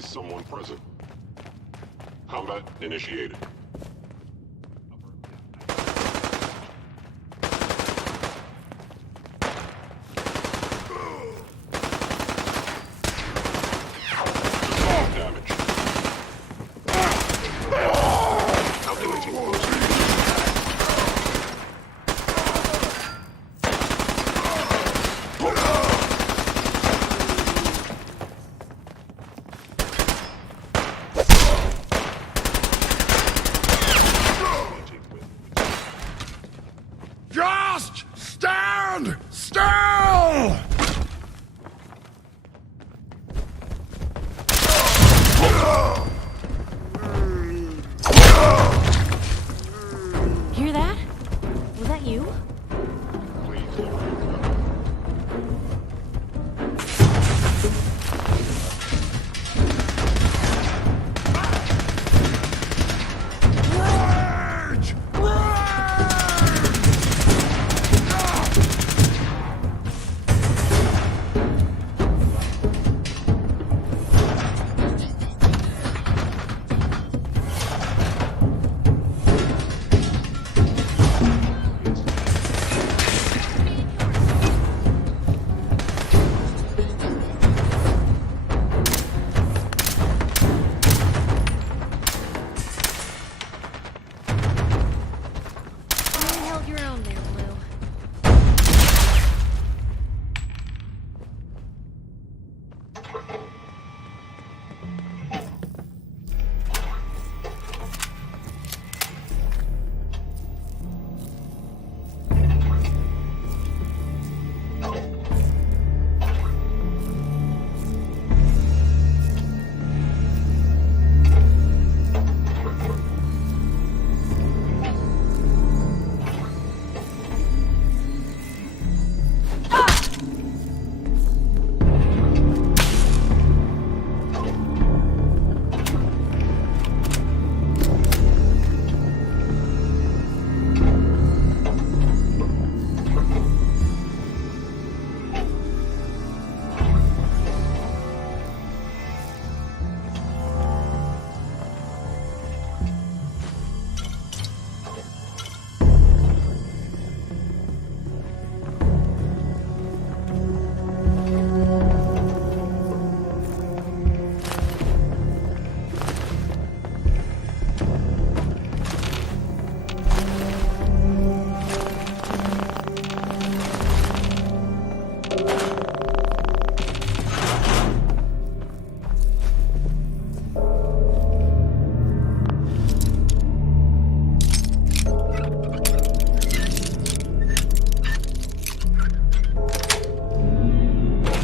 Is someone present? Combat initiated. Damage. Calculating close. Just stand still! Hear that? Was that you? Please lower your weapon. Rage! You held your own there, Blue.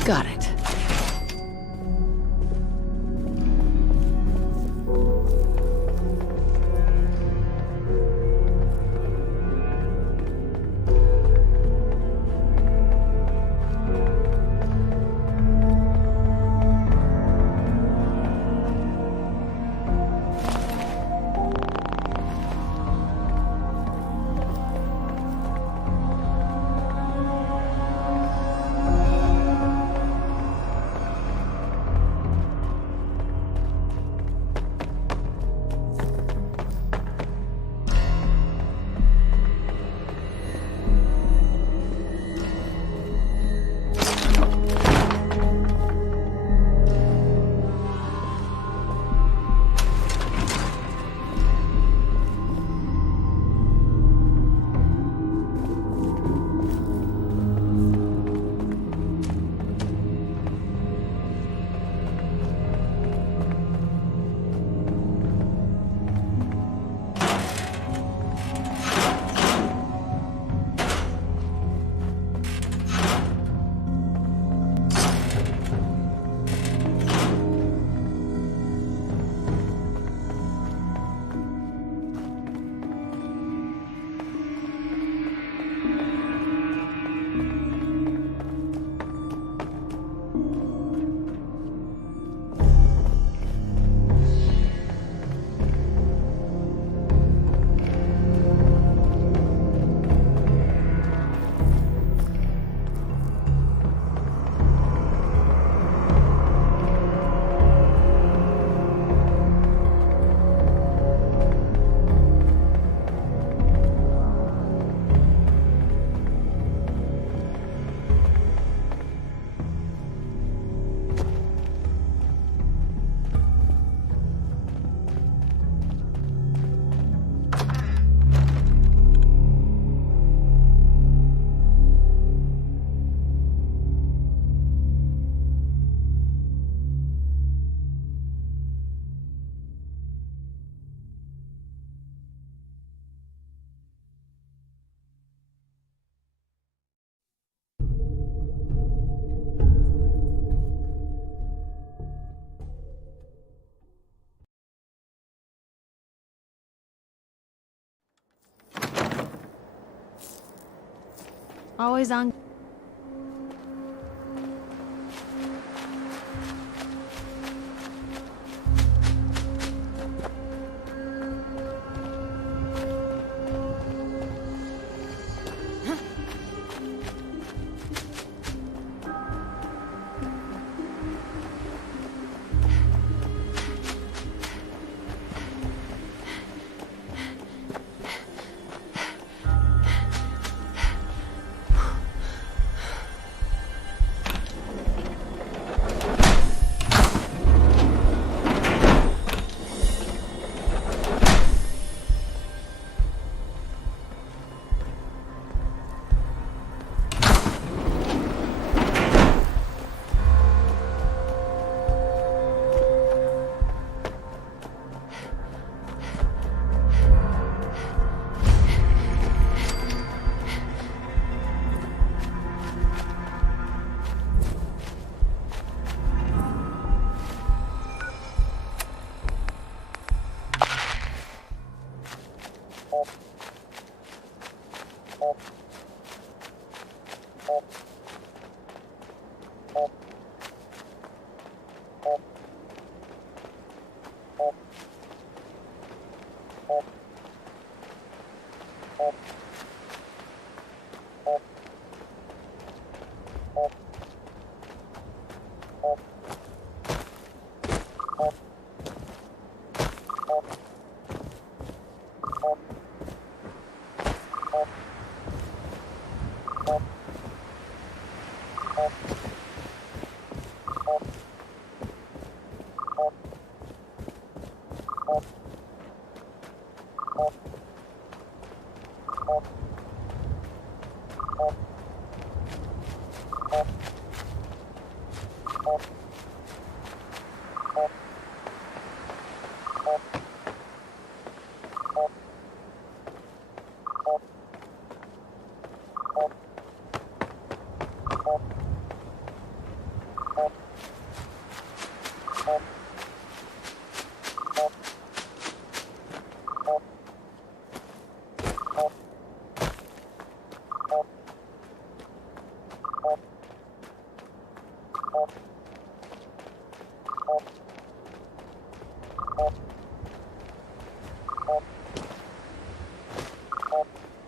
Got it. Always on.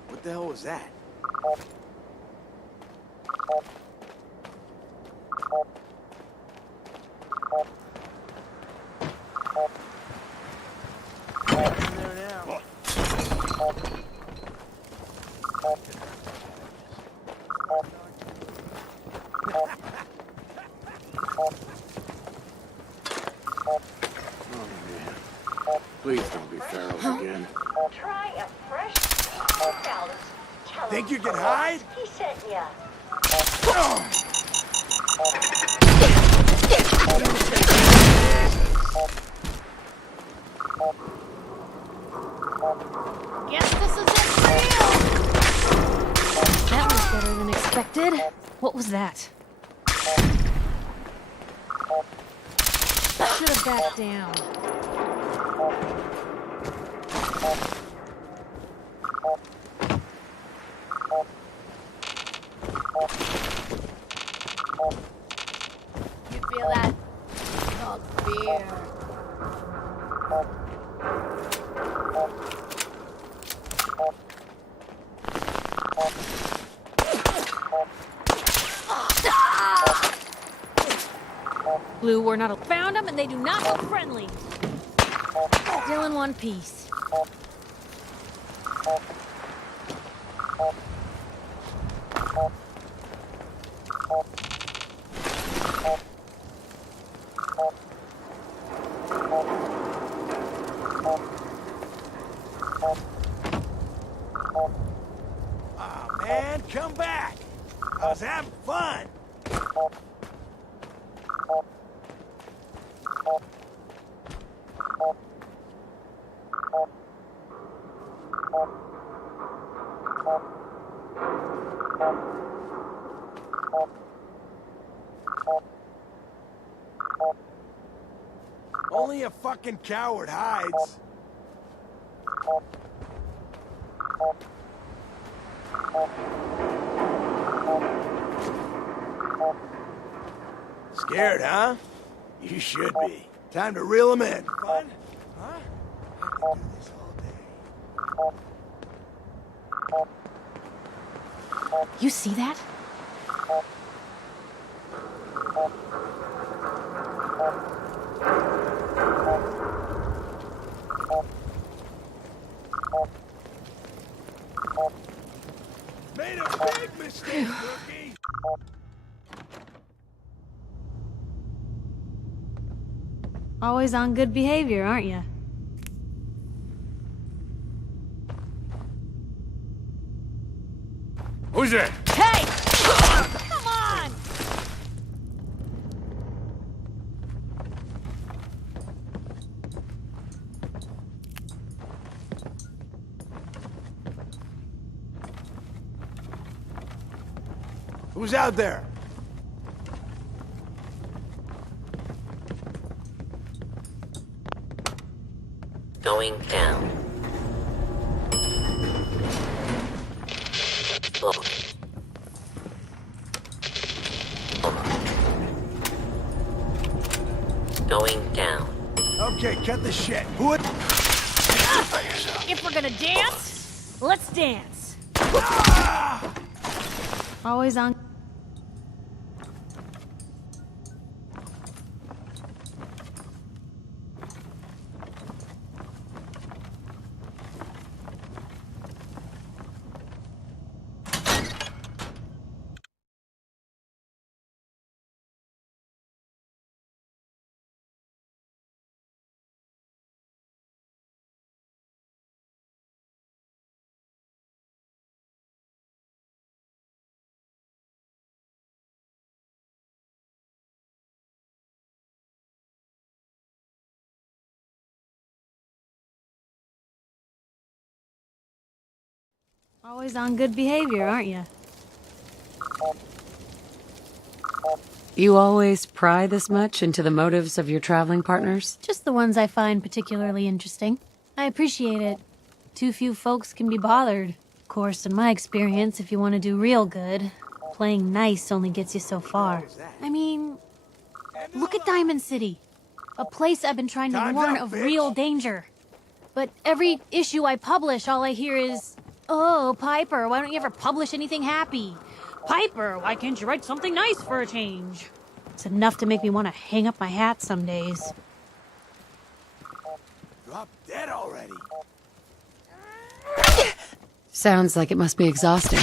What the hell was that? In there now. Oh man. Please don't be Pharaoh again. Try a fresh salad. Tell Think him you can hide? He sent ya. Guess this is it for real. That was better than expected. What was that? Should have backed down. You feel that? Called fear. Blue, we're not found them, and they do not look friendly. Still in one piece. Aw, man, come back! I was having fun! Only a fucking coward hides. Scared, huh? You should be. Time to reel them in. Fun? Huh? I could do this all day. You see that? Made a big mistake, rookie! Always on good behavior, aren't you? Who's there? Hey! Come on! Who's out there? Going down. Look. Going down. Okay, cut the shit. Who it? If we're gonna dance, let's dance. Always on. Always on good behavior, aren't you? You always pry this much into the motives of your traveling partners? Just the ones I find particularly interesting. I appreciate it. Too few folks can be bothered. Of course, in my experience, if you want to do real good, playing nice only gets you so far. I mean, look at Diamond City. A place I've been trying to Time's warn up, of bitch. real danger. But every issue I publish, all I hear is, "Oh, Piper, why don't you ever publish anything happy? Piper, why can't you write something nice for a change?" It's enough to make me want to hang up my hat some days. Drop dead already. Sounds like it must be exhausting.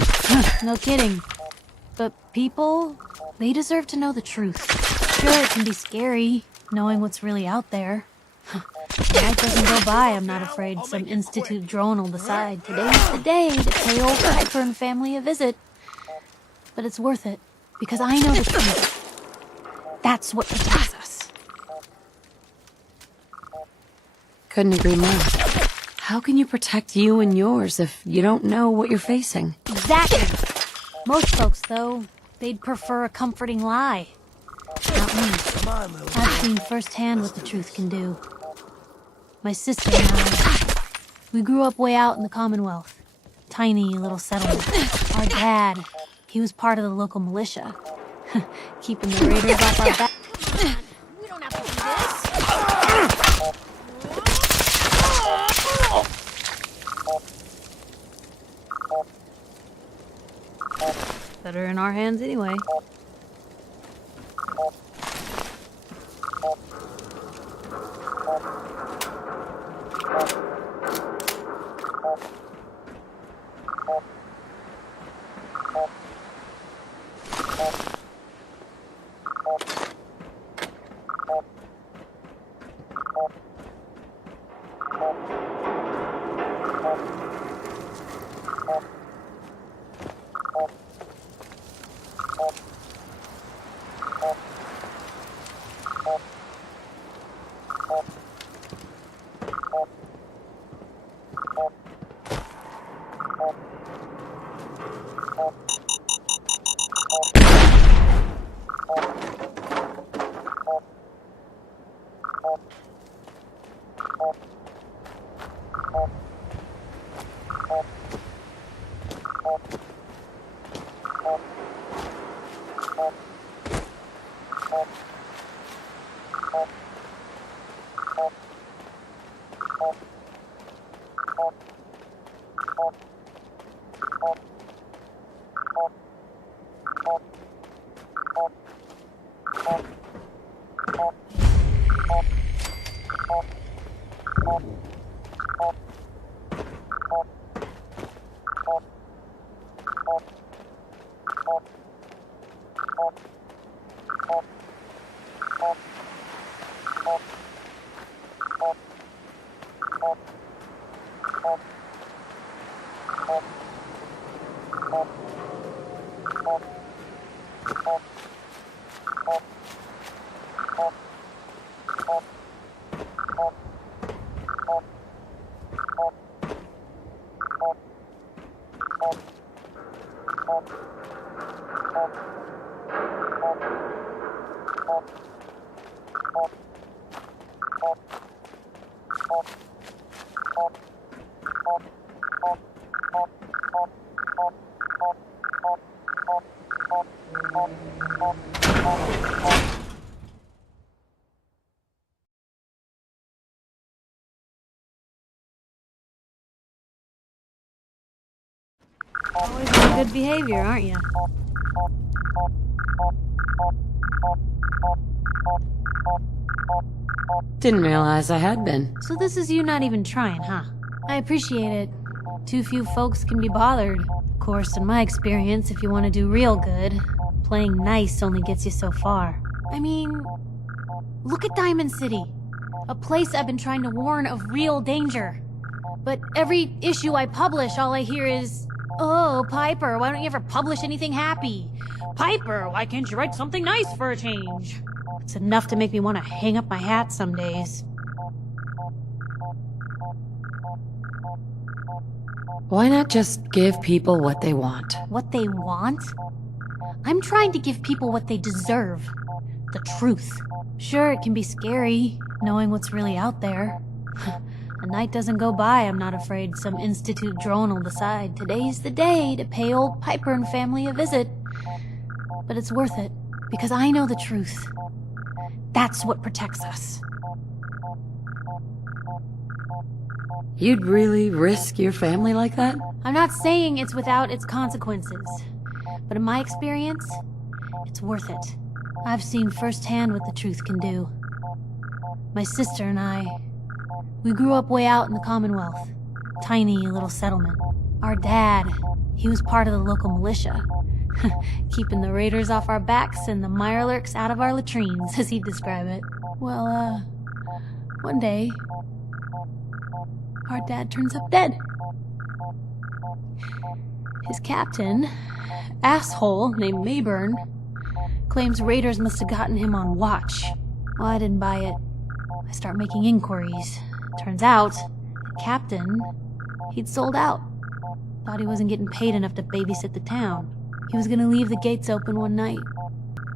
No kidding. But people, they deserve to know the truth. Sure, it can be scary, knowing what's really out there. Night doesn't go by, I'm not afraid some institute drone will decide today's the day to pay old Piper and family a visit. But it's worth it, because I know the truth. That's what protects us. Couldn't agree more. How can you protect you and yours if you don't know what you're facing? Exactly. Most folks, though, they'd prefer a comforting lie. Not me. Come on, Lily. I've seen firsthand what the truth can do. My sister and I, we grew up way out in the Commonwealth. Tiny little settlement. Our dad, he was part of the local militia. Keeping the raiders off our back. We don't have to do this. Better in our hands anyway. Always on good behavior, aren't you? Didn't realize I had been. So this is you not even trying, huh? I appreciate it. Too few folks can be bothered. Of course, in my experience, if you want to do real good, playing nice only gets you so far. I mean, look at Diamond City. A place I've been trying to warn of real danger. But every issue I publish, all I hear is, "Oh, Piper, why don't you ever publish anything happy? Piper, why can't you write something nice for a change?" It's enough to make me want to hang up my hat some days. Why not just give people what they want? What they want? I'm trying to give people what they deserve. The truth. Sure, it can be scary, knowing what's really out there. A night doesn't go by I'm not afraid some institute drone will decide today's the day to pay old Piper and family a visit. But it's worth it, because I know the truth. That's what protects us. You'd really risk your family like that? I'm not saying it's without its consequences, but in my experience, it's worth it. I've seen firsthand what the truth can do. My sister and I, we grew up way out in the Commonwealth. Tiny little settlement. Our dad, he was part of the local militia. Keeping the raiders off our backs and the mirelurks out of our latrines, as he'd describe it. Well, one day, our dad turns up dead. His captain, asshole named Mayburn, claims raiders must have gotten him on watch. Well, I didn't buy it. I start making inquiries. Turns out, the captain, he'd sold out. Thought he wasn't getting paid enough to babysit the town. He was gonna leave the gates open one night.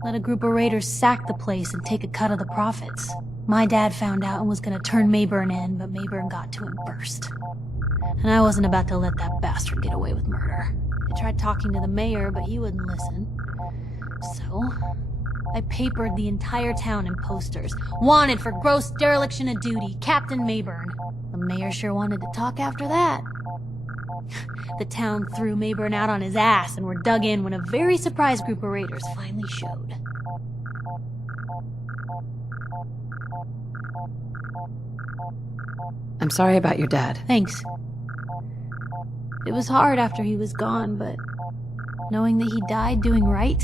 Let a group of raiders sack the place and take a cut of the profits. My dad found out and was gonna turn Mayburn in, but Mayburn got to him first. And I wasn't about to let that bastard get away with murder. I tried talking to the mayor, but he wouldn't listen. So, I papered the entire town in posters. Wanted for gross dereliction of duty, Captain Mayburn. The mayor sure wanted to talk after that. The town threw Mayburn out on his ass and were dug in when a very surprised group of raiders finally showed. I'm sorry about your dad. Thanks. It was hard after he was gone, but knowing that he died doing right,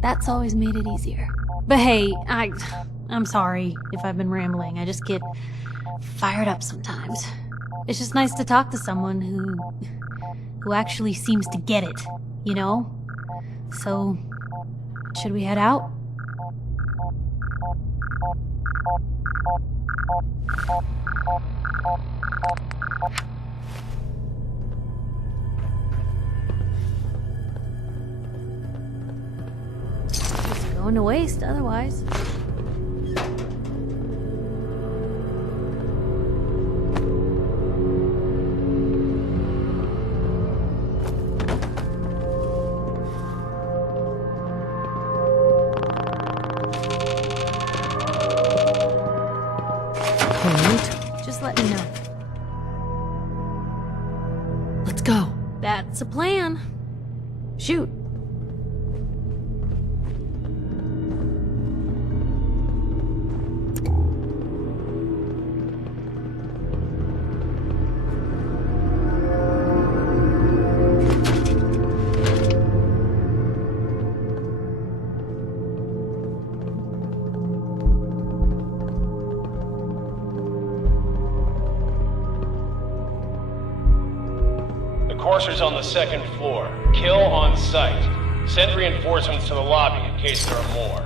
that's always made it easier. But hey, I'm sorry if I've been rambling. I just get fired up sometimes. It's just nice to talk to someone who actually seems to get it, you know? So, should we head out? It's going to waste otherwise. That's a plan. Shoot. Courser's on the second floor. Kill on sight. Send reinforcements to the lobby in case there are more.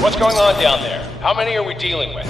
What's going on down there? How many are we dealing with?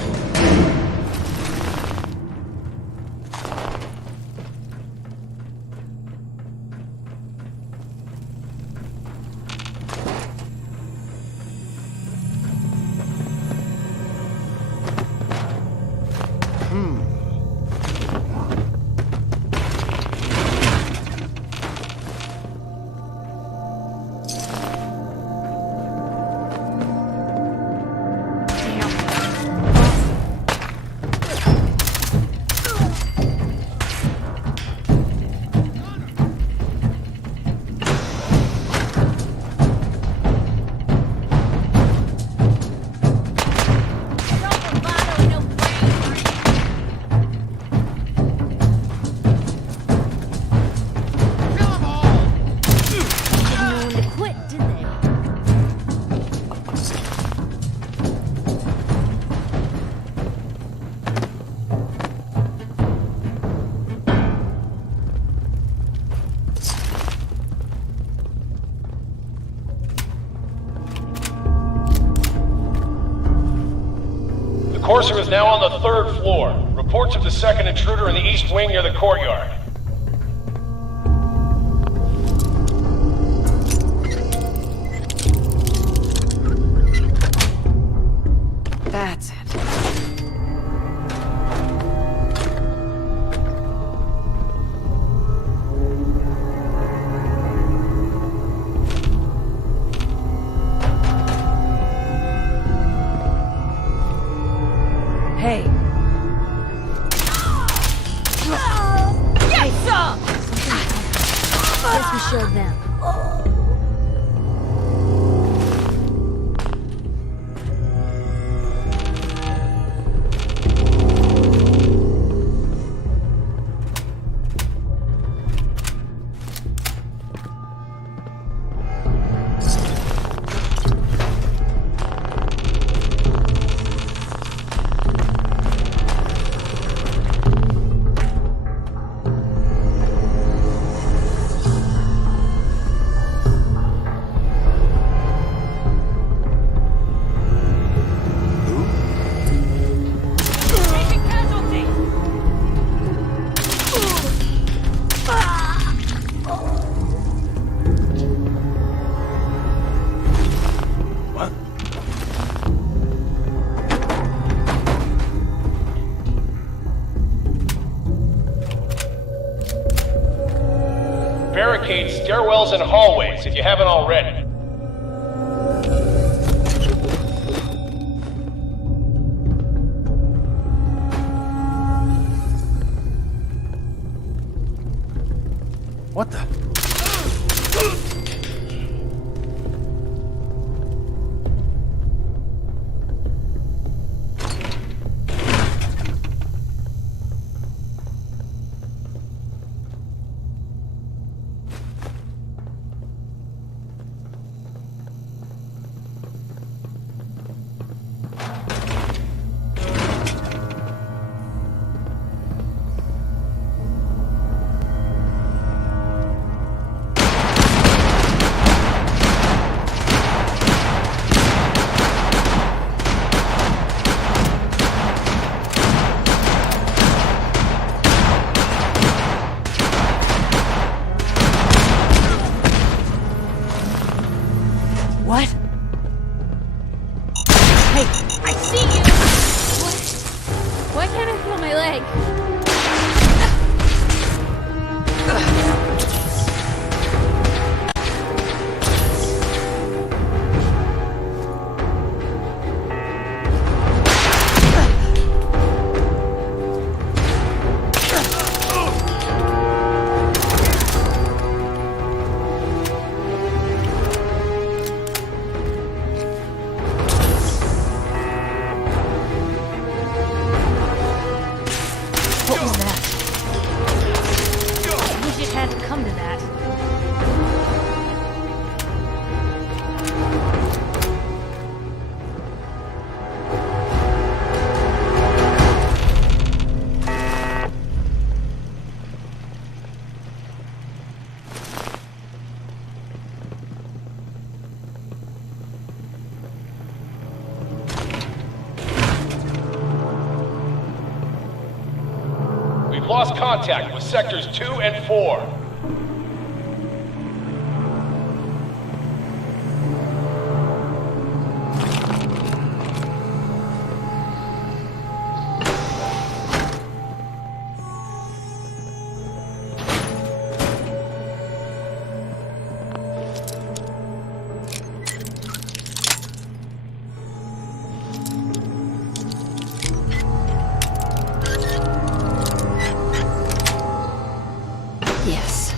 Courser is now on the third floor. Reports of the second intruder in the east wing near the courtyard. That's it. Hey. Yes, sir! Guess we showed them. Barricade stairwells and hallways if you haven't already. What the? What? Hey, I see you! What? Why can't I feel my leg? What was that? I wish it hadn't come to that. We've lost contact with sectors 2 and 4. Yes.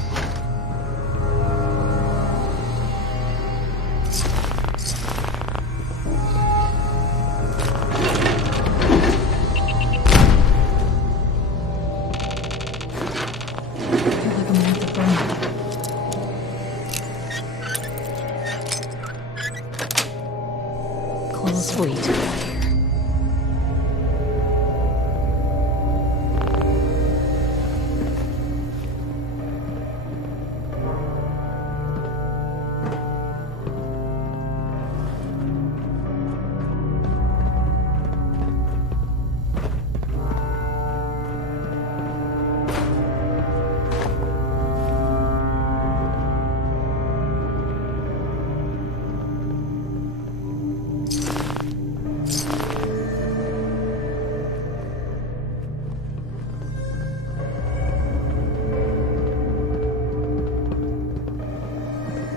Sweet.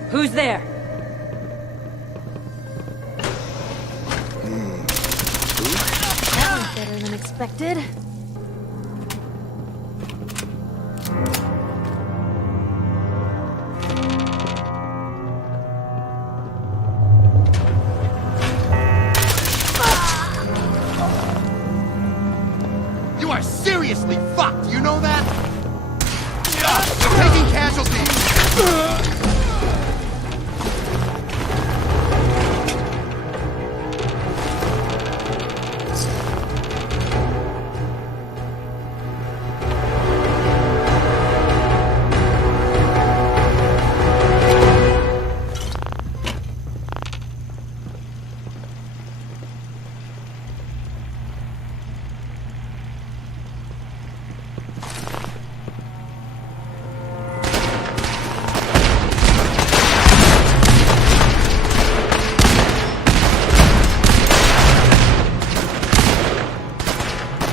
Who's there? That was better than expected. You are seriously fucked, you know that? We're taking casualties!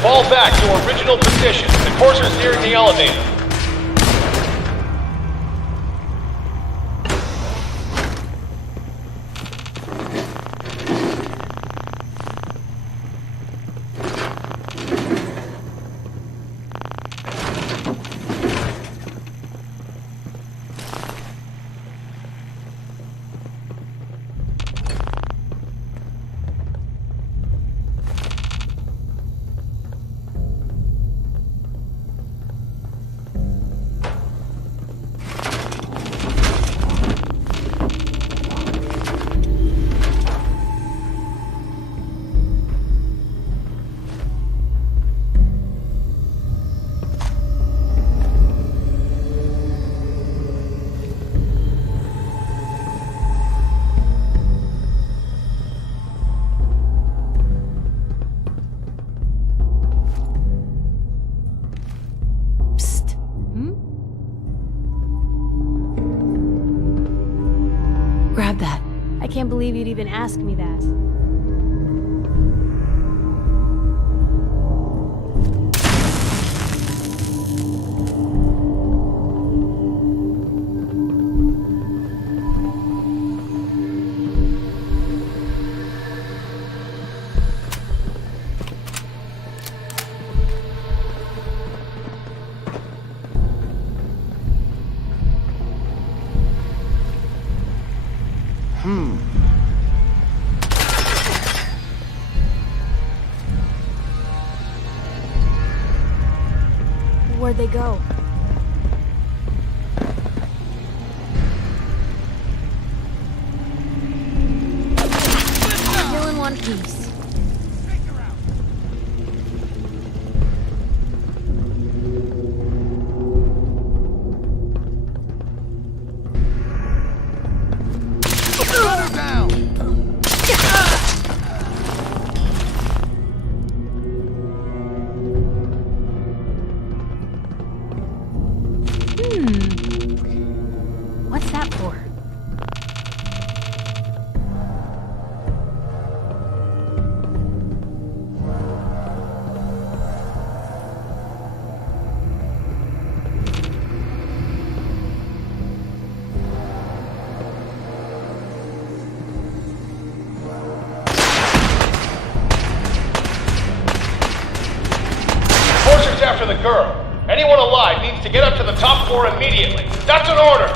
Fall back to original position. The courser's nearing the elevator. believe you'd even ask me that. Where'd they go? Still in one piece. Run her down! What's that for? Enforcers after the girl. Anyone alive needs to get up to the top floor immediately. That's an order!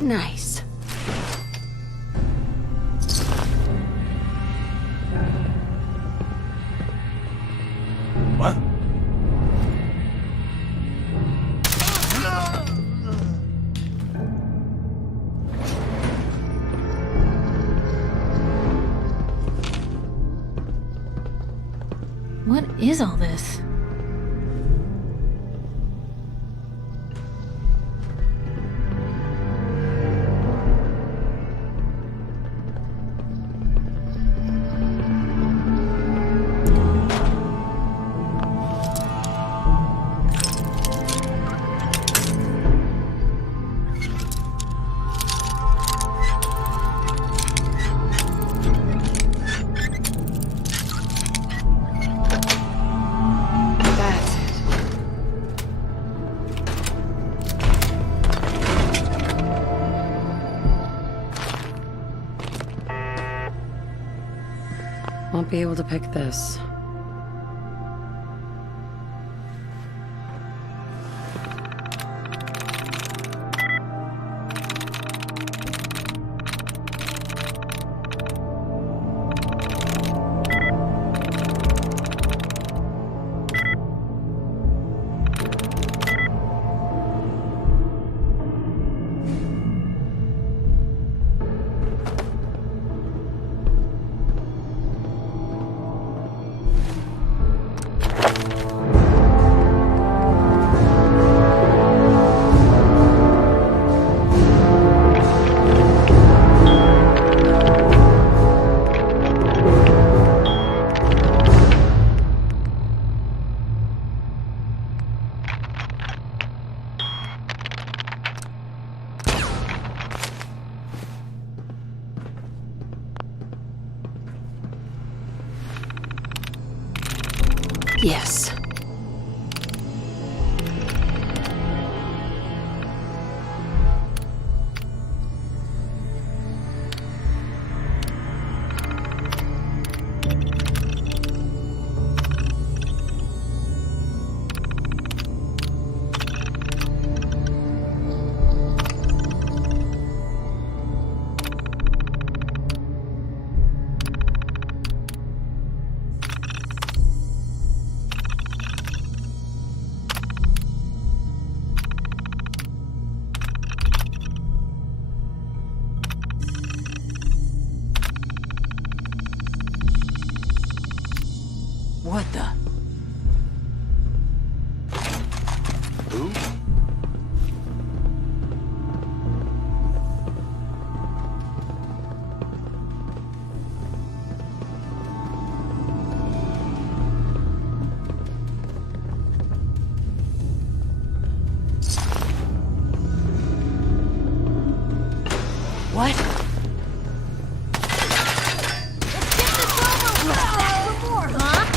Nice. What? What is all this? That's it. Won't be able to pick this. Yes. What the? Who? What? More, huh?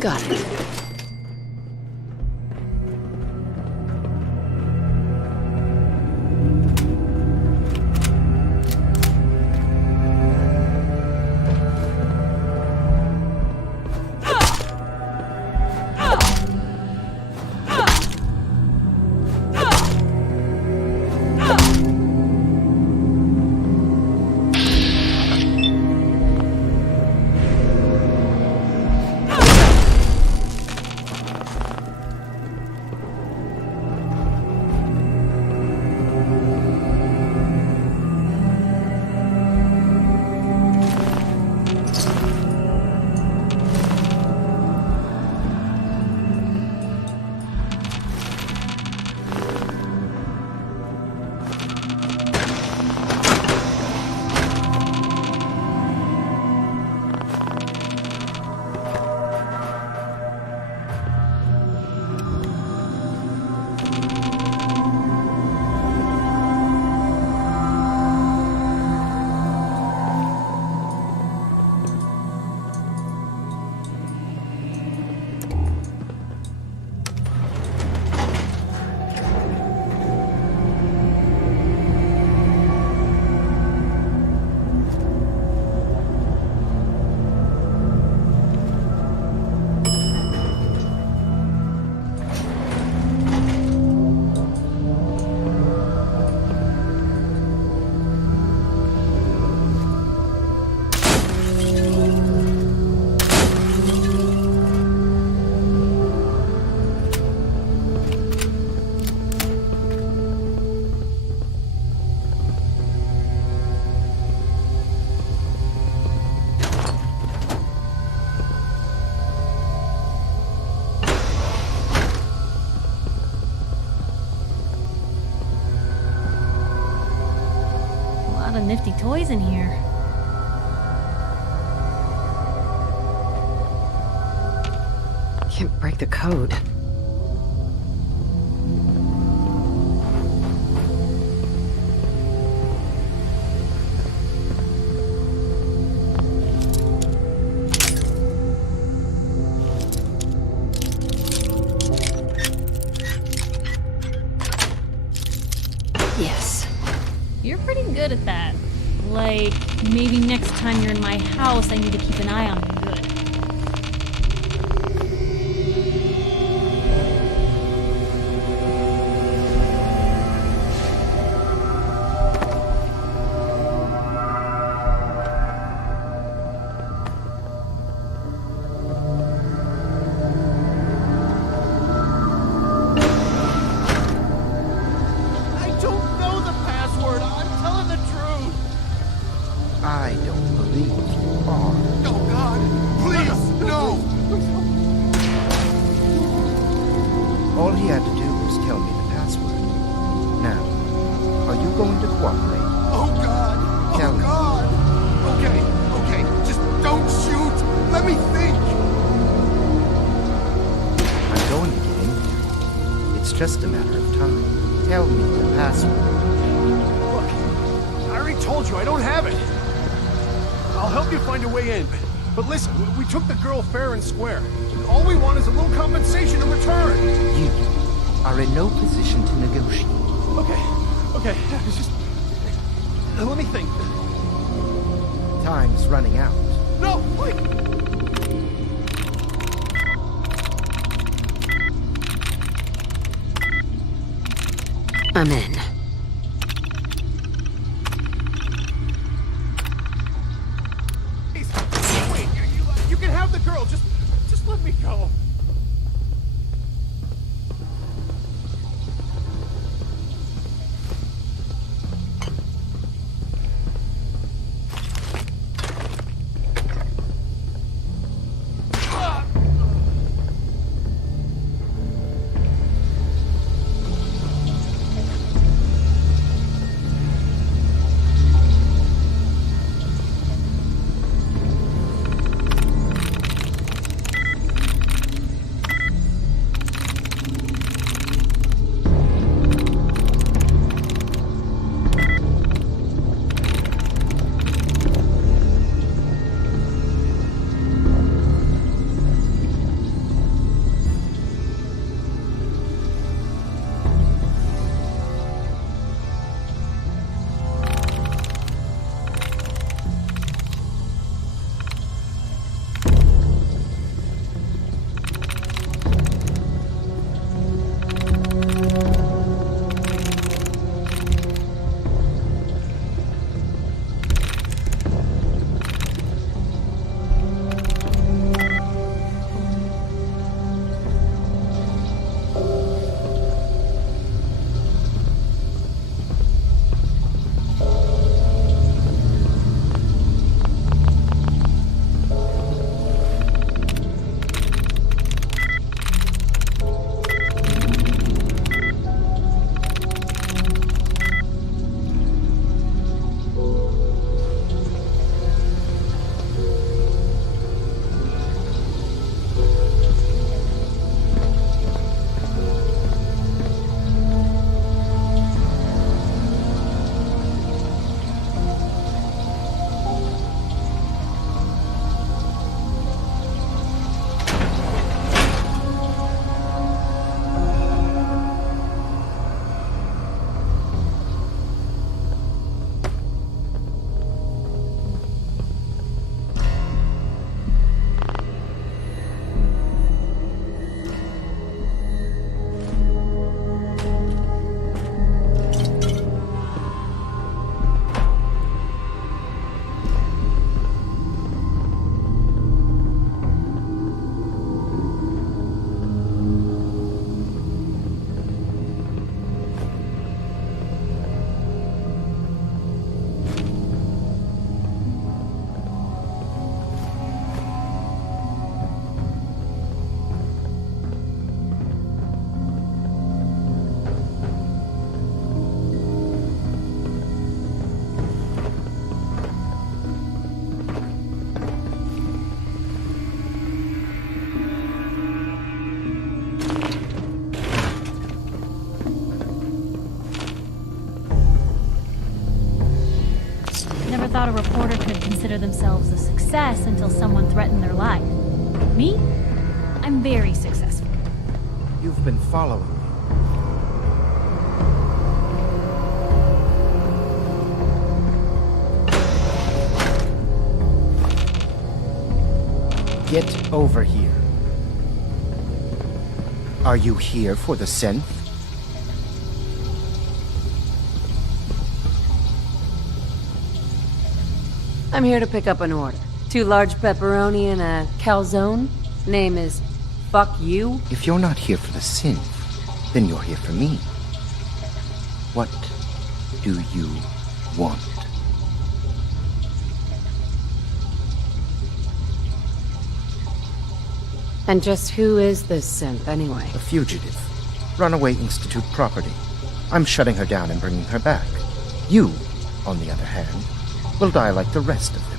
Got it. A lot of nifty toys in here. Can't break the code. Yes. You're pretty good at that. Like, maybe next time you're in my house, I need to keep an eye on you good. I don't know the password. I'm telling the truth. I don't believe you are. Oh, God. just a matter of time. Tell me the password. Look, I already told you I don't have it. I'll help you find a way in. But listen, we took the girl fair and square. All we want is a little compensation in return. You are in no position to negotiate. Okay, just... let me think. Time's running out. No, wait! I'm in. Wait, you can have the girl, just let me go. Thought a reporter could consider themselves a success until someone threatened their life. Me? I'm very successful. You've been following me. Get over here. Are you here for the synth? I'm here to pick up an order. 2 large pepperoni and a calzone. Name is Fuck You. If you're not here for the synth, then you're here for me. What do you want? And just who is this synth, anyway? A fugitive. Runaway Institute property. I'm shutting her down and bringing her back. You, on the other hand, will die like the rest of them.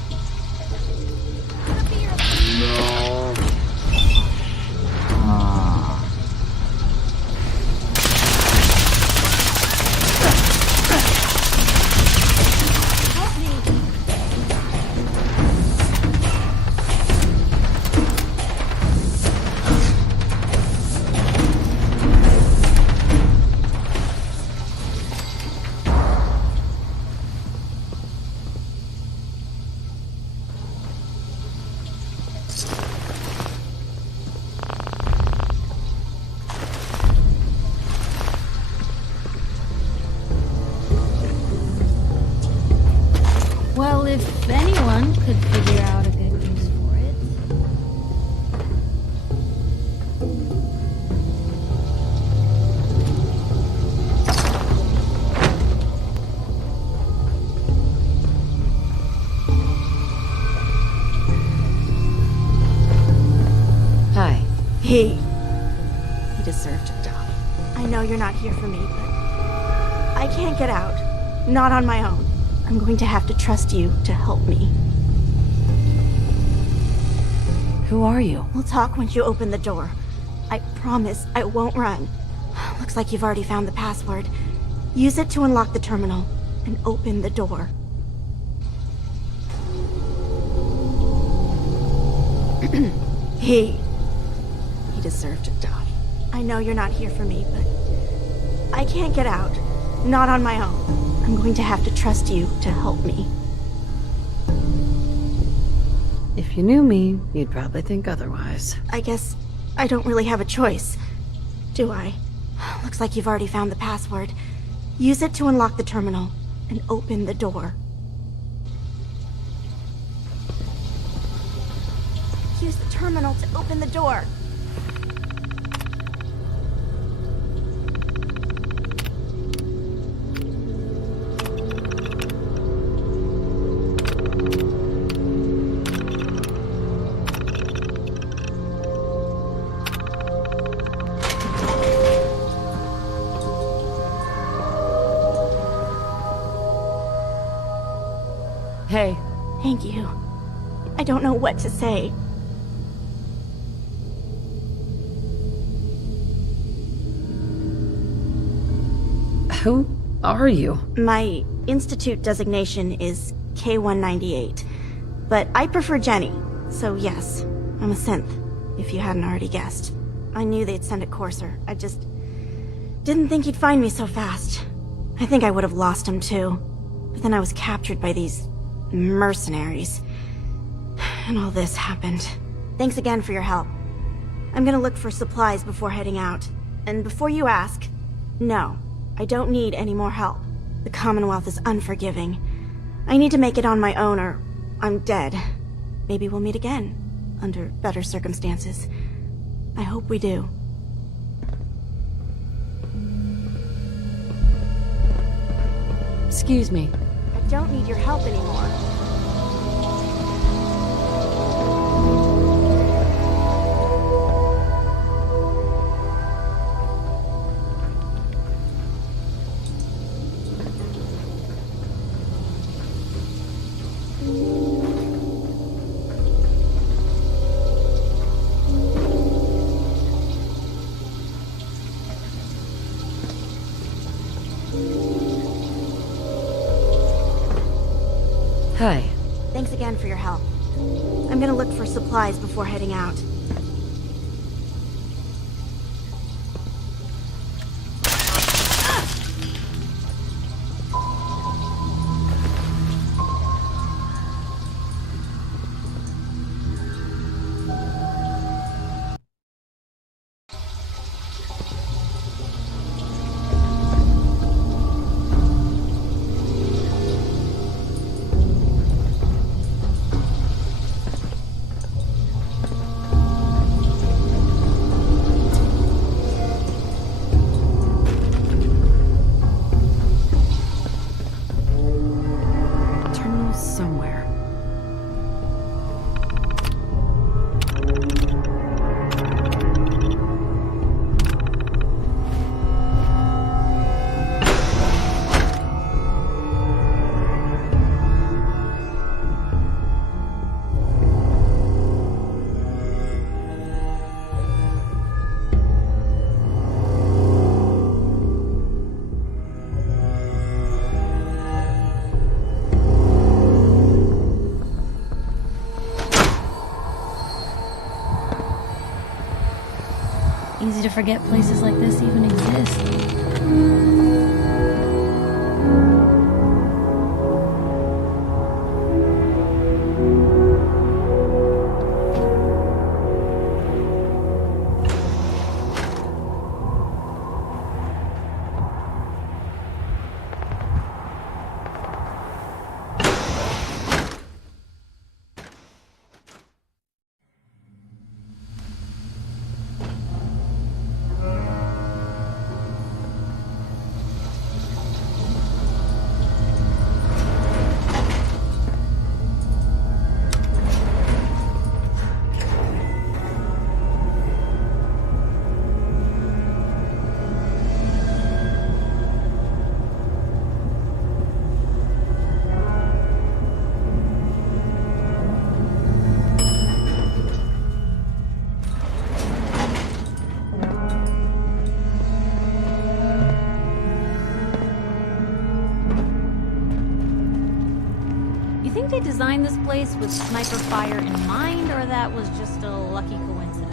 He deserved to die. I know you're not here for me, but I can't get out. Not on my own. I'm going to have to trust you to help me. Who are you? We'll talk once you open the door. I promise I won't run. Looks like you've already found the password. Use it to unlock the terminal and open the door. He deserved to die. I know you're not here for me, but I can't get out. Not on my own. I'm going to have to trust you to help me. If you knew me, you'd probably think otherwise. I guess I don't really have a choice, do I? Looks like you've already found the password. Use it to unlock the terminal and open the door. Use the terminal to open the door. Hey. Thank you. I don't know what to say. Who are you? My institute designation is K-198, but I prefer Jenny, so yes, I'm a synth, if you hadn't already guessed. I knew they'd send a courser, I just didn't think he'd find me so fast. I think I would have lost him too, but then I was captured by these mercenaries, and all this happened. Thanks again for your help. I'm gonna look for supplies before heading out, and before you ask, no. I don't need any more help. The Commonwealth is unforgiving. I need to make it on my own or I'm dead. Maybe we'll meet again, under better circumstances. I hope we do. Excuse me. I don't need your help anymore. Hi. Thanks again for your help. I'm gonna look for supplies before heading out. Terminal somewhere. Easy to forget places like this even exist. designed this place with sniper fire in mind, or that was just a lucky coincidence?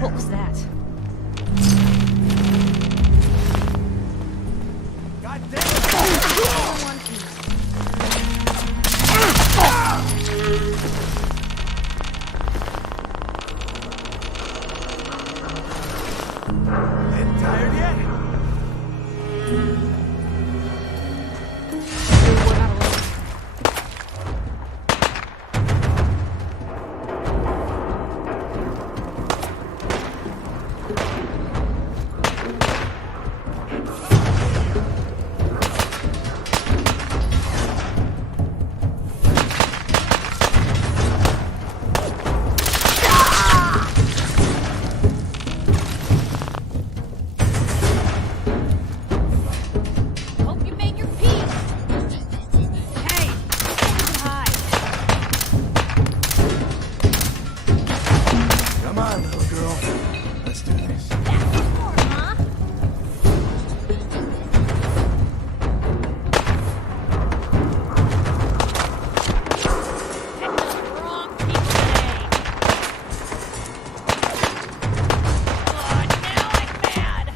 What was that? Tired yet? We're not alone. Hope you made your peace. Hey, hide. Come on, little girl. Let's do this. That's more, huh? Wrong people today. Oh, now I'm mad.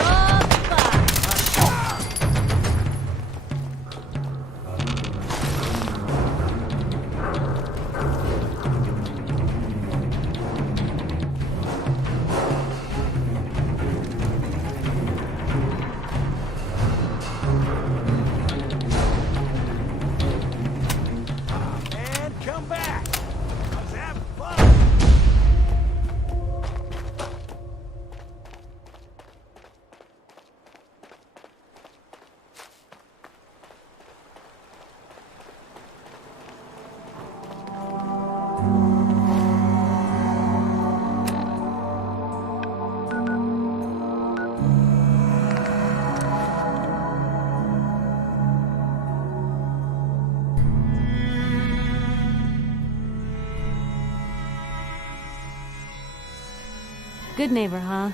All fun. And come back. Let's have fun. Good neighbor, huh?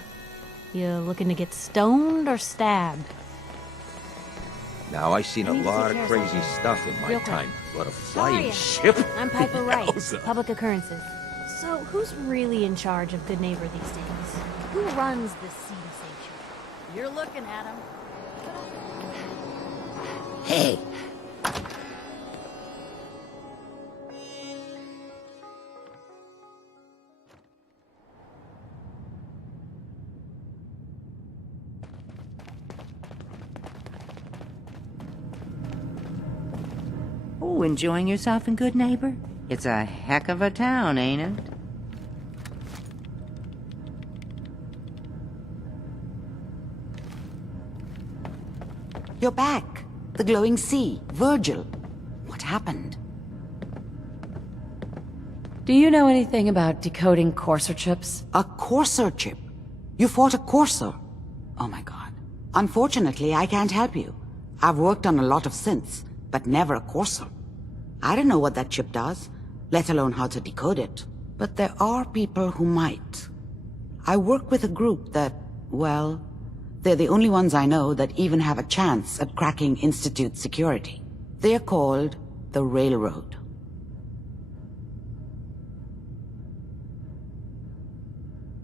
You looking to get stoned or stabbed? Now, I've seen a I need to lot take of care of crazy something stuff in my real quick. time, but a Sorry, flying ship? I'm Piper Wright, Yowza. public occurrences. So, who's really in charge of Good Neighbor these days? Who runs this Cedar Sanctuary? You're looking at him. Hey! Oh, enjoying yourself in Good Neighbor? It's a heck of a town, ain't it? You're back. The glowing sea. Virgil. What happened? Do you know anything about decoding courser chips? A courser chip? You fought a courser? Oh my god. Unfortunately, I can't help you. I've worked on a lot of synths, but never a courser. I don't know what that chip does, let alone how to decode it. But there are people who might. I work with a group that, well, they're the only ones I know that even have a chance at cracking Institute security. They're called the Railroad.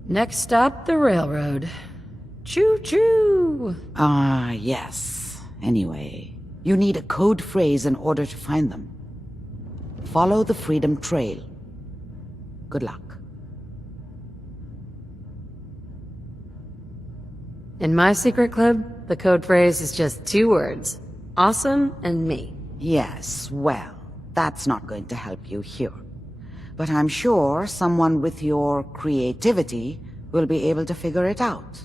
Next stop, the railroad. Choo-choo! Ah, yes. Anyway, you need a code phrase in order to find them. Follow the Freedom Trail. Good luck. In my secret club, the code phrase is just 2 words. Awesome and me. Yes, well, that's not going to help you here. But I'm sure someone with your creativity will be able to figure it out.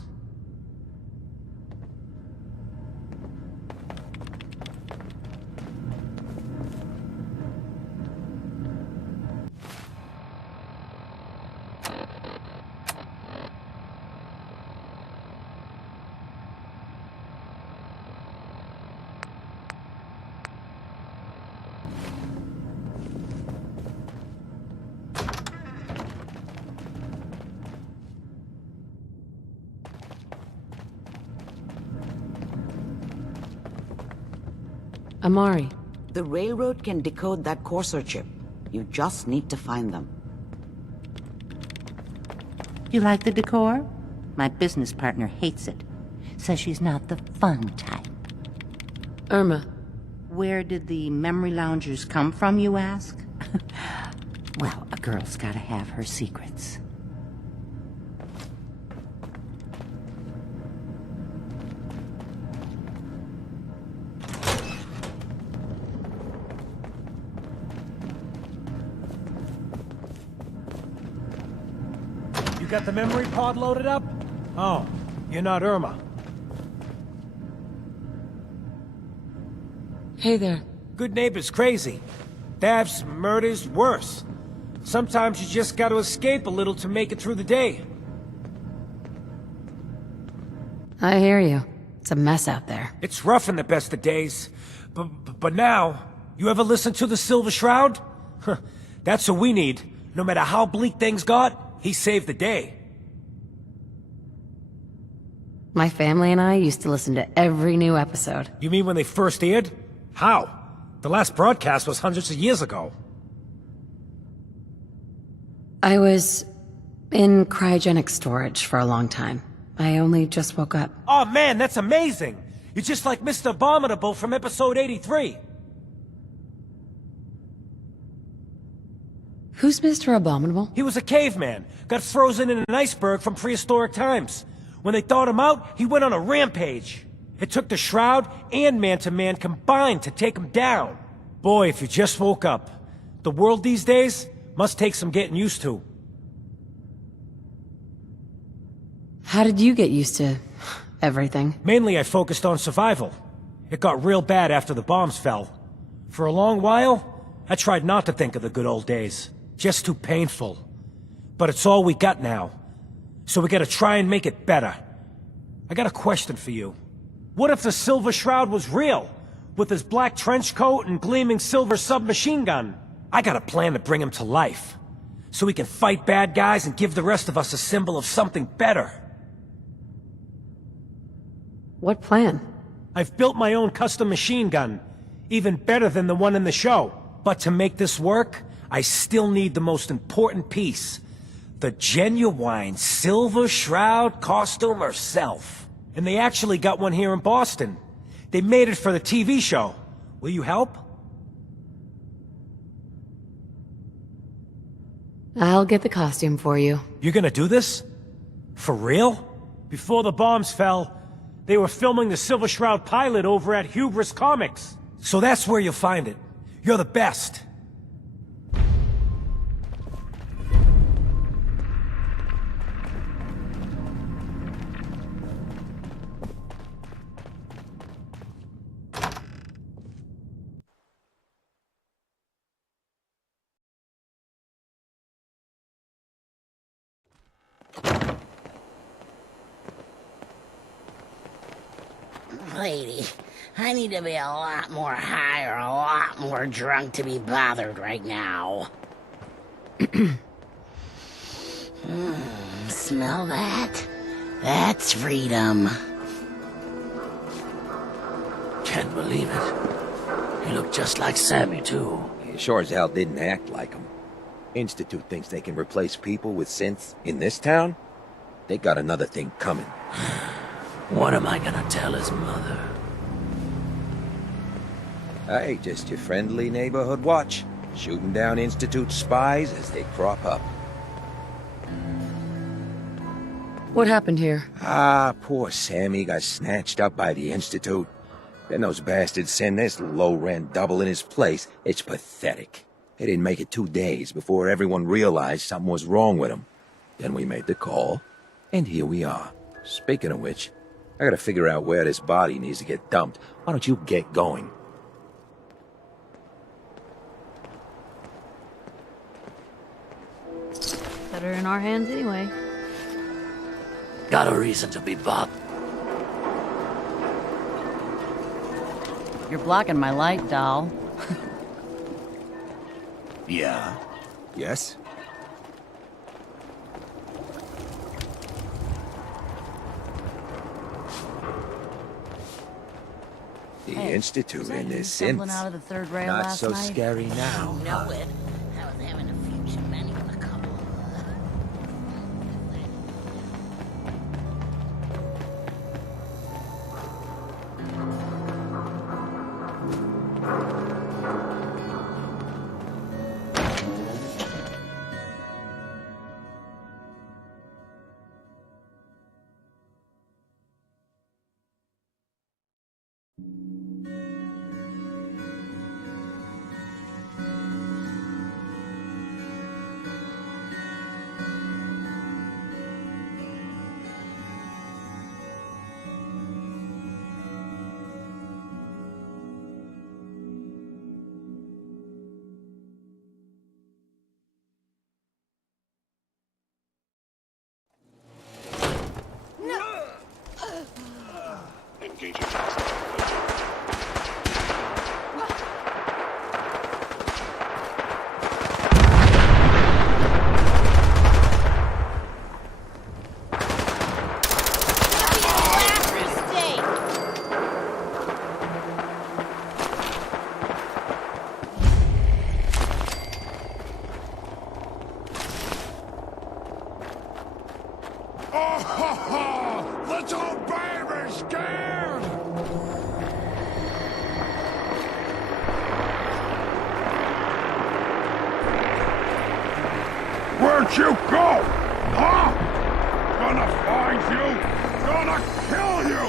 Amari. The Railroad can decode that courser chip. You just need to find them. You like the decor? My business partner hates it. Says she's not the fun type. Irma. Where did the memory loungers come from, you ask? Well, a girl's gotta have her secrets. You got the memory pod loaded up? Oh, you're not Irma. Hey there. Good neighbor's crazy. Thefts, murders, worse. Sometimes you just gotta escape a little to make it through the day. I hear you. It's a mess out there. It's rough in the best of days. But now, you ever listen to the Silver Shroud? That's what we need. No matter how bleak things got, he saved the day. My family and I used to listen to every new episode. You mean when they first aired? How? The last broadcast was hundreds of years ago. I was in cryogenic storage for a long time. I only just woke up. Oh man, that's amazing! You're just like Mr. Abominable from episode 83. Who's Mr. Abominable? He was a caveman, got frozen in an iceberg from prehistoric times. When they thawed him out, he went on a rampage. It took the Shroud and Man-to-Man combined to take him down. Boy, if you just woke up. The world these days must take some getting used to. How did you get used to everything? Mainly I focused on survival. It got real bad after the bombs fell. For a long while, I tried not to think of the good old days. Just too painful. But it's all we got now. So we gotta try and make it better. I got a question for you. What if the Silver Shroud was real? With his black trench coat and gleaming silver submachine gun? I got a plan to bring him to life. So we can fight bad guys and give the rest of us a symbol of something better. What plan? I've built my own custom machine gun. Even better than the one in the show. But to make this work, I still need the most important piece. The genuine Silver Shroud costume herself. And they actually got one here in Boston. They made it for the TV show. Will you help? I'll get the costume for you. You're gonna do this? For real? Before the bombs fell, they were filming the Silver Shroud pilot over at Hubris Comics. So that's where you'll find it. You're the best. lady, I need to be a lot more high or a lot more drunk to be bothered right now. Smell that? That's freedom. Can't believe it. He looked just like Sammy, too. He sure as hell didn't act like him. Institute thinks they can replace people with synths in this town? They got another thing coming. What am I gonna tell his mother? Hey, just your friendly neighborhood watch. Shooting down Institute spies as they crop up. What happened here? Ah, poor Sammy got snatched up by the Institute. Then those bastards send this low-rent double in his place. It's pathetic. They didn't make it 2 days before everyone realized something was wrong with him. Then we made the call, and here we are. Speaking of which, I gotta figure out where this body needs to get dumped. Why don't you get going? Better in our hands anyway. Got a reason to be bothered. You're blocking my light, doll. Yeah. Yes? The Institute and their Stumbling synths. out of the third rail Not last so night? scary now. Know it. I was having a few too many with a couple of... Engaging hostile. Little baby scared! Where'd you go? Huh? Gonna find you! Gonna kill you!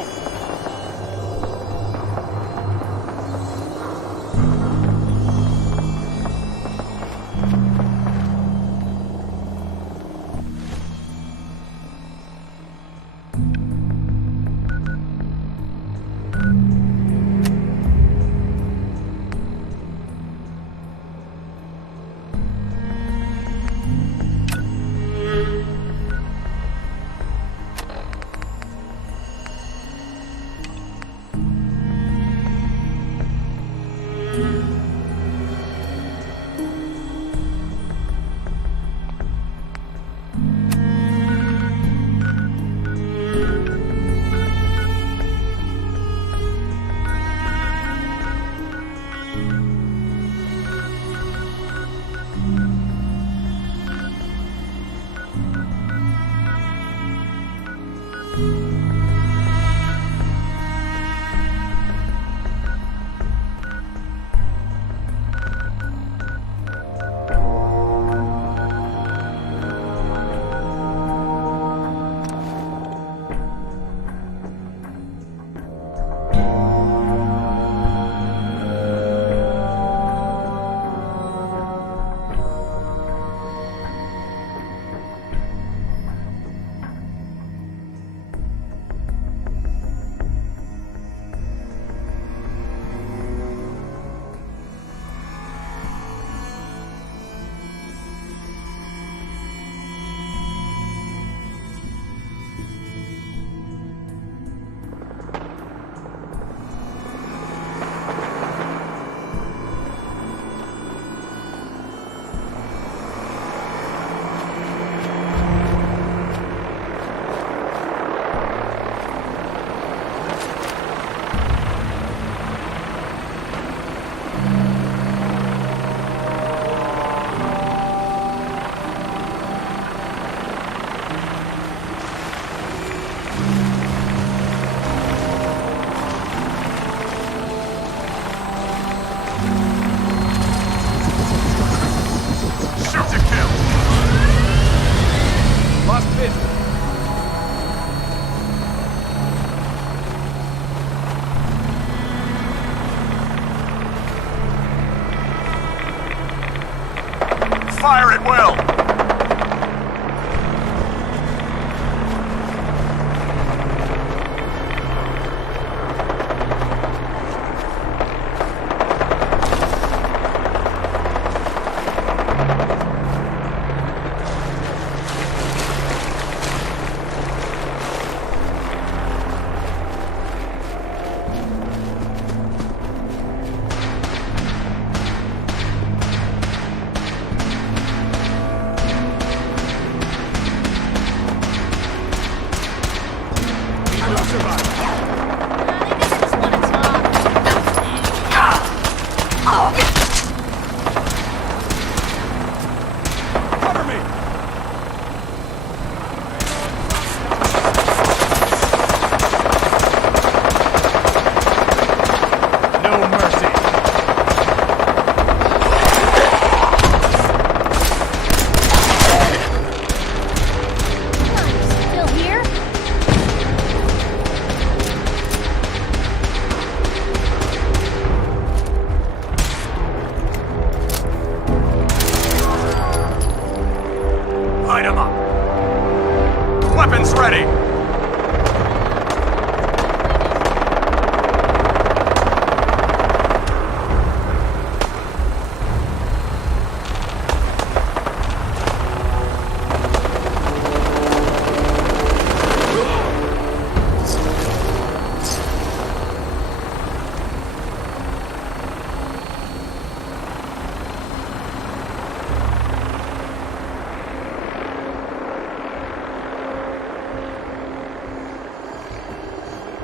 Weapons ready!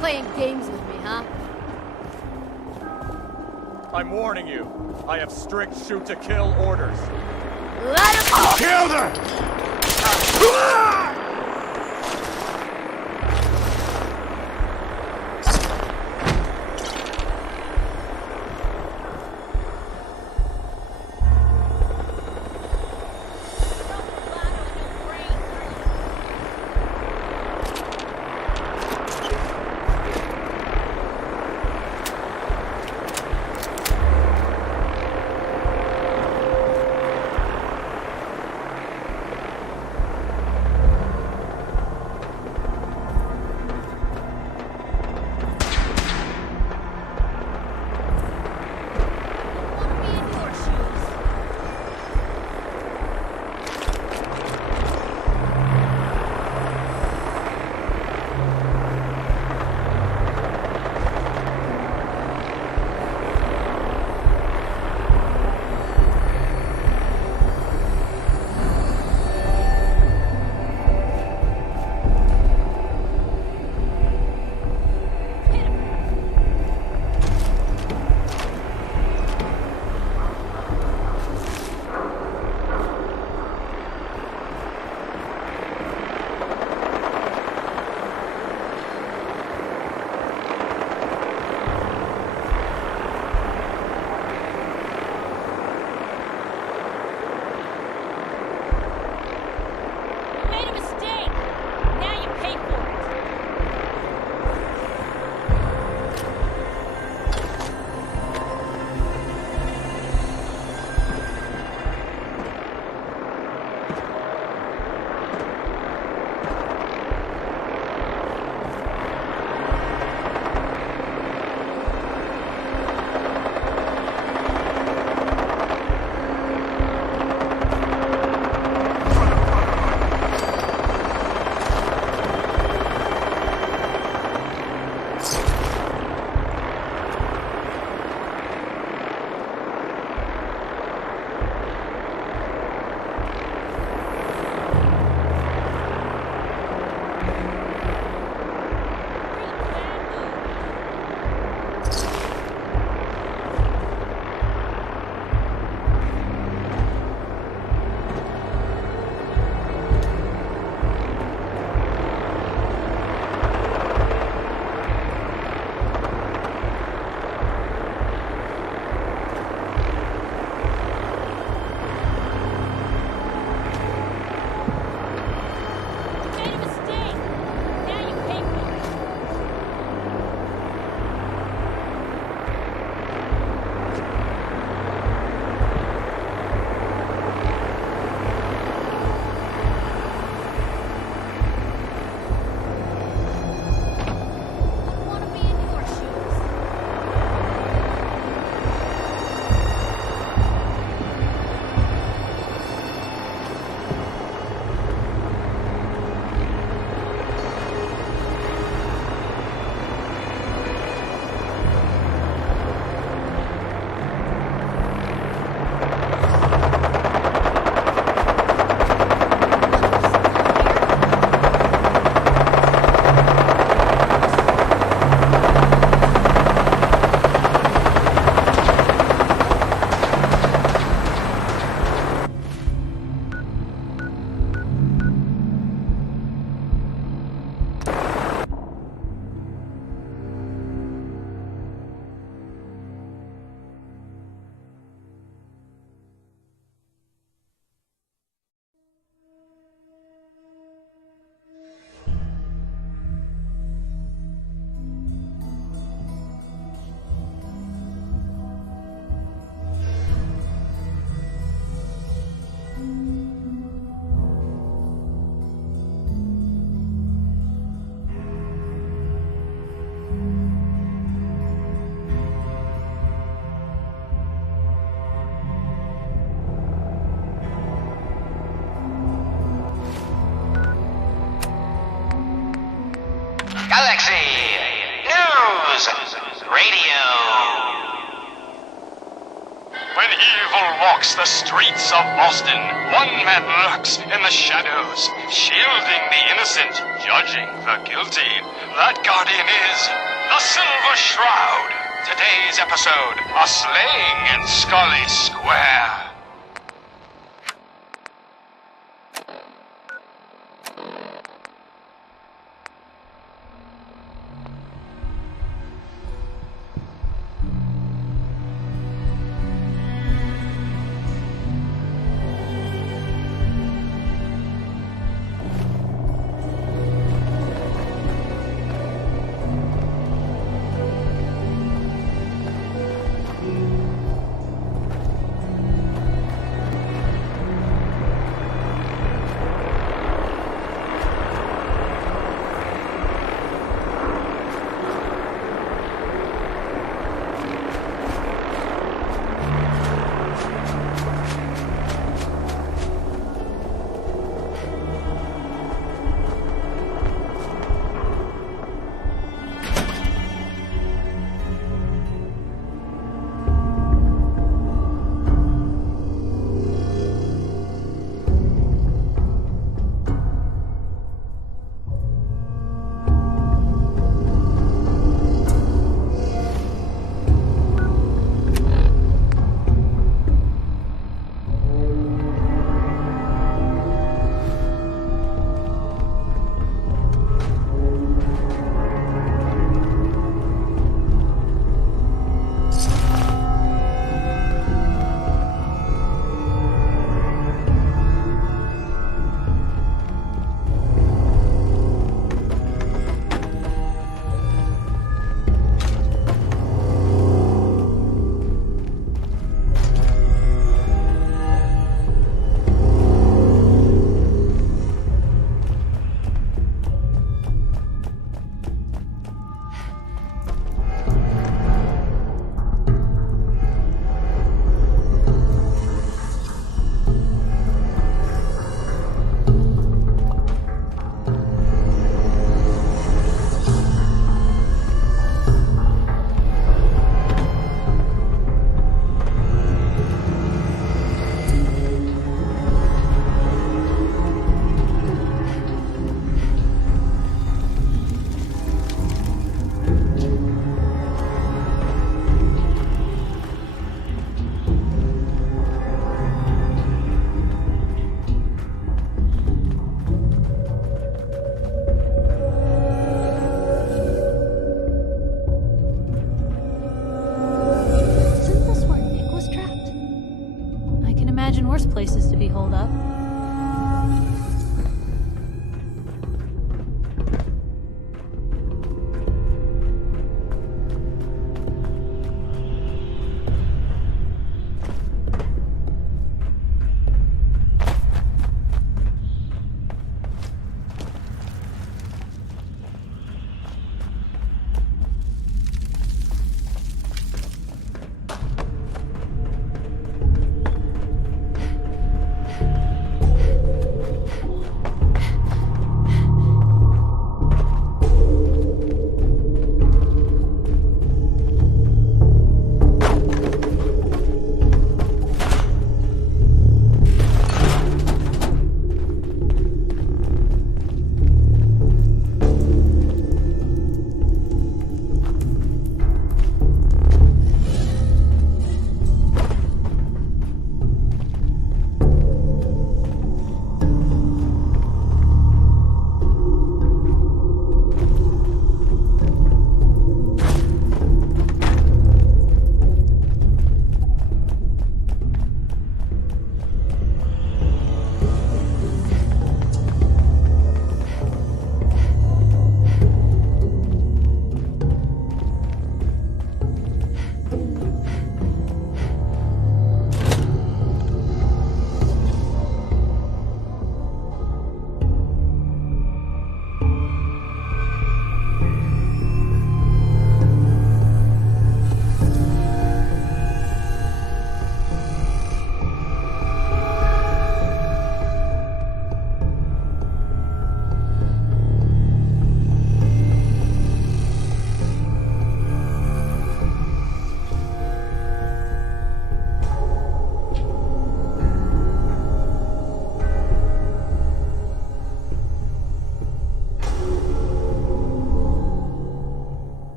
Playing games with me, huh? I'm warning you. I have strict shoot-to-kill orders. Let him go! Kill them! News Radio. When evil walks the streets of Boston, one man lurks in the shadows, shielding the innocent, judging the guilty. That guardian is the Silver Shroud. Today's episode, a slaying in Scully Square.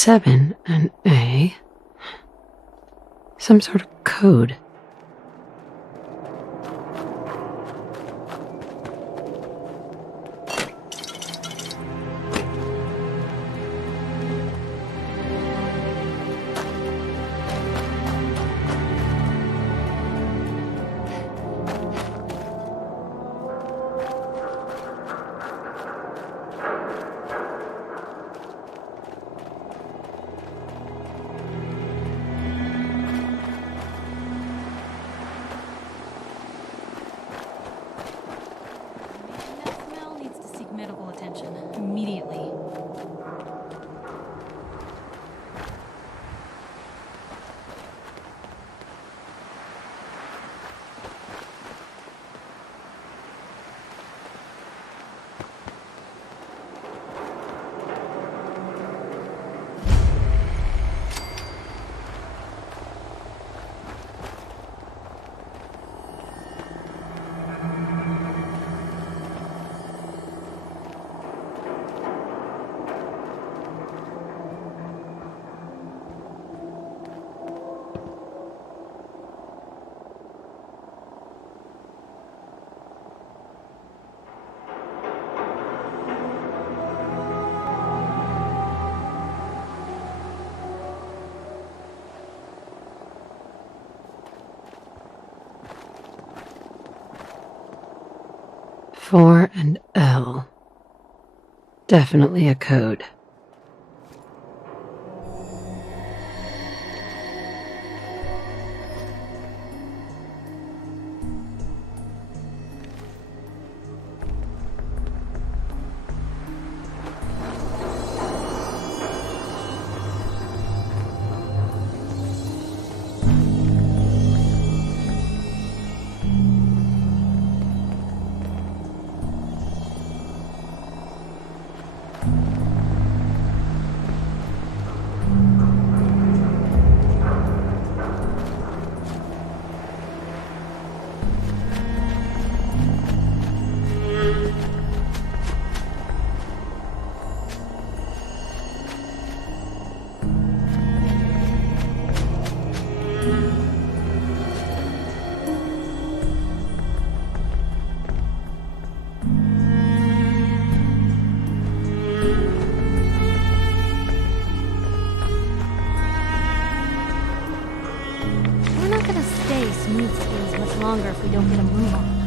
7 and A. Some sort of code. Immediately. Four and L. Definitely a code. Smooth skins much longer if we don't get a move on.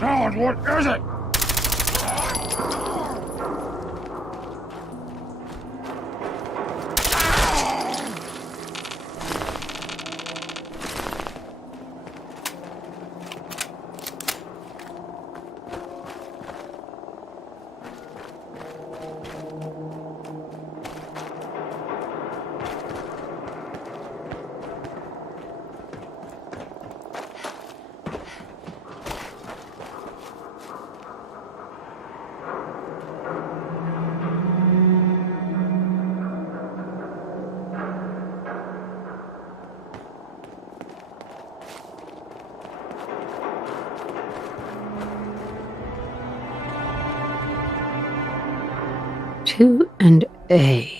sound. What is it? Two and A.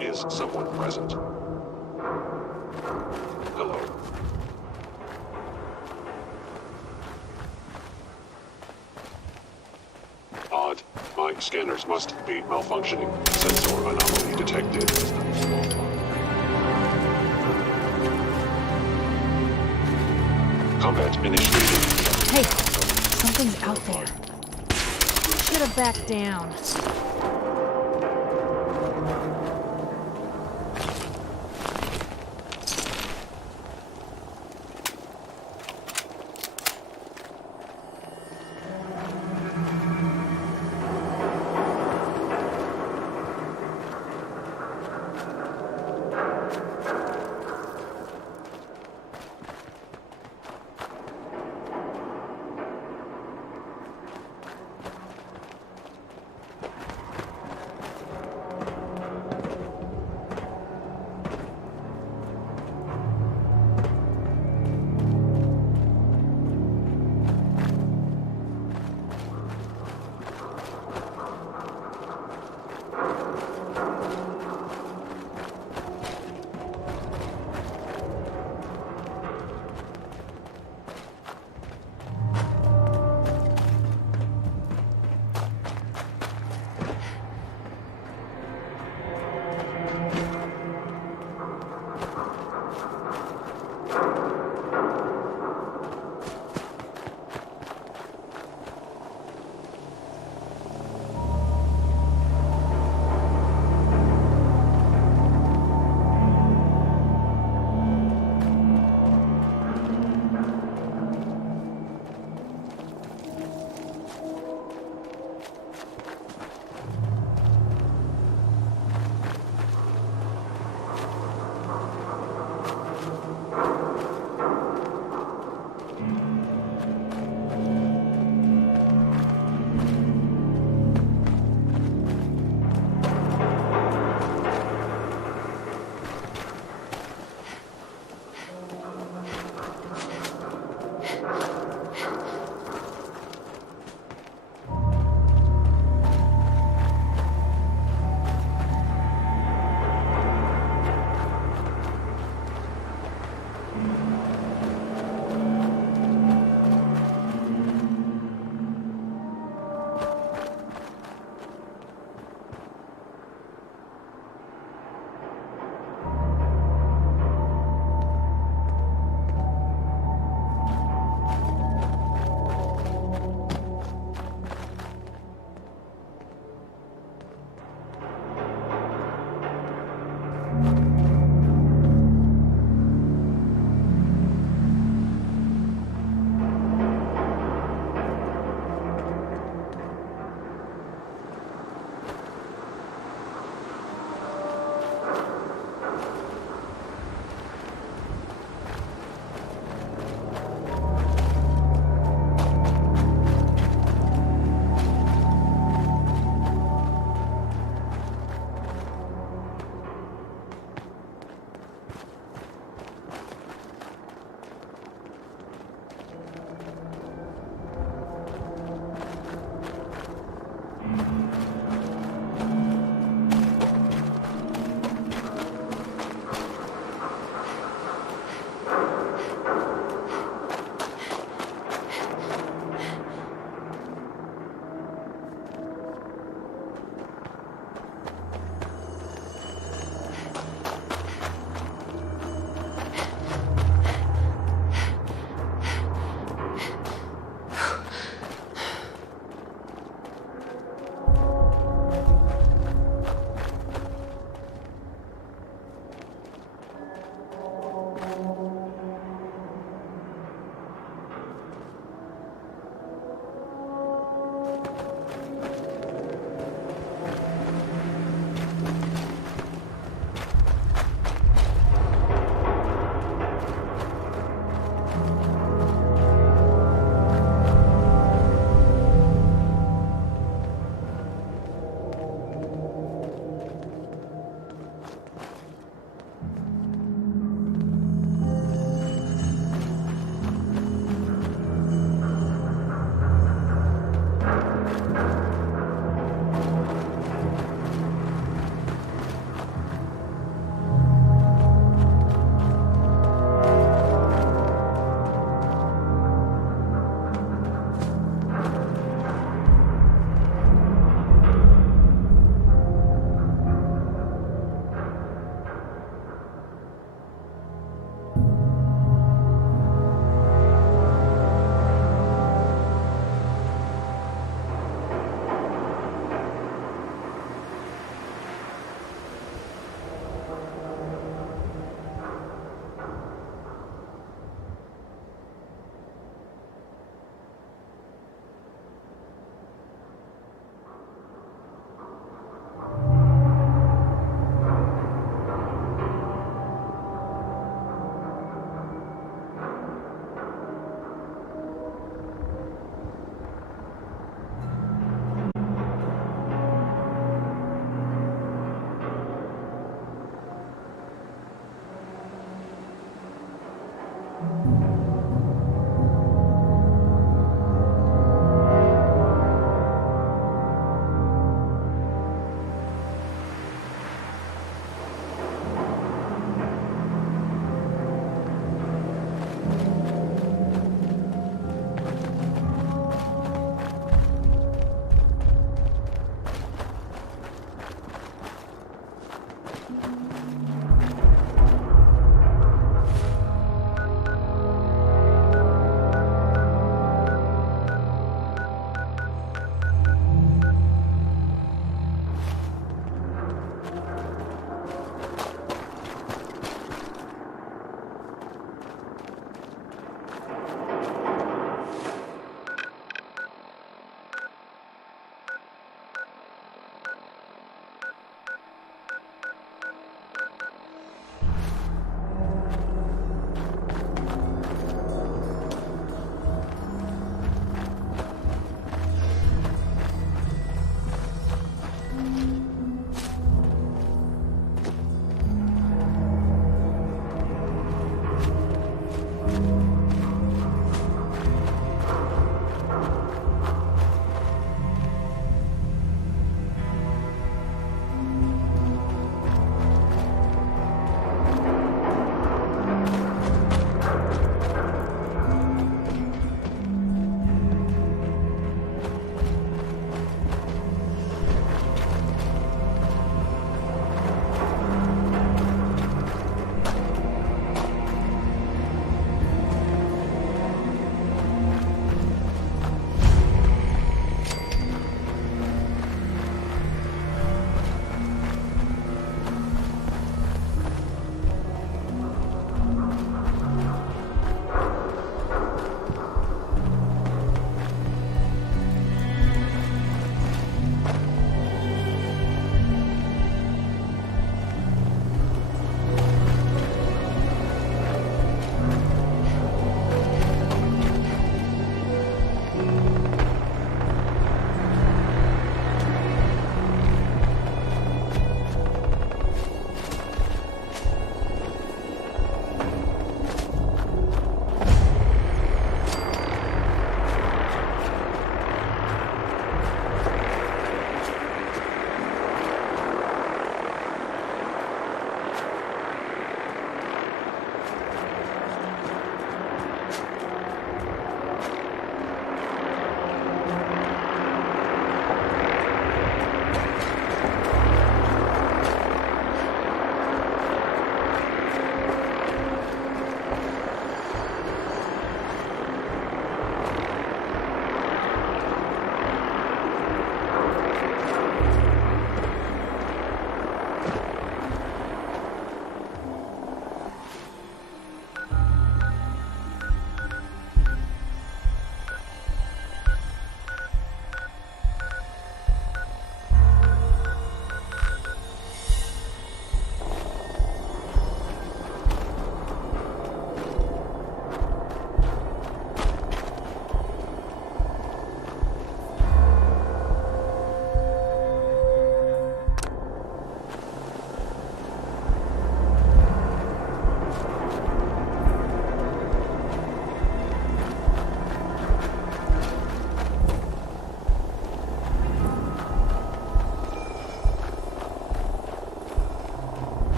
Is someone present? Hello? Odd. My scanners must be malfunctioning. Sensor anomaly detected. Combat initiated. Hey, something's out there. Should have backed down.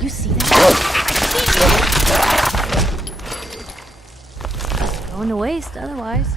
You see that? Going to waste otherwise.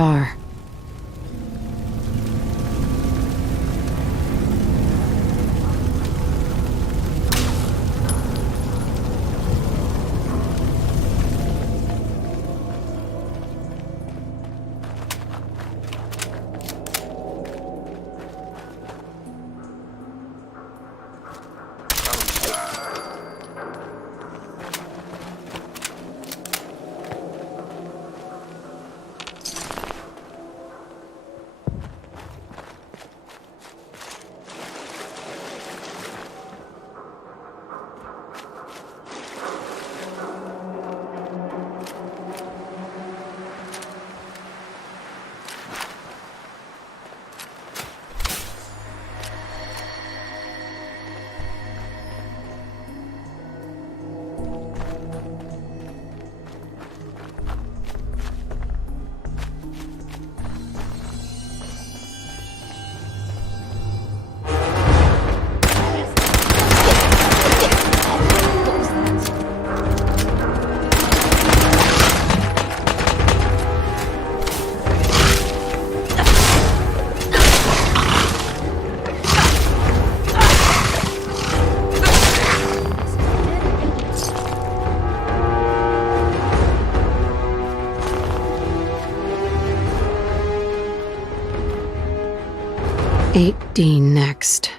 R. D next.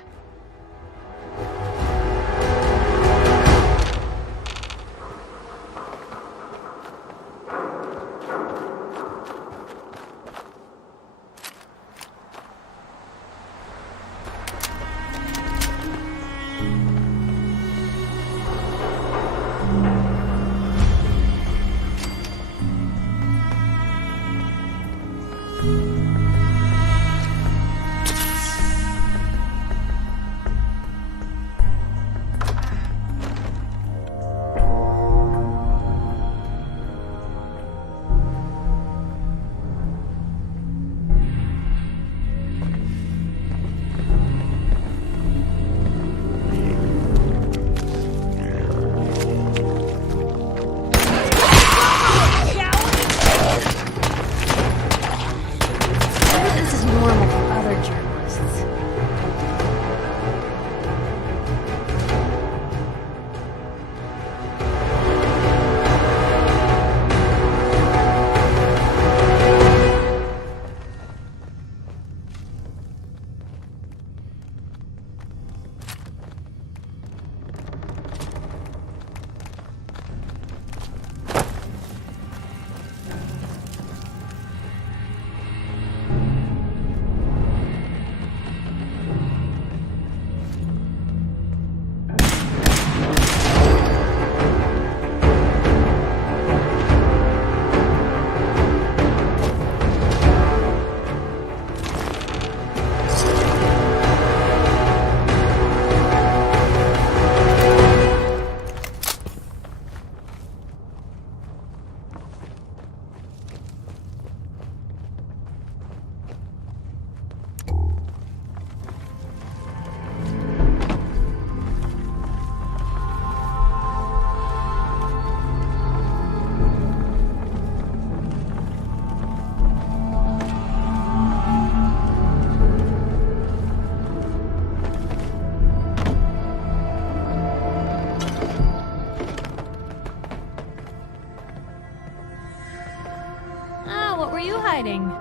exciting.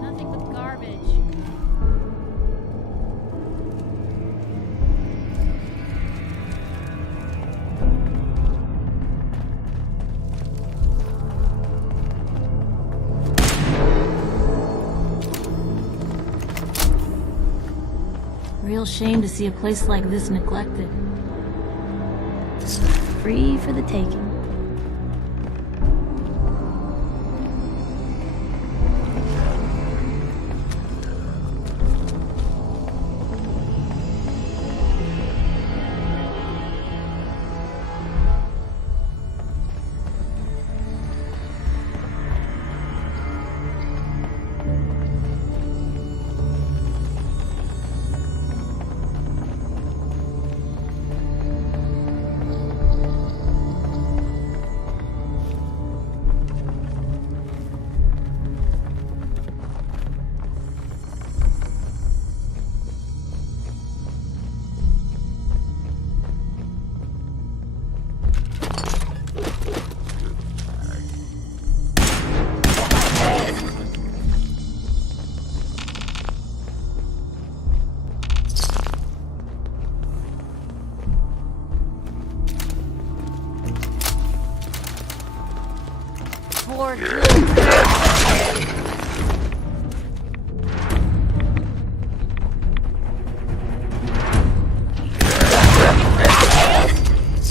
Nothing but garbage. Real shame to see a place like this neglected. Free for the taking. Poor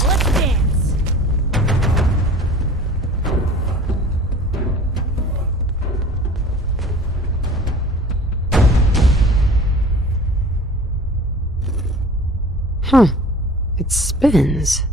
Let's dance. Huh. It spins.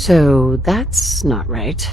So that's not right.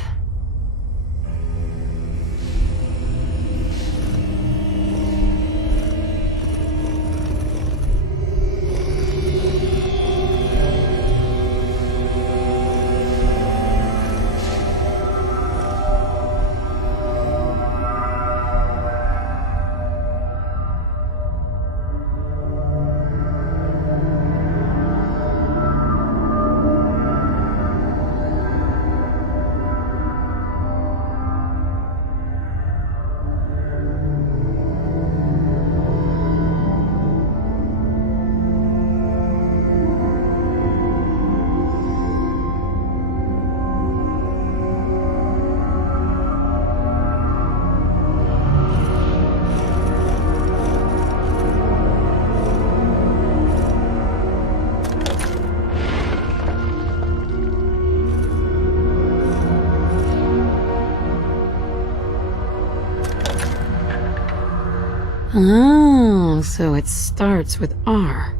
Oh, so it starts with R.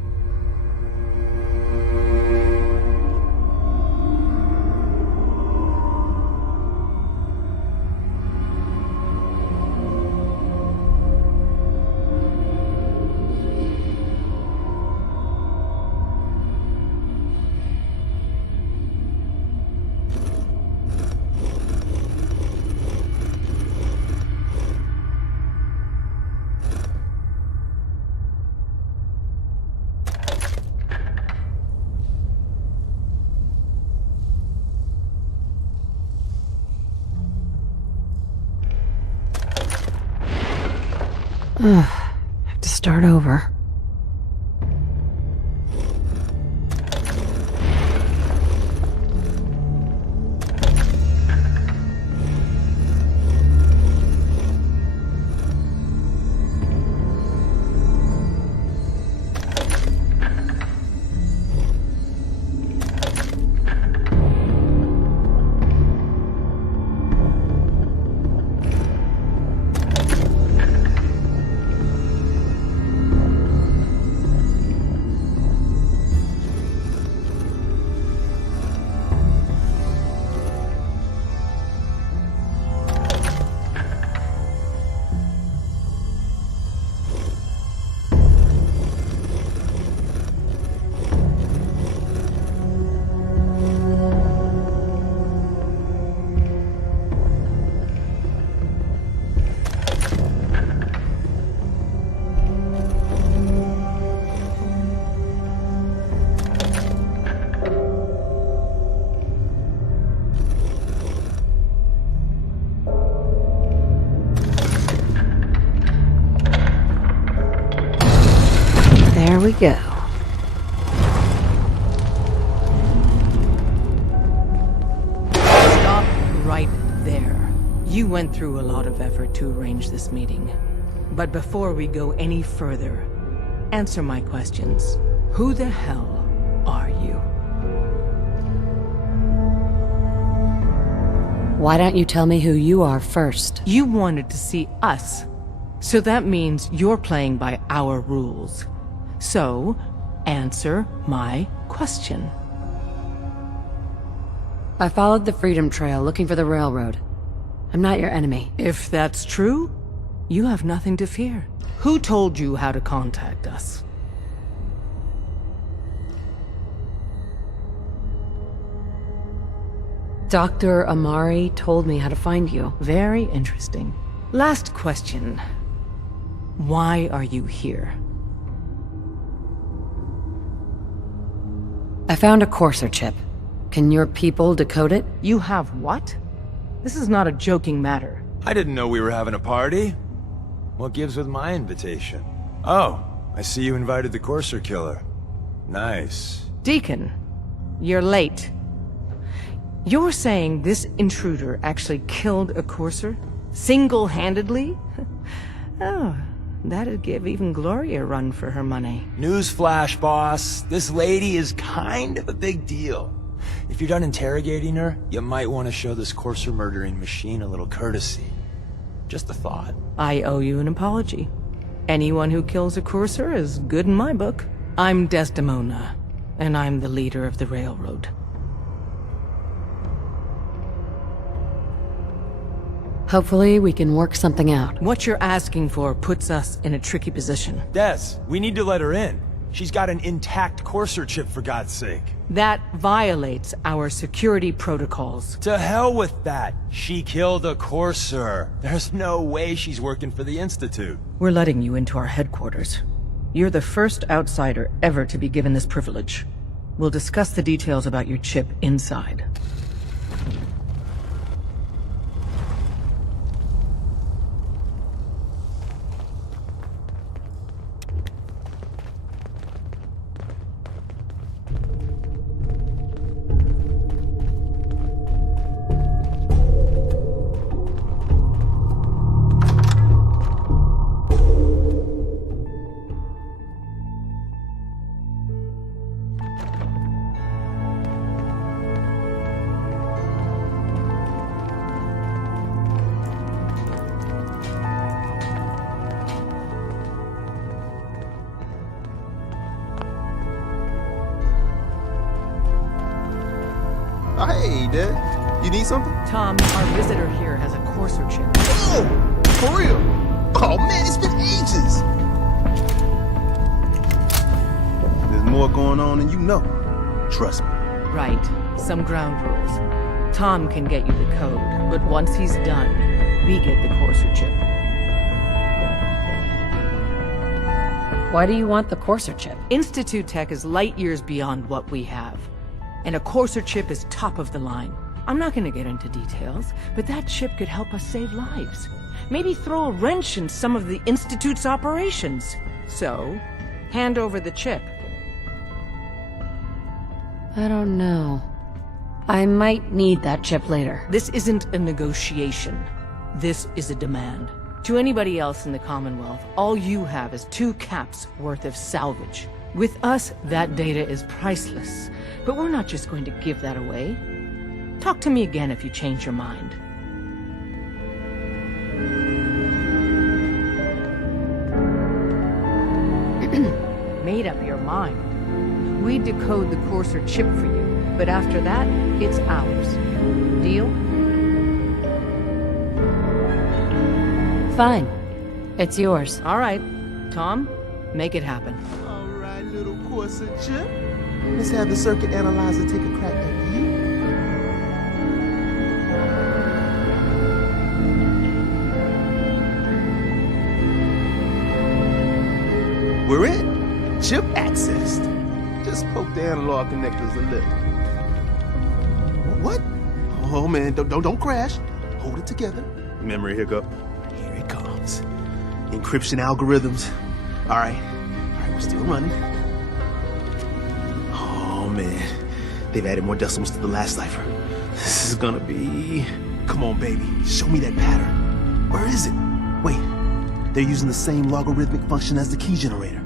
Ugh, have to start over. There we go. Stop right there. You went through a lot of effort to arrange this meeting. But before we go any further, answer my questions. Who the hell are you? Why don't you tell me who you are first? You wanted to see us. So that means you're playing by our rules. So, answer my question. I followed the Freedom Trail looking for the railroad. I'm not your enemy. If that's true, you have nothing to fear. Who told you how to contact us? Dr. Amari told me how to find you. Very interesting. Last question. Why are you here? I found a Courser chip. Can your people decode it? You have what? This is not a joking matter. I didn't know we were having a party. What gives with my invitation? Oh, I see you invited the Courser killer. Nice. Deacon, you're late. You're saying this intruder actually killed a Courser? Single-handedly? Oh, that'd give even Gloria a run for her money. Newsflash, boss. This lady is kind of a big deal. If you're done interrogating her, you might want to show this Courser murdering machine a little courtesy. Just a thought. I owe you an apology. Anyone who kills a Courser is good in my book. I'm Desdemona, and I'm the leader of the railroad. Hopefully, we can work something out. What you're asking for puts us in a tricky position. Des, we need to let her in. She's got an intact Courser chip, for God's sake. That violates our security protocols. To hell with that. She killed a Courser. There's no way she's working for the Institute. We're letting you into our headquarters. You're the first outsider ever to be given this privilege. We'll discuss the details about your chip inside. Hey, Dad. You need something? Tom, our visitor here has a Courser chip. Oh! For real? Oh, man, it's been ages! There's more going on than you know. Trust me. Right. Some ground rules. Tom can get you the code, but once he's done, we get the Courser chip. Why do you want the Courser chip? Institute tech is light years beyond what we have. And a Courser chip is top of the line. I'm not gonna get into details, but that chip could help us save lives. Maybe throw a wrench in some of the Institute's operations. So, hand over the chip. I don't know. I might need that chip later. This isn't a negotiation. This is a demand. To anybody else in the Commonwealth, all you have is 2 caps worth of salvage. With us, that data is priceless. But we're not just going to give that away. Talk to me again if you change your mind. Made up your mind. We decode the Courser chip for you, but after that, it's ours. Deal? Fine. It's yours. All right. Tom, make it happen. All right, little Courser chip. Let's have the circuit analyzer take a crack at you. We're in. Chip accessed. Just poke the analog connectors a little. What? Oh man, don't crash. Hold it together. Memory hiccup. Here it comes. Encryption algorithms. All right, we're still running. Oh man, they've added more decimals to the last cipher. This is gonna be... Come on, baby, show me that pattern. Where is it? Wait, they're using the same logarithmic function as the key generator.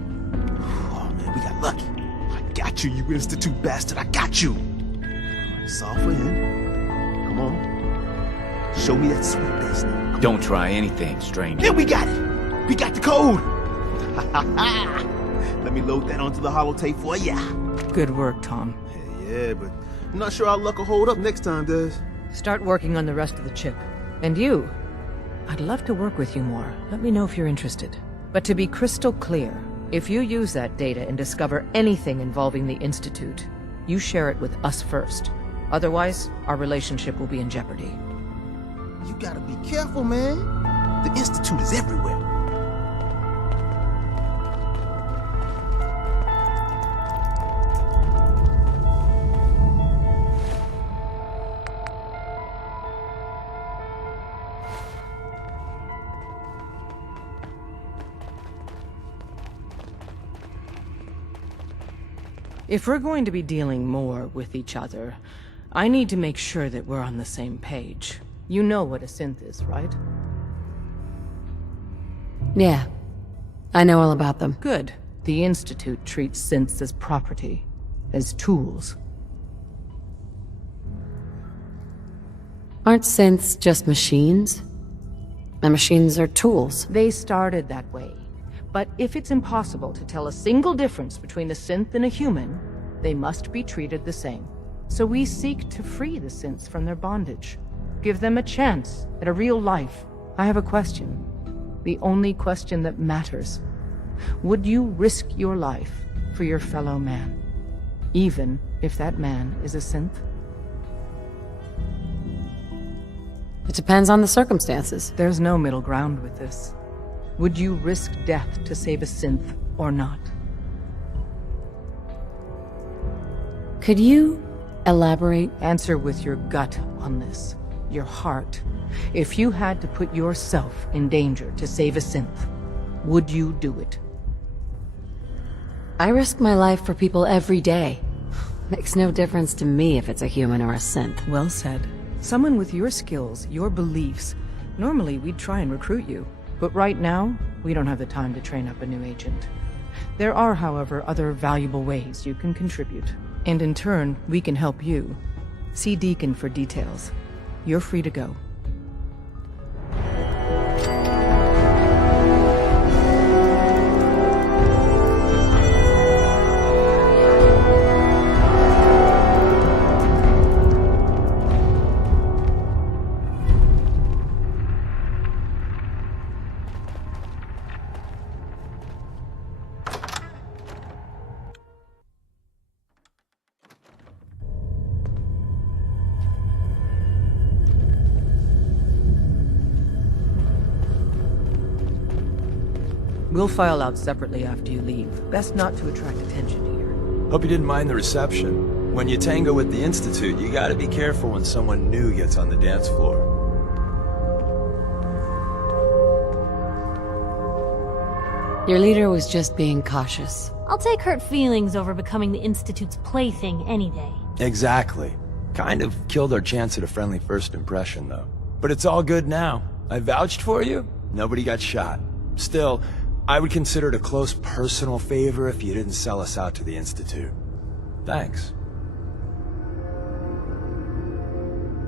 Oh man, we got lucky. I got you, you Institute bastard, I got you. Solve for him. Come on. Show me that sweet bass now. Don't try anything, stranger. Yeah, we got it. We got the code. Let me load that onto the holotape for ya. Good work, Tom. Yeah, but I'm not sure our luck will hold up next time, Des. Start working on the rest of the chip. And you, I'd love to work with you more. Let me know if you're interested. But to be crystal clear, if you use that data and discover anything involving the Institute, you share it with us first. Otherwise, our relationship will be in jeopardy. You gotta be careful, man. The Institute is everywhere. If we're going to be dealing more with each other, I need to make sure that we're on the same page. You know what a synth is, right? Yeah. I know all about them. Good. The Institute treats synths as property, as tools. Aren't synths just machines? And machines are tools. They started that way. But if it's impossible to tell a single difference between a synth and a human, they must be treated the same. So we seek to free the synths from their bondage. Give them a chance at a real life. I have a question. The only question that matters. Would you risk your life for your fellow man? Even if that man is a synth? It depends on the circumstances. There's no middle ground with this. Would you risk death to save a synth or not? Could you elaborate? Answer with your gut on this. Your heart. If you had to put yourself in danger to save a synth, would you do it? I risk my life for people every day. Makes no difference to me if it's a human or a synth. Well said. Someone with your skills, your beliefs. Normally we'd try and recruit you, but right now, we don't have the time to train up a new agent. There are, however, other valuable ways you can contribute. And in turn, we can help you. See Deacon for details. You're free to go. We'll file out separately after you leave. Best not to attract attention here. Hope you didn't mind the reception. When you tango with the Institute, you gotta be careful when someone new gets on the dance floor. Your leader was just being cautious. I'll take hurt feelings over becoming the Institute's plaything any day. Exactly. Kind of killed our chance at a friendly first impression, though. But it's all good now. I vouched for you. Nobody got shot. Still, I would consider it a close personal favor if you didn't sell us out to the Institute. Thanks.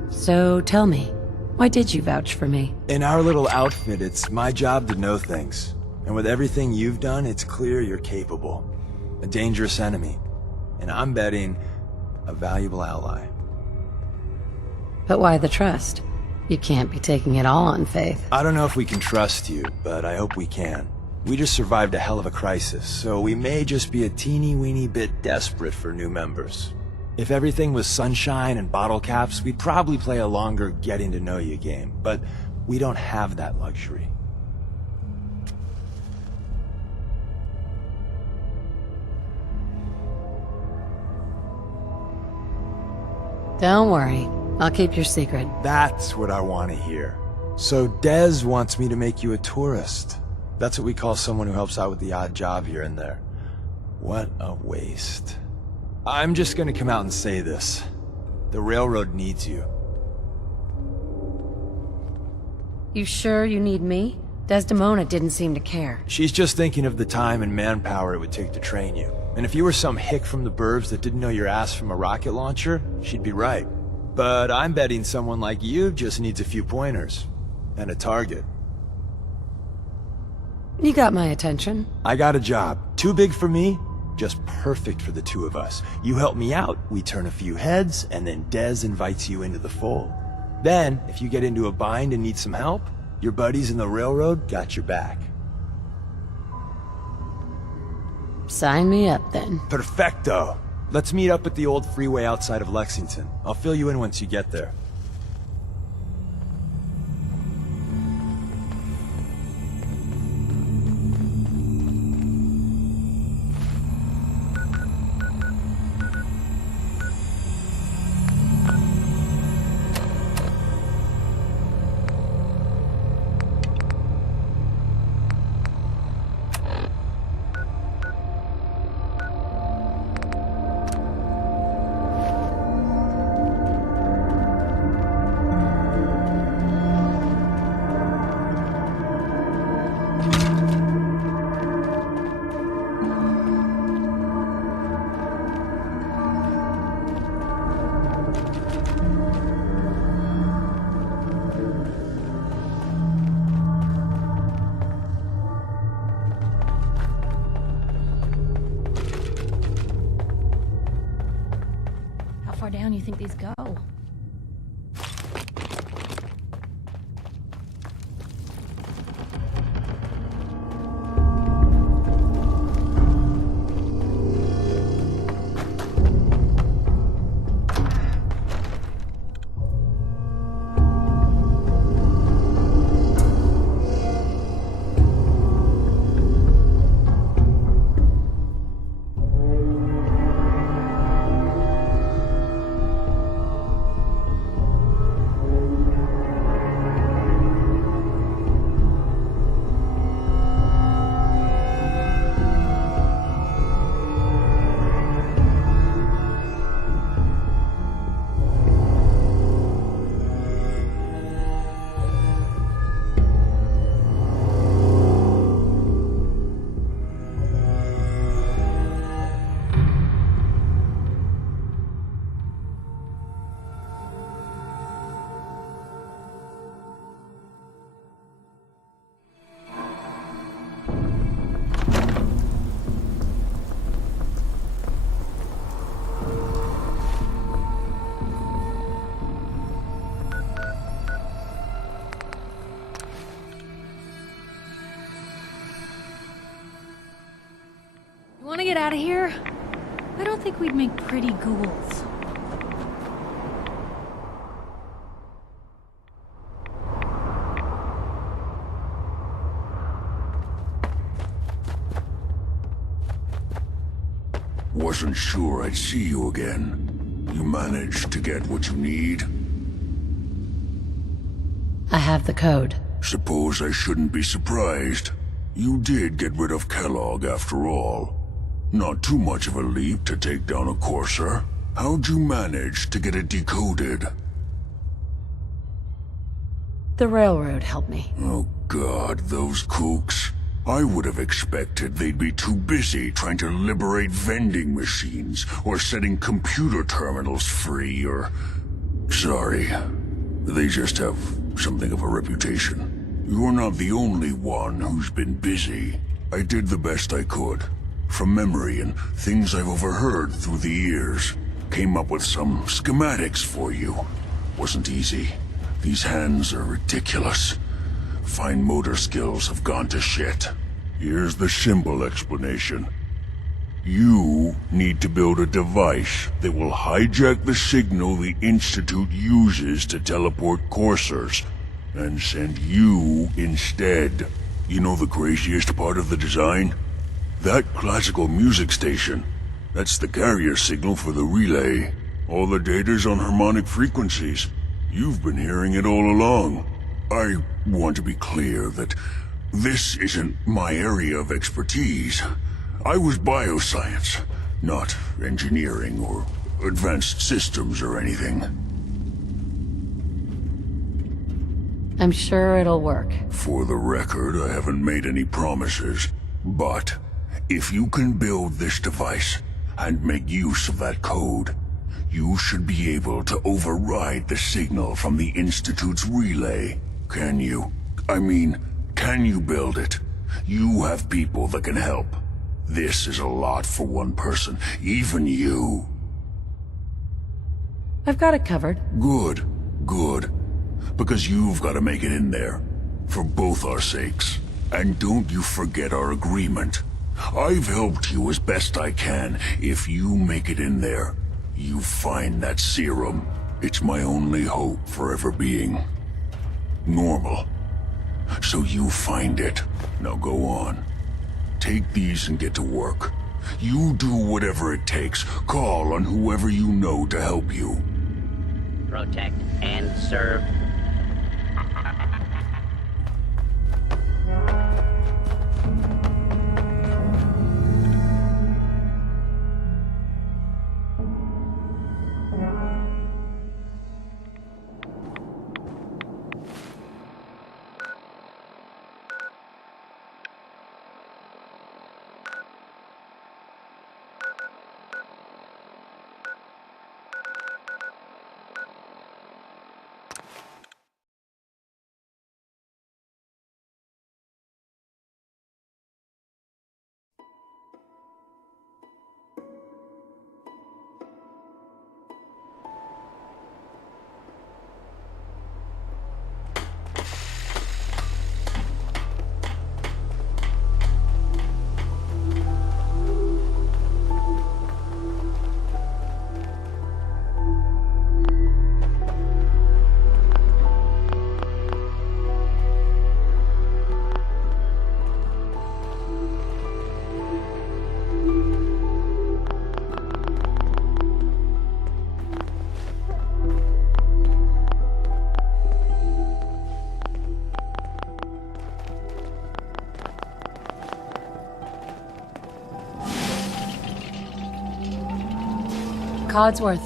So tell me, why did you vouch for me? In our little outfit, it's my job to know things. And with everything you've done, it's clear you're capable. A dangerous enemy. And I'm betting a valuable ally. But why the trust? You can't be taking it all on faith. I don't know if we can trust you, but I hope we can. We just survived a hell of a crisis, so we may just be a teeny-weeny bit desperate for new members. If everything was sunshine and bottle caps, we'd probably play a longer getting-to-know-you game, but we don't have that luxury. Don't worry, I'll keep your secret. That's what I want to hear. So Dez wants me to make you a tourist. That's what we call someone who helps out with the odd job here and there. What a waste. I'm just gonna come out and say this. The railroad needs you. You sure you need me? Desdemona didn't seem to care. She's just thinking of the time and manpower it would take to train you. And if you were some hick from the burbs that didn't know your ass from a rocket launcher, she'd be right. But I'm betting someone like you just needs a few pointers. And a target. You got my attention. I got a job. Too big for me, just perfect for the two of us. You help me out, we turn a few heads, and then Dez invites you into the fold. Then, if you get into a bind and need some help, your buddies in the railroad got your back. Sign me up, then. Perfecto. Let's meet up at the old freeway outside of Lexington. I'll fill you in once you get there. How far down you think these go? out of here. I don't think we'd make pretty ghouls. Wasn't sure I'd see you again. You managed to get what you need? I have the code. Suppose I shouldn't be surprised. You did get rid of Kellogg after all. Not too much of a leap to take down a courser. How'd you manage to get it decoded? The railroad helped me. Oh God, those kooks. I would have expected they'd be too busy trying to liberate vending machines or setting computer terminals free or... Sorry. They just have something of a reputation. You're not the only one who's been busy. I did the best I could. From memory and things I've overheard through the years. Came up with some schematics for you. Wasn't easy. These hands are ridiculous. Fine motor skills have gone to shit. Here's the simple explanation. You need to build a device that will hijack the signal the Institute uses to teleport coursers, and send you instead. You know the craziest part of the design? That classical music station. That's the carrier signal for the relay. All the data's on harmonic frequencies. You've been hearing it all along. I want to be clear that this isn't my area of expertise. I was bioscience, not engineering or advanced systems or anything. I'm sure it'll work. For the record, I haven't made any promises, but if you can build this device and make use of that code, you should be able to override the signal from the Institute's relay. Can you? I mean, can you build it? You have people that can help. This is a lot for one person, even you. I've got it covered. Good, good. Because you've got to make it in there. For both our sakes. And don't you forget our agreement. I've helped you as best I can. If you make it in there, you find that serum. It's my only hope for ever being normal. So you find it. Now go on. Take these and get to work. You do whatever it takes. Call on whoever you know to help you. Protect and serve. Codsworth.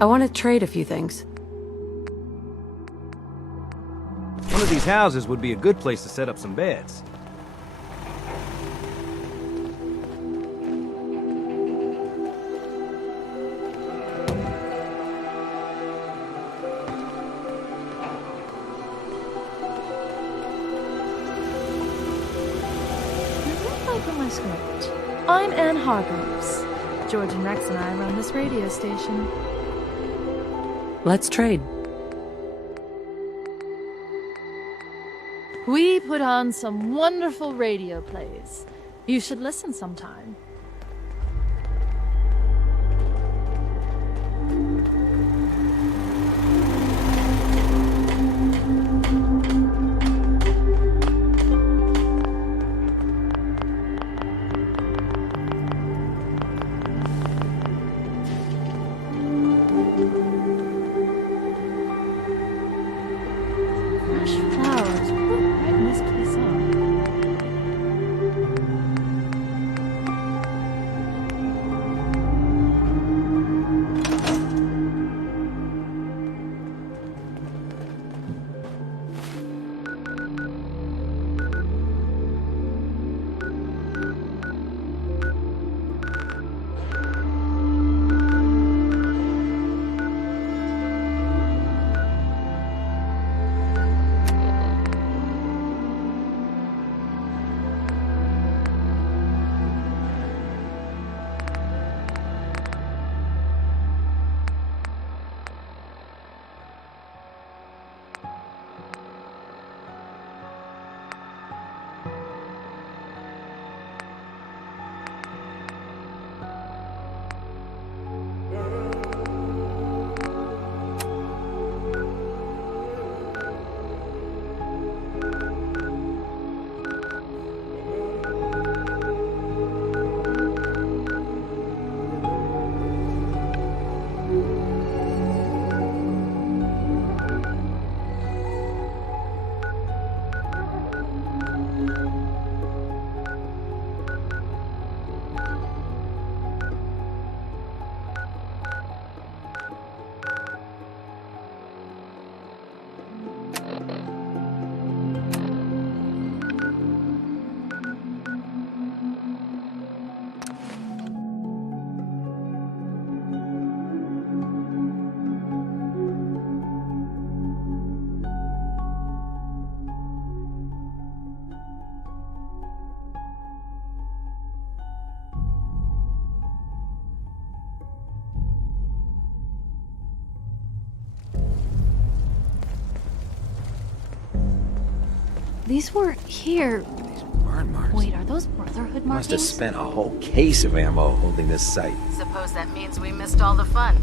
I want to trade a few things. One of these houses would be a good place to set up some beds. my script. I'm Anne Hargreaves. George and Rex and I run this radio station. Let's trade. We put on some wonderful radio plays. You should listen sometime. Fresh flowers. Who brighten this place up? These weren't here. Burn marks. Wait, are those Brotherhood Must markings? have spent a whole case of ammo holding this site. Suppose that means we missed all the fun.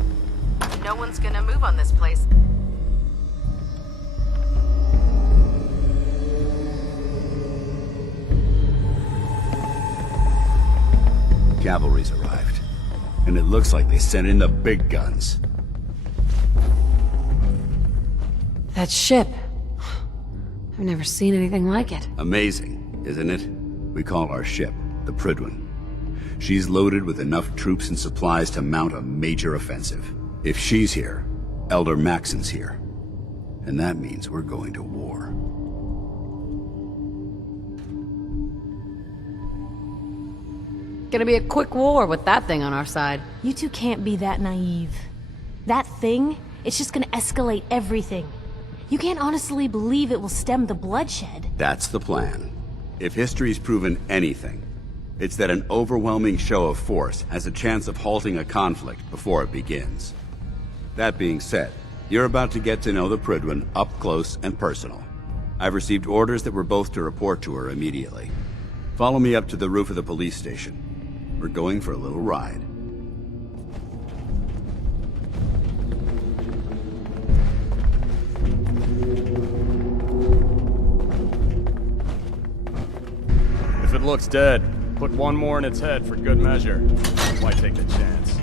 No one's gonna move on this place. Cavalry's arrived. And it looks like they sent in the big guns. That ship. I've never seen anything like it. Amazing, isn't it? We call our ship the Prydwen. She's loaded with enough troops and supplies to mount a major offensive. If she's here, Elder Maxon's here. And that means we're going to war. Gonna be a quick war with that thing on our side. You two can't be that naive. That thing, it's just gonna escalate everything. You can't honestly believe it will stem the bloodshed. That's the plan. If history's proven anything, it's that an overwhelming show of force has a chance of halting a conflict before it begins. That being said, you're about to get to know the Prydwen up close and personal. I've received orders that we're both to report to her immediately. Follow me up to the roof of the police station. We're going for a little ride. If it looks dead, put one more in its head for good measure. Why take the chance?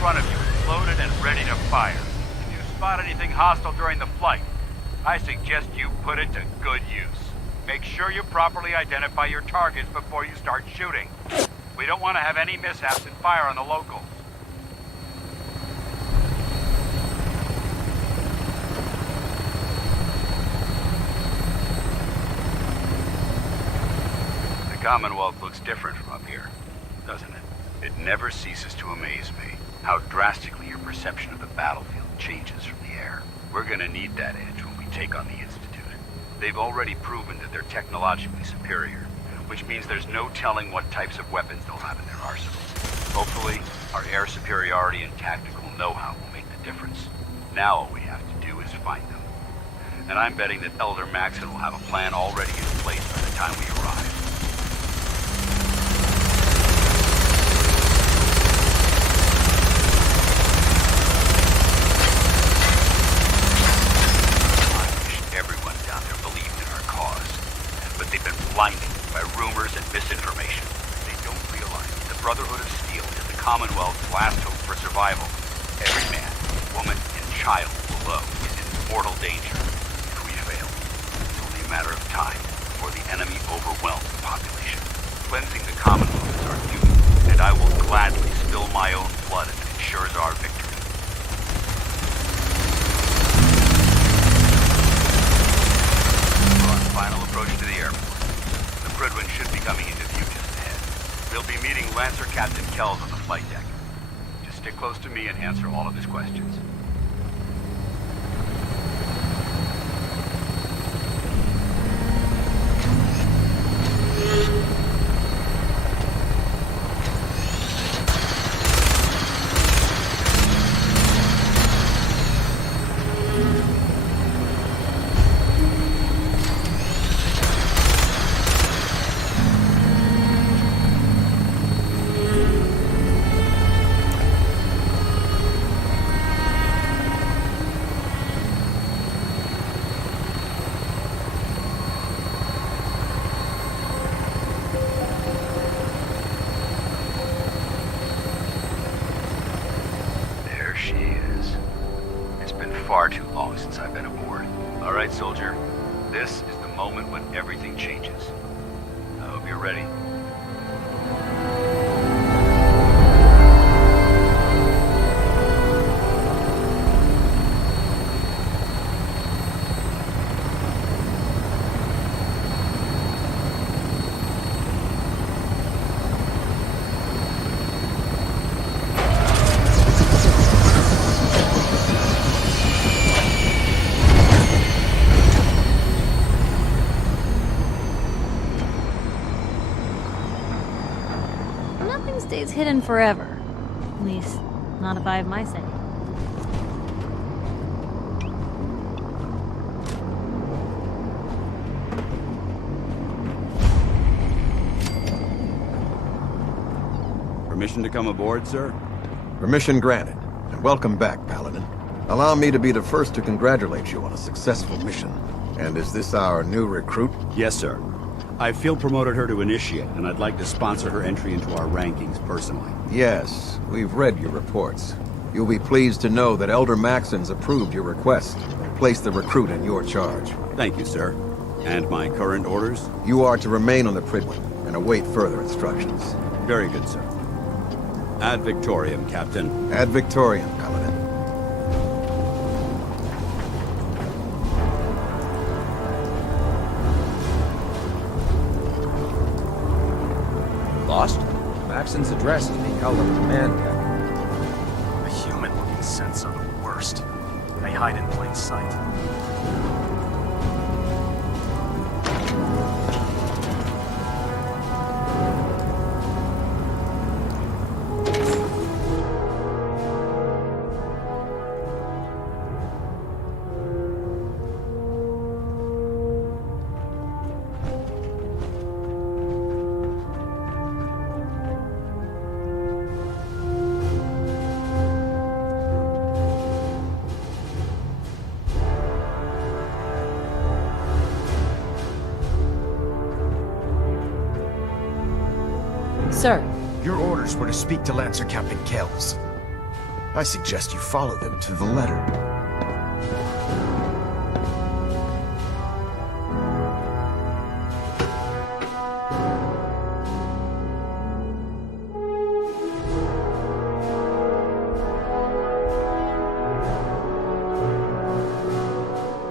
front of you is loaded and ready to fire. If you spot anything hostile during the flight, I suggest you put it to good use. Make sure you properly identify your targets before you start shooting. We don't want to have any mishaps and fire on the locals. The Commonwealth looks different from up here, doesn't it? It never ceases to amaze me how drastically your perception of the battlefield changes from the air. We're gonna need that edge when we take on the Institute. They've already proven that they're technologically superior, which means there's no telling what types of weapons they'll have in their arsenals. Hopefully, our air superiority and tactical know-how will make the difference. Now all we have to do is find them. And I'm betting that Elder Maxon will have a plan already in place by the time we arrive. Blinded by rumors and misinformation. They don't realize the Brotherhood of Steel is the Commonwealth's last hope for survival. Every man, woman, and child below is in mortal danger. If we fail, it's only a matter of time before the enemy overwhelms the population. Cleansing the Commonwealth is our duty, and I will gladly spill my own blood if it ensures our victory. We're on final approach to the airport. Fredwin should be coming into view just ahead. We'll be meeting Lancer Captain Kells on the flight deck. Just stick close to me and answer all of his questions. Far too long since I've been aboard. All right, soldier. This is the moment when everything changes. I hope you're ready. Stays hidden forever. At least, not if I have my say. Permission to come aboard, sir? Permission granted, and welcome back, Paladin. Allow me to be the first to congratulate you on a successful mission. And is this our new recruit? Yes, sir. I field promoted her to initiate, and I'd like to sponsor her entry into our rankings personally. Yes, we've read your reports. You'll be pleased to know that Elder Maxon's approved your request and placed the recruit in your charge. Thank you, sir. And my current orders? You are to remain on the Prydwen and await further instructions. Very good, sir. Ad Victoriam, Captain. Ad Victoriam, Paladin. Lost? Maxon's address is being held on the command deck. The human-looking synths are the worst. They hide in plain sight. Sir. Your orders were to speak to Lancer Captain Kells. I suggest you follow them to the letter.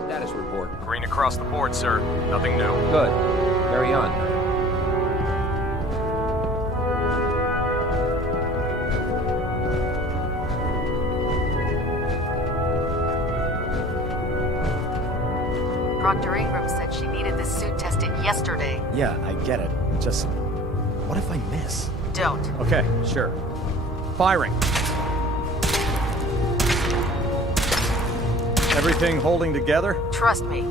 Status report. Green across the board, sir. Nothing new. Good. Carry on. Dr. Ingram said she needed this suit tested yesterday. Yeah, I get it. Just, what if I miss? Don't. Okay, sure. Firing. Everything holding together? Trust me,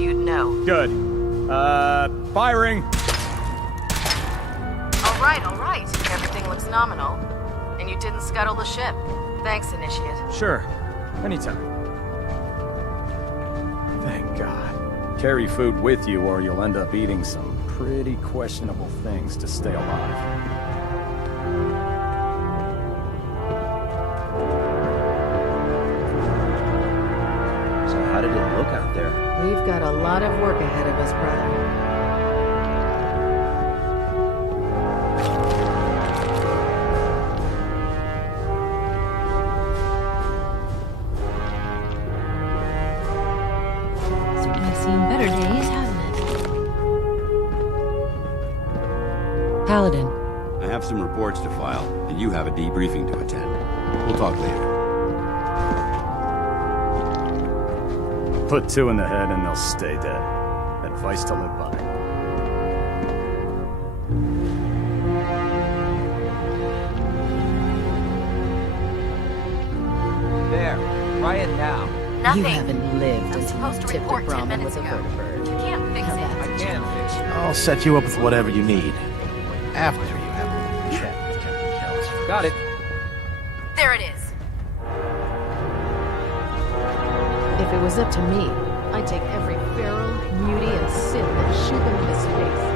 you'd know. Good. Firing! All right. Everything looks nominal. And you didn't scuttle the ship. Thanks, Initiate. Sure. Anytime. Thank God. Carry food with you or you'll end up eating some pretty questionable things to stay alive. So how did it look out there? We've got a lot of work ahead of us, brother. Certainly seen better days, hasn't it? Paladin. I have some reports to file, and you have a debriefing to attend. We'll talk later. Put two in the head and they'll stay dead. Advice to live by. There. Try it now. Nothing. You haven't lived I'm until supposed you to tipped a report 10 Brahmin minutes with a ago. vertibird. You can't fix Now it. that's I can fix it. I'll set you up with whatever you need. After you have a chat with Captain Kells. Got it. There it is. If it was up to me, I'd take every feral, mutie, and synth and shoot them into space.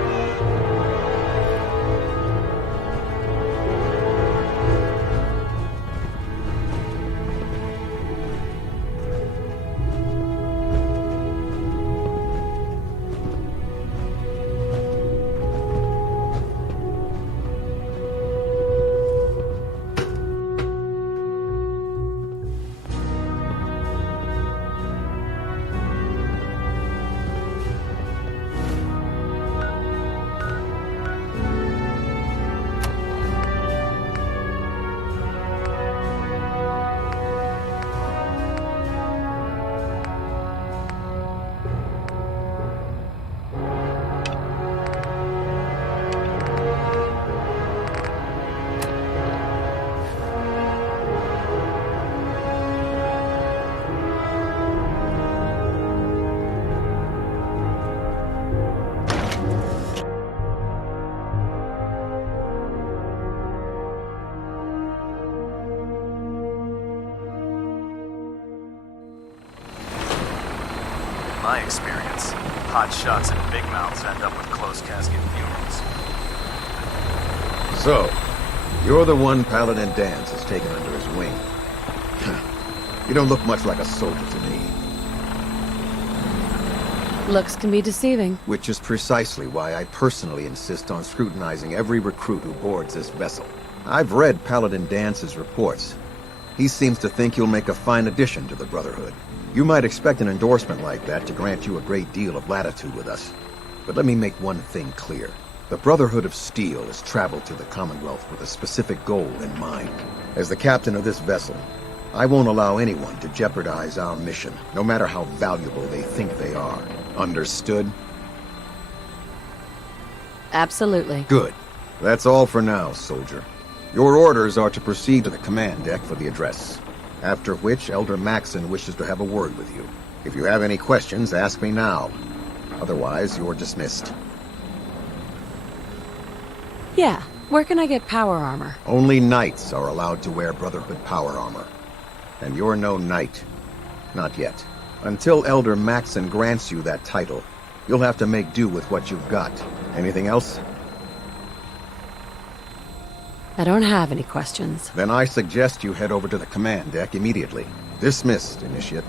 In my experience, hot shots and big mouths end up with closed casket funerals. So, you're the one Paladin Danse has taken under his wing. You don't look much like a soldier to me. Looks can be deceiving. Which is precisely why I personally insist on scrutinizing every recruit who boards this vessel. I've read Paladin Dance's reports. He seems to think you'll make a fine addition to the Brotherhood. You might expect an endorsement like that to grant you a great deal of latitude with us. But let me make one thing clear. The Brotherhood of Steel has traveled to the Commonwealth with a specific goal in mind. As the captain of this vessel, I won't allow anyone to jeopardize our mission, no matter how valuable they think they are. Understood? Absolutely. Good. That's all for now, soldier. Your orders are to proceed to the command deck for the address. After which, Elder Maxon wishes to have a word with you. If you have any questions, ask me now. Otherwise, you're dismissed. Yeah. Where can I get power armor? Only knights are allowed to wear Brotherhood power armor. And you're no knight. Not yet. Until Elder Maxon grants you that title, you'll have to make do with what you've got. Anything else? I don't have any questions. Then I suggest you head over to the command deck immediately. Dismissed, Initiate.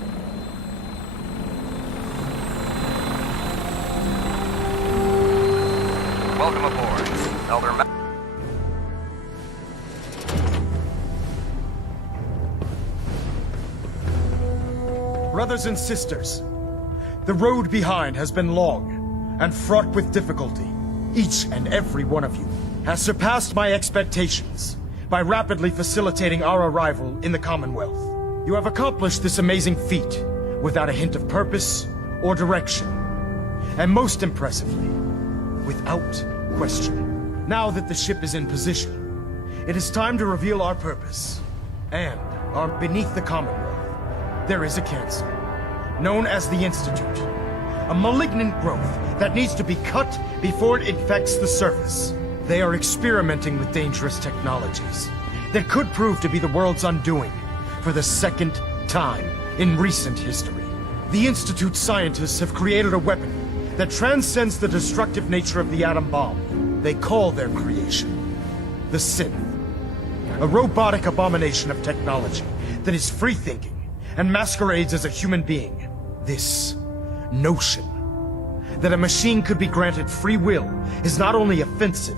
Welcome aboard, Elder Brothers and sisters, the road behind has been long and fraught with difficulty. Each and every one of you has surpassed my expectations by rapidly facilitating our arrival in the Commonwealth. You have accomplished this amazing feat without a hint of purpose or direction, and most impressively, without question. Now that the ship is in position, it is time to reveal our purpose. And beneath the Commonwealth, there is a cancer, known as the Institute. A malignant growth that needs to be cut before it infects the surface. They are experimenting with dangerous technologies that could prove to be the world's undoing for the second time in recent history. The Institute's scientists have created a weapon that transcends the destructive nature of the atom bomb. They call their creation the Synth. A robotic abomination of technology that is free-thinking and masquerades as a human being. This notion that a machine could be granted free will is not only offensive,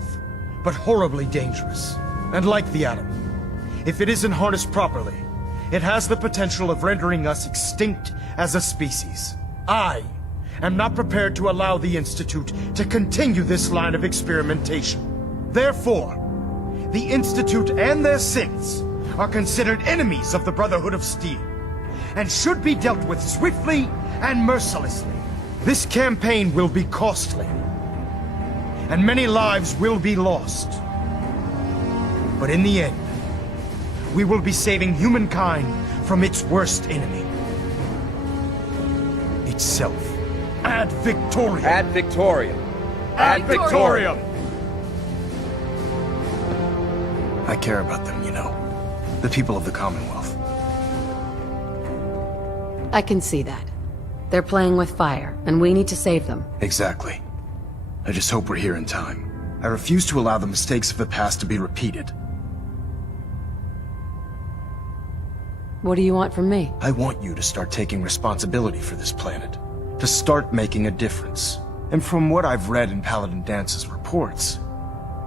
but horribly dangerous. And like the atom, if it isn't harnessed properly, it has the potential of rendering us extinct as a species. I am not prepared to allow the Institute to continue this line of experimentation. Therefore, the Institute and their synths are considered enemies of the Brotherhood of Steel, and should be dealt with swiftly and mercilessly. This campaign will be costly, and many lives will be lost. But in the end, we will be saving humankind from its worst enemy. Itself. Ad Victoriam! Ad Victoriam! Ad Victoriam! I care about them, you know. The people of the Commonwealth. I can see that. They're playing with fire, and we need to save them. Exactly. I just hope we're here in time. I refuse to allow the mistakes of the past to be repeated. What do you want from me? I want you to start taking responsibility for this planet. To start making a difference. And from what I've read in Paladin Dance's reports,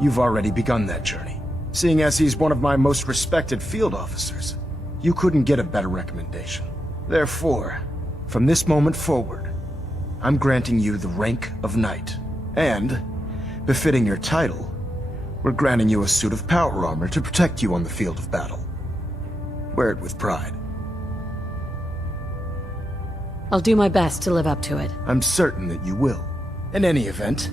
you've already begun that journey. Seeing as he's one of my most respected field officers, you couldn't get a better recommendation. Therefore, from this moment forward, I'm granting you the rank of Knight. And, befitting your title, we're granting you a suit of power armor to protect you on the field of battle. Wear it with pride. I'll do my best to live up to it. I'm certain that you will. In any event,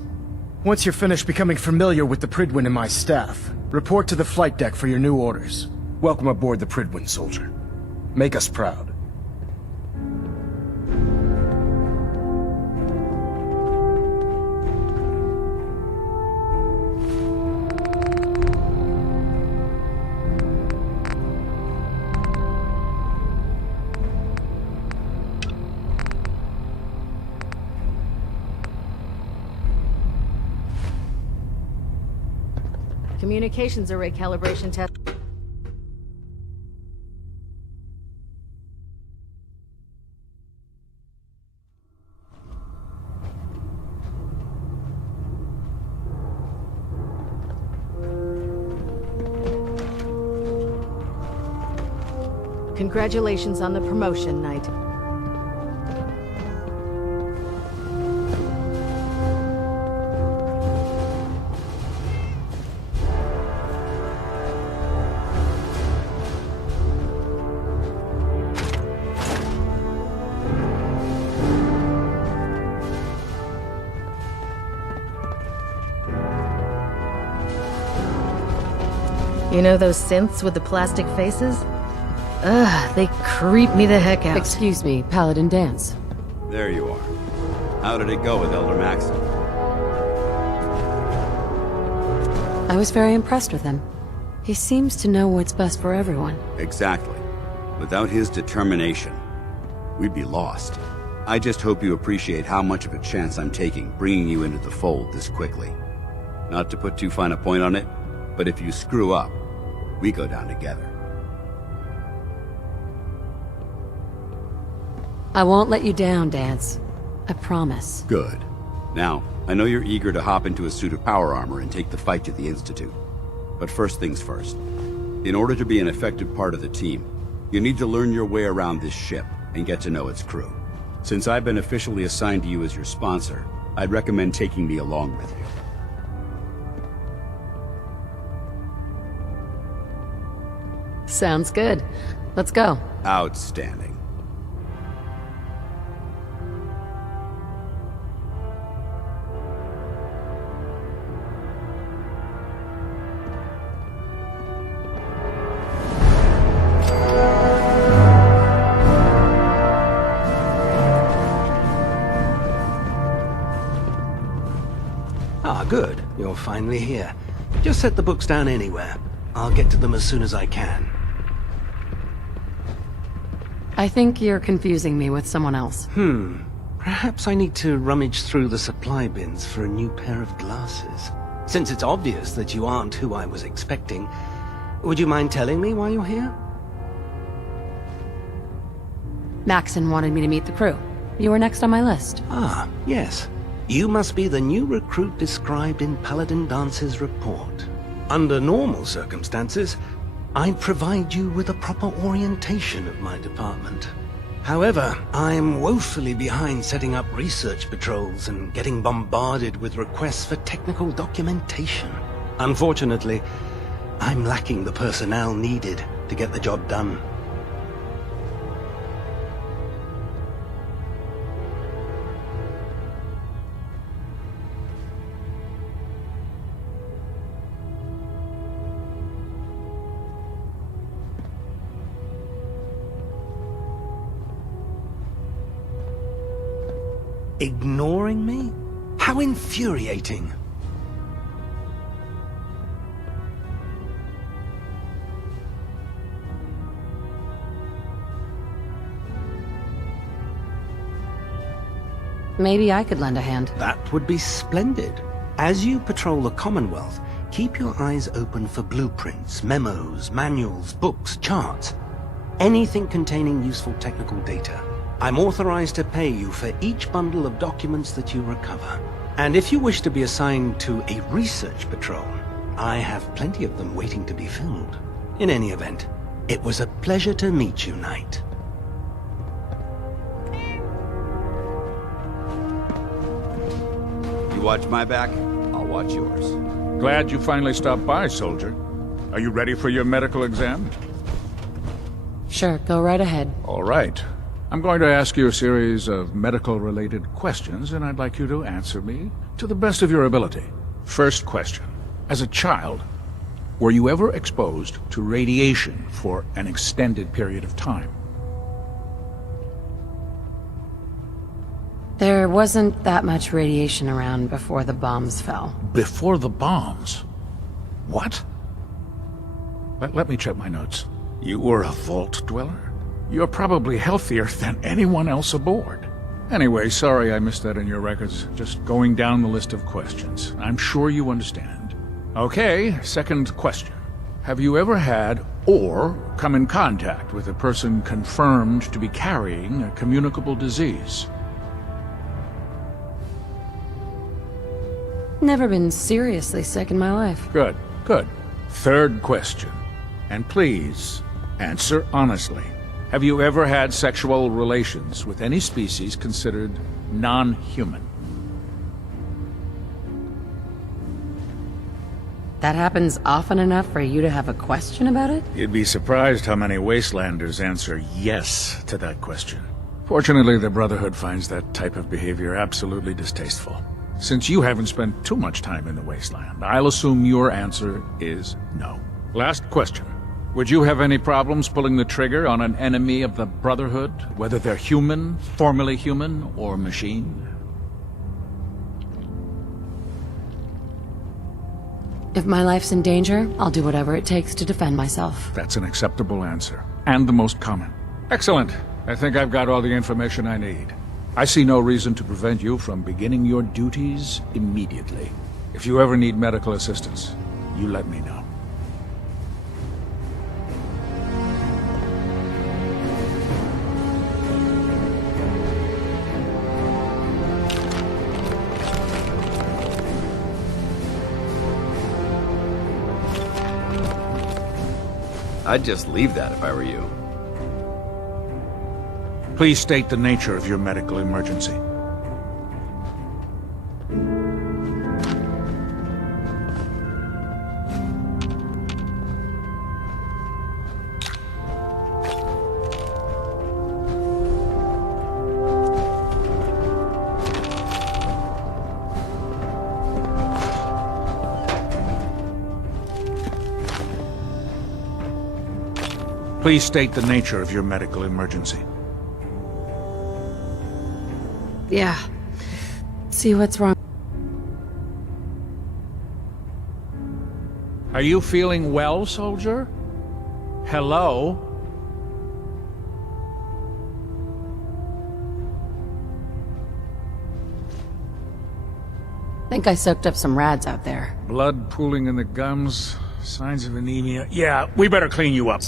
once you're finished becoming familiar with the Pridwin and my staff, report to the flight deck for your new orders. Welcome aboard the Pridwin, soldier. Make us proud. Communications array calibration test. Congratulations on the promotion, Knight. You know those synths with the plastic faces? Ugh, they creep me the heck out. Excuse me, Paladin Dance. There you are. How did it go with Elder Maxim? I was very impressed with him. He seems to know what's best for everyone. Exactly. Without his determination, we'd be lost. I just hope you appreciate how much of a chance I'm taking bringing you into the fold this quickly. Not to put too fine a point on it, but if you screw up, We go down together. I won't let you down, Dance. I promise. Good. Now, I know you're eager to hop into a suit of power armor and take the fight to the Institute. But first things first. In order to be an effective part of the team, you need to learn your way around this ship and get to know its crew. Since I've been officially assigned to you as your sponsor, I'd recommend taking me along with you. Sounds good. Let's go. Outstanding. Ah, good. You're finally here. Just set the books down anywhere. I'll get to them as soon as I can. I think you're confusing me with someone else. Perhaps I need to rummage through the supply bins for a new pair of glasses. Since it's obvious that you aren't who I was expecting, would you mind telling me why you're here? Maxon wanted me to meet the crew. You were next on my list. Ah, yes. You must be the new recruit described in Paladin Dance's report. Under normal circumstances, I'd provide you with a proper orientation of my department. However, I'm woefully behind setting up research patrols and getting bombarded with requests for technical documentation. Unfortunately, I'm lacking the personnel needed to get the job done. Ignoring me? How infuriating. Maybe I could lend a hand. That would be splendid. As you patrol the Commonwealth, keep your eyes open for blueprints, memos, manuals, books, charts. Anything containing useful technical data. I'm authorized to pay you for each bundle of documents that you recover. And if you wish to be assigned to a research patrol, I have plenty of them waiting to be filled. In any event, it was a pleasure to meet you, Knight. You watch my back, I'll watch yours. Glad you finally stopped by, soldier. Are you ready for your medical exam? Sure, go right ahead. All right. I'm going to ask you a series of medical-related questions, and I'd like you to answer me to the best of your ability. First question. As a child, were you ever exposed to radiation for an extended period of time? There wasn't that much radiation around before the bombs fell. Before the bombs? What? Let me check my notes. You were a vault dweller? You're probably healthier than anyone else aboard. Anyway, sorry I missed that in your records. Just going down the list of questions. I'm sure you understand. Okay, second question. Have you ever had or come in contact with a person confirmed to be carrying a communicable disease? Never been seriously sick in my life. Good, good. Third question. And please, answer honestly. Have you ever had sexual relations with any species considered non-human? That happens often enough for you to have a question about it? You'd be surprised how many Wastelanders answer yes to that question. Fortunately, the Brotherhood finds that type of behavior absolutely distasteful. Since you haven't spent too much time in the Wasteland, I'll assume your answer is no. Last question. Would you have any problems pulling the trigger on an enemy of the Brotherhood, whether they're human, formerly human, or machine? If my life's in danger, I'll do whatever it takes to defend myself. That's an acceptable answer, and the most common. Excellent. I think I've got all the information I need. I see no reason to prevent you from beginning your duties immediately. If you ever need medical assistance, you let me know. I'd just leave that if I were you. Please state the nature of your medical emergency. Please state the nature of your medical emergency. Yeah. See what's wrong. Are you feeling well, soldier? Hello? Think I soaked up some rads out there. Blood pooling in the gums, signs of anemia. Yeah, we better clean you up.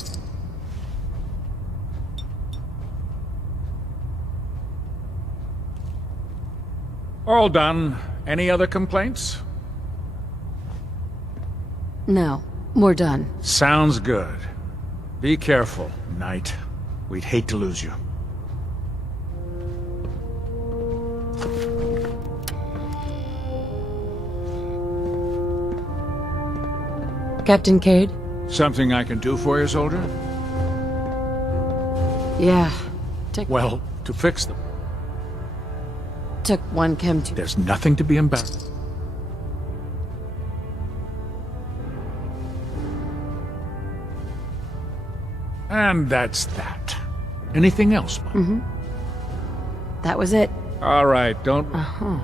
All done. Any other complaints? No, we're done. Sounds good. Be careful, Knight. We'd hate to lose you. Captain Cade? Something I can do for you, soldier? Yeah. Well, to fix them. Took one chem to... There's nothing to be embarrassed. And that's that. Anything else, Mom? Mm-hmm. That was it. All right, don't... Uh-huh.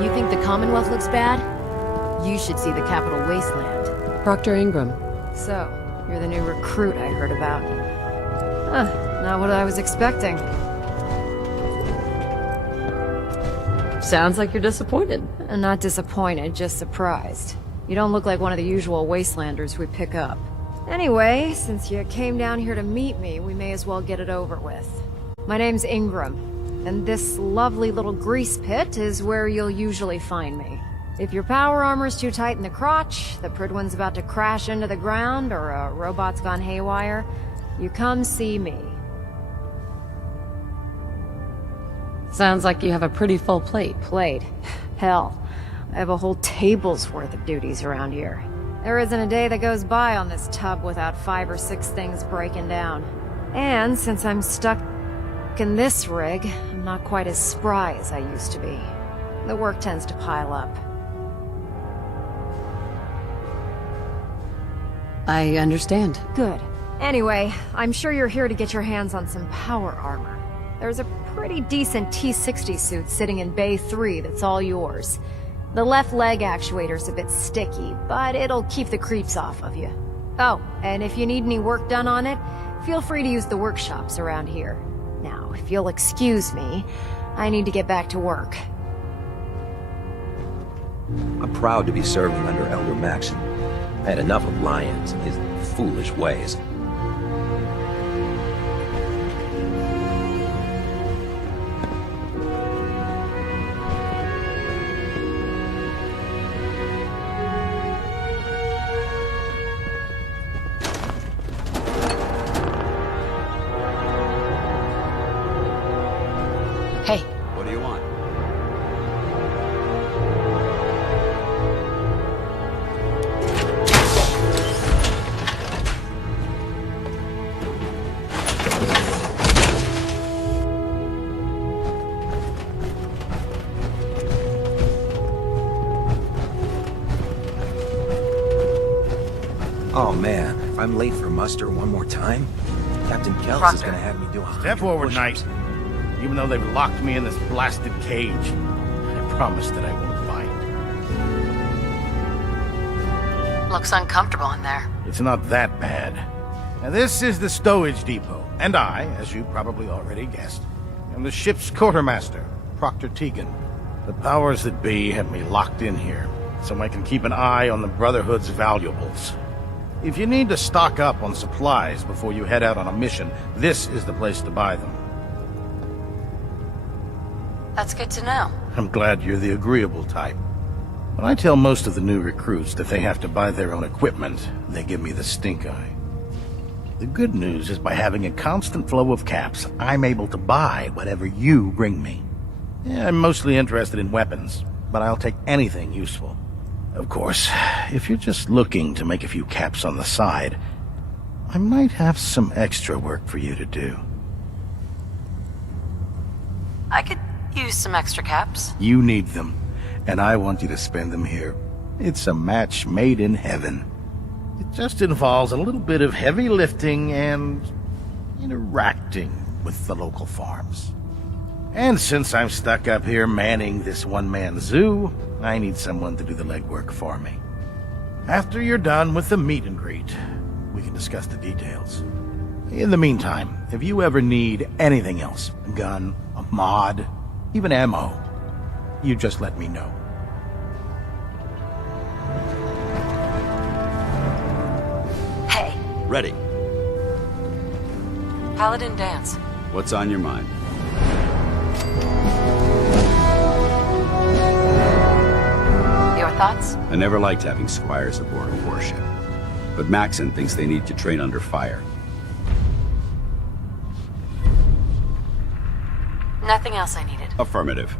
You think the Commonwealth looks bad? You should see the Capital Wasteland. Proctor Ingram. So, you're the new recruit I heard about. Not what I was expecting. Sounds like you're disappointed. Not disappointed, just surprised. You don't look like one of the usual Wastelanders we pick up. Anyway, since you came down here to meet me, we may as well get it over with. My name's Ingram. And this lovely little grease pit is where you'll usually find me. If your power armor's too tight in the crotch, the Pridwin's about to crash into the ground, or a robot's gone haywire, you come see me. Sounds like you have a pretty full plate. Plate? Hell, I have a whole table's worth of duties around here. There isn't a day that goes by on this tub without 5 or 6 things breaking down. And since I'm stuck in this rig, I'm not quite as spry as I used to be. The work tends to pile up. I understand. Good. Anyway, I'm sure you're here to get your hands on some power armor. There's a pretty decent T-60 suit sitting in Bay 3 that's all yours. The left leg actuator's a bit sticky, but it'll keep the creeps off of you. Oh, and if you need any work done on it, feel free to use the workshops around here. Now, if you'll excuse me, I need to get back to work. I'm proud to be serving under Elder Maxon. I had enough of Lyons and his foolish ways. Hey. What do you want? Oh man, if I'm late for muster one more time, Captain Kells is gonna have me do a Step forward, Knight. Even though they've locked me in this blasted cage, I promise that I won't fight. Looks uncomfortable in there. It's not that bad. Now, this is the stowage depot, and I, as you probably already guessed, am the ship's quartermaster, Proctor Tegan. The powers that be have me locked in here, so I can keep an eye on the Brotherhood's valuables. If you need to stock up on supplies before you head out on a mission, this is the place to buy them. That's good to know. I'm glad you're the agreeable type. When I tell most of the new recruits that they have to buy their own equipment, they give me the stink eye. The good news is by having a constant flow of caps, I'm able to buy whatever you bring me. Yeah, I'm mostly interested in weapons, but I'll take anything useful. Of course, if you're just looking to make a few caps on the side, I might have some extra work for you to do. I could use some extra caps. You need them, and I want you to spend them here. It's a match made in heaven. It just involves a little bit of heavy lifting and interacting with the local farms. And since I'm stuck up here manning this one-man zoo, I need someone to do the legwork for me. After you're done with the meet and greet, we can discuss the details. In the meantime, if you ever need anything else, a gun, a mod, even ammo, you just let me know. Hey, Ready. Paladin Dance. What's on your mind? Your thoughts? I never liked having squires aboard a warship. But Maxon thinks they need to train under fire. Nothing else I needed. Affirmative.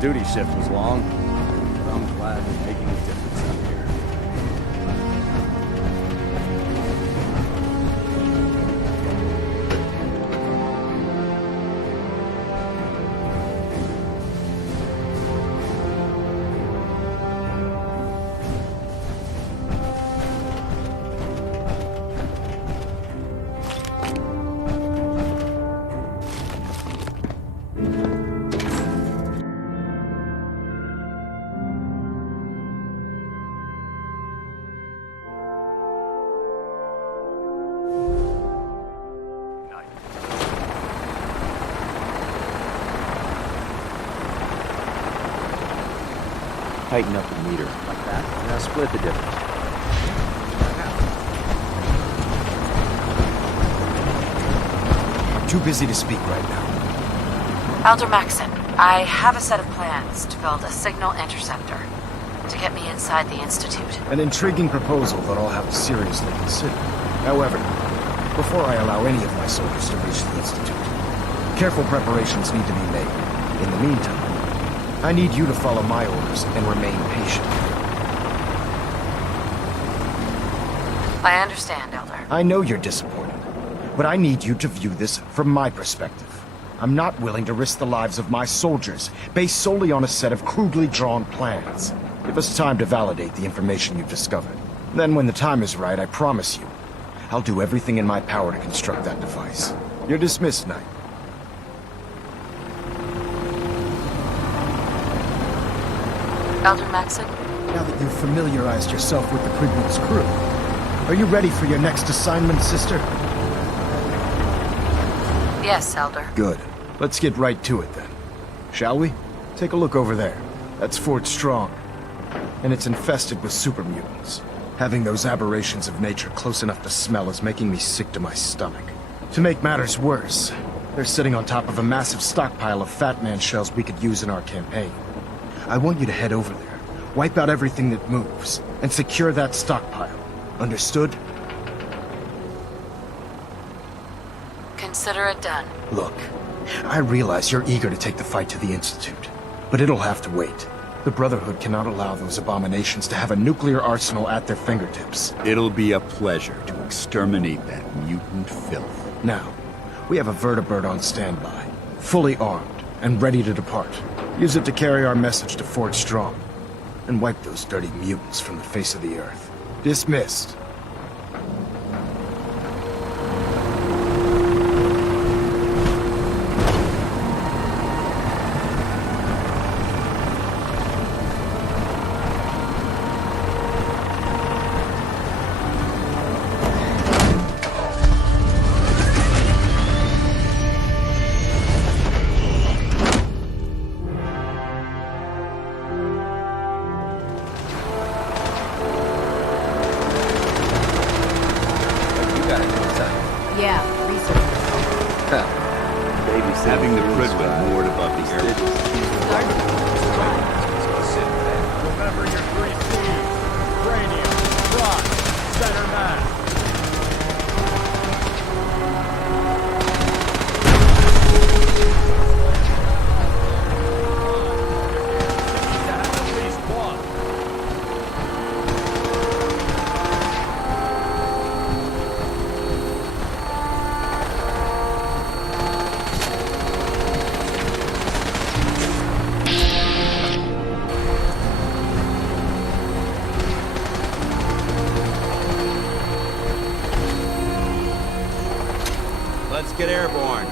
Duty shift was long, but I'm glad we're making a difference out here. Tighten up the meter. Like that? Now split the difference. I'm too busy to speak right now. Elder Maxon, I have a set of plans to build a signal interceptor to get me inside the Institute. An intriguing proposal that I'll have to seriously consider. However, before I allow any of my soldiers to reach the Institute, careful preparations need to be made. In the meantime, I need you to follow my orders and remain patient. I understand, Elder. I know you're disappointed, but I need you to view this from my perspective. I'm not willing to risk the lives of my soldiers based solely on a set of crudely drawn plans. Give us time to validate the information you've discovered. Then when the time is right, I promise you, I'll do everything in my power to construct that device. You're dismissed, Knight. Elder Maxon? Now that you've familiarized yourself with the Prignitz crew, are you ready for your next assignment, sister? Yes, Elder. Good. Let's get right to it then. Shall we? Take a look over there. That's Fort Strong. And it's infested with super mutants. Having those aberrations of nature close enough to smell is making me sick to my stomach. To make matters worse, they're sitting on top of a massive stockpile of Fat Man shells we could use in our campaign. I want you to head over there, wipe out everything that moves, and secure that stockpile. Understood? Consider it done. Look, I realize you're eager to take the fight to the Institute, but it'll have to wait. The Brotherhood cannot allow those abominations to have a nuclear arsenal at their fingertips. It'll be a pleasure to exterminate that mutant filth. Now, we have a vertibird on standby. fully armed and ready to depart. Use it to carry our message to Fort Strong, and wipe those dirty mutants from the face of the earth. Dismissed. Yeah, research. Having the Pridwin moored above the airport. Remember your 3 C's. Cranium, front, center mass. At least one. Let's get airborne.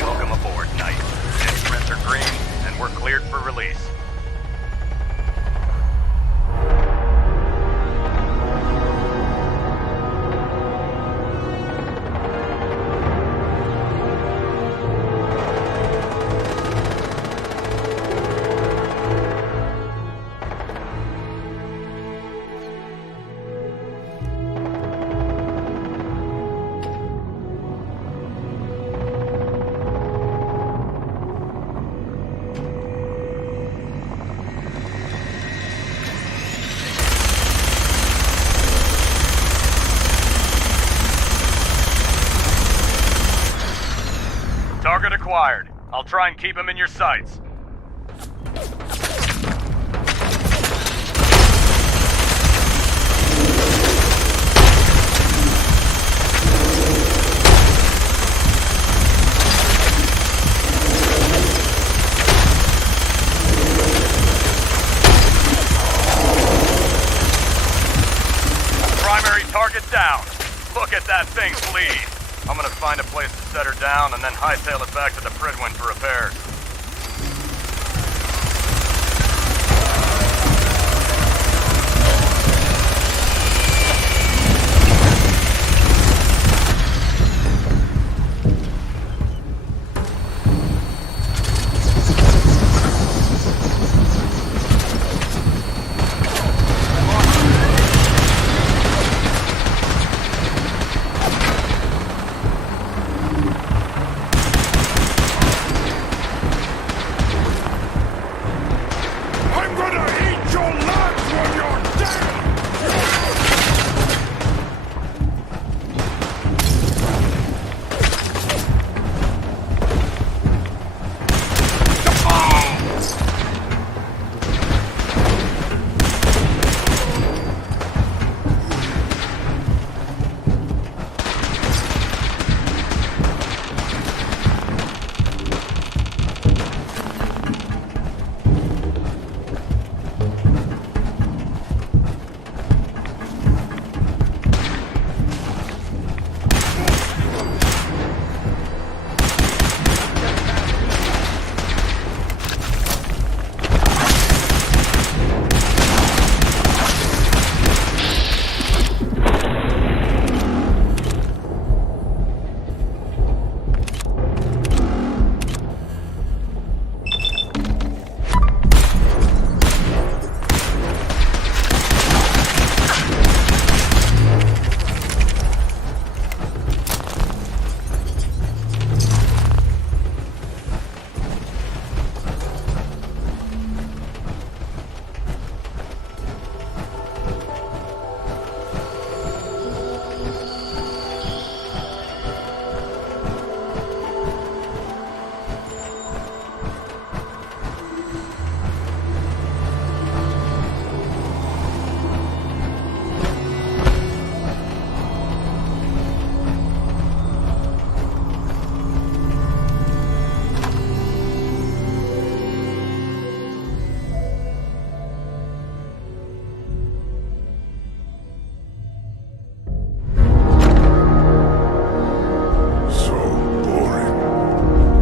Welcome aboard, Knight. Instruments are green, and we're cleared for release. Target acquired. I'll try and keep him in your sights. Primary target down. Look at that thing bleed. I'm gonna find a place to set her down and then hightail it back to the Pridwin for repairs.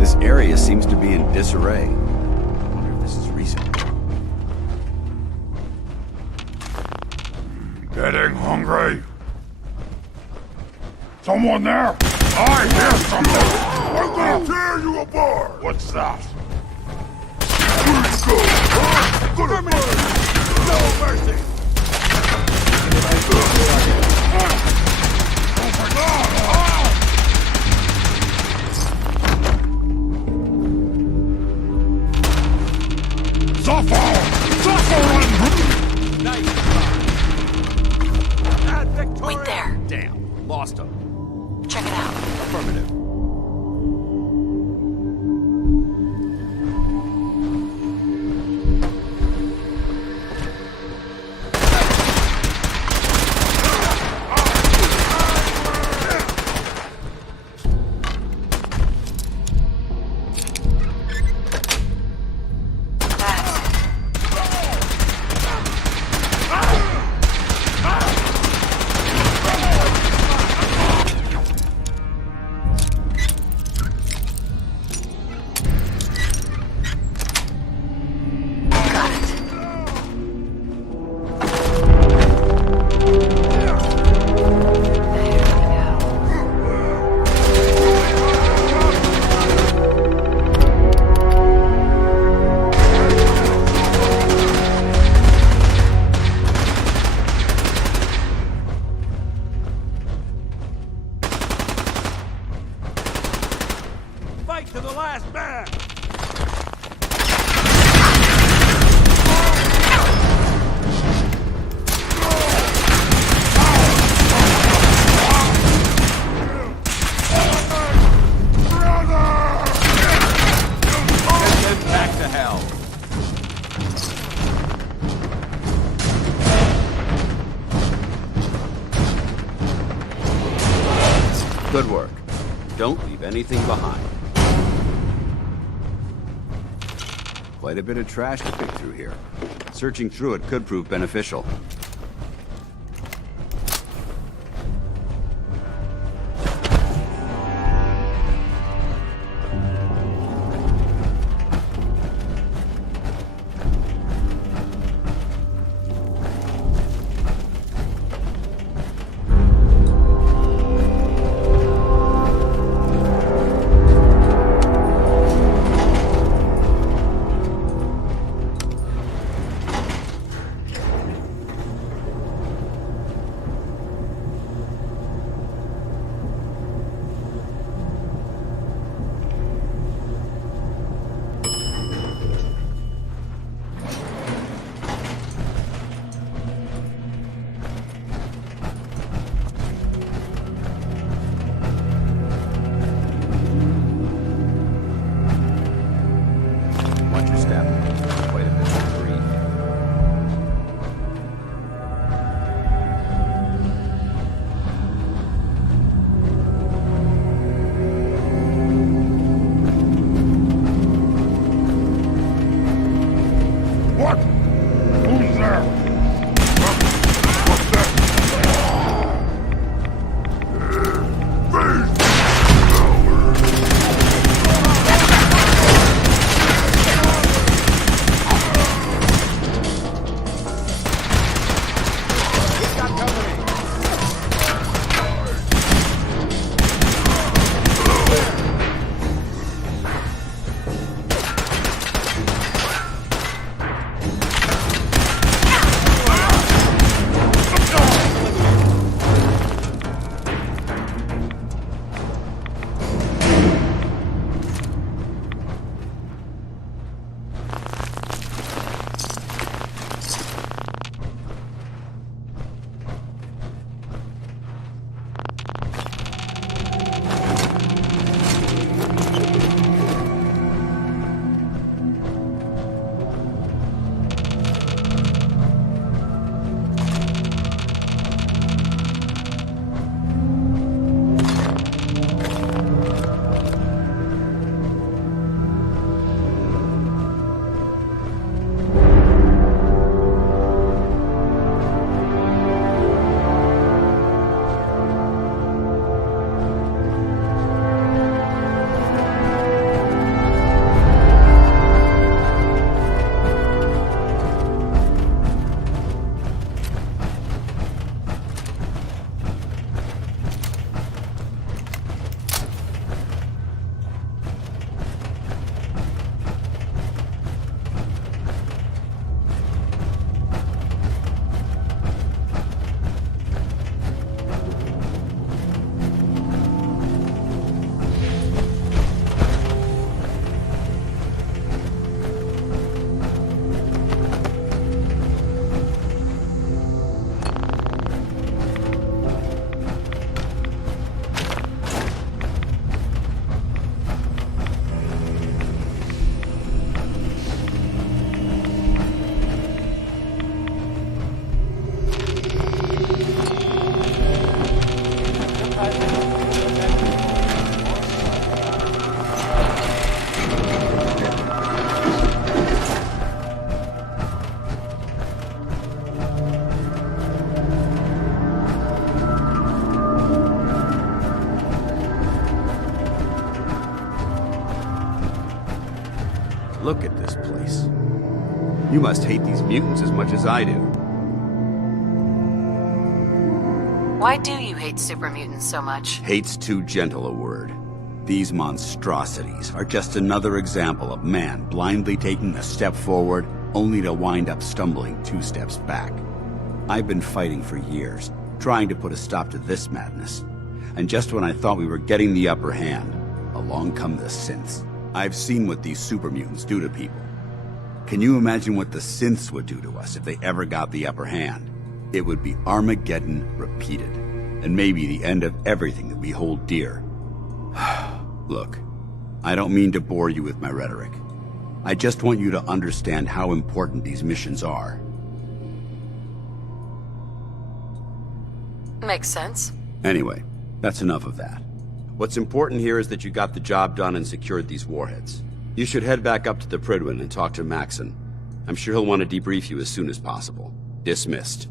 This area seems to be in disarray. I wonder if this is recent. Getting hungry? Someone there? I hear something! I'm gonna tear you apart! What's that? Good no mercy! Wait there. Damn. Lost him. Check it out. Affirmative. To the last man! Get them back to hell. Good work. Don't leave anything behind. Quite a bit of trash to pick through here. Searching through it could prove beneficial. Look at this place. You must hate these mutants as much as I do. Why do you hate super mutants so much? Hate's too gentle a word. These monstrosities are just another example of man blindly taking a step forward, only to wind up stumbling 2 steps back. I've been fighting for years, trying to put a stop to this madness. And just when I thought we were getting the upper hand, along come the synths. I've seen what these super mutants do to people. Can you imagine what the synths would do to us if they ever got the upper hand? It would be Armageddon repeated, and maybe the end of everything that we hold dear. Look, I don't mean to bore you with my rhetoric. I just want you to understand how important these missions are. Makes sense. Anyway, that's enough of that. What's important here is that you got the job done and secured these warheads. You should head back up to the Prydwen and talk to Maxon. I'm sure he'll want to debrief you as soon as possible. Dismissed.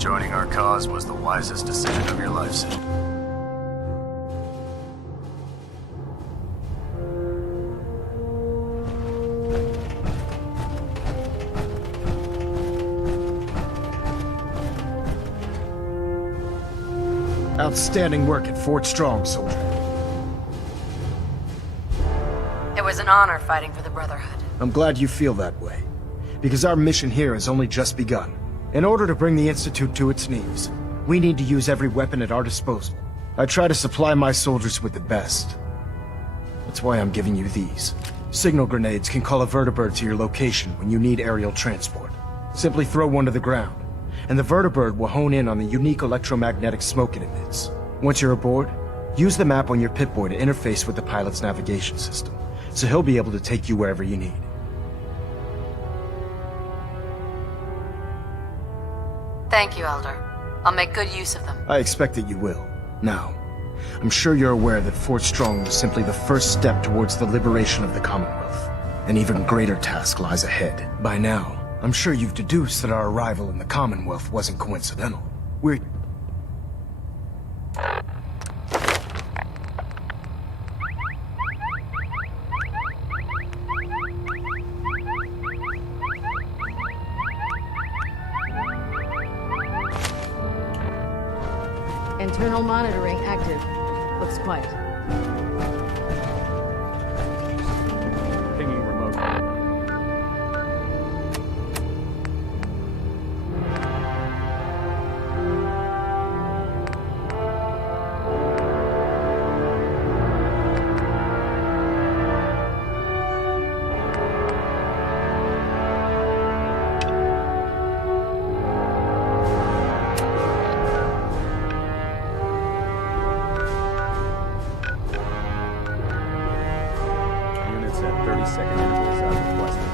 Joining our cause was the wisest decision of your life, Sid. Outstanding work at Fort Strong, soldier. It was an honor fighting for the Brotherhood. I'm glad you feel that way, because our mission here has only just begun. In order to bring the Institute to its knees, we need to use every weapon at our disposal. I try to supply my soldiers with the best. That's why I'm giving you these. Signal grenades can call a vertibird to your location when you need aerial transport. Simply throw one to the ground, and the vertibird will hone in on the unique electromagnetic smoke it emits. Once you're aboard, use the map on your Pip-Boy to interface with the pilot's navigation system, so he'll be able to take you wherever you need. Thank you, Elder. I'll make good use of them. I expect that you will. Now, I'm sure you're aware that Fort Strong was simply the first step towards the liberation of the Commonwealth. An even greater task lies ahead. By now, I'm sure you've deduced that our arrival in the Commonwealth wasn't coincidental. We're... Internal monitoring active. Looks quiet. Pinging remotely. At 30-second intervals as requested.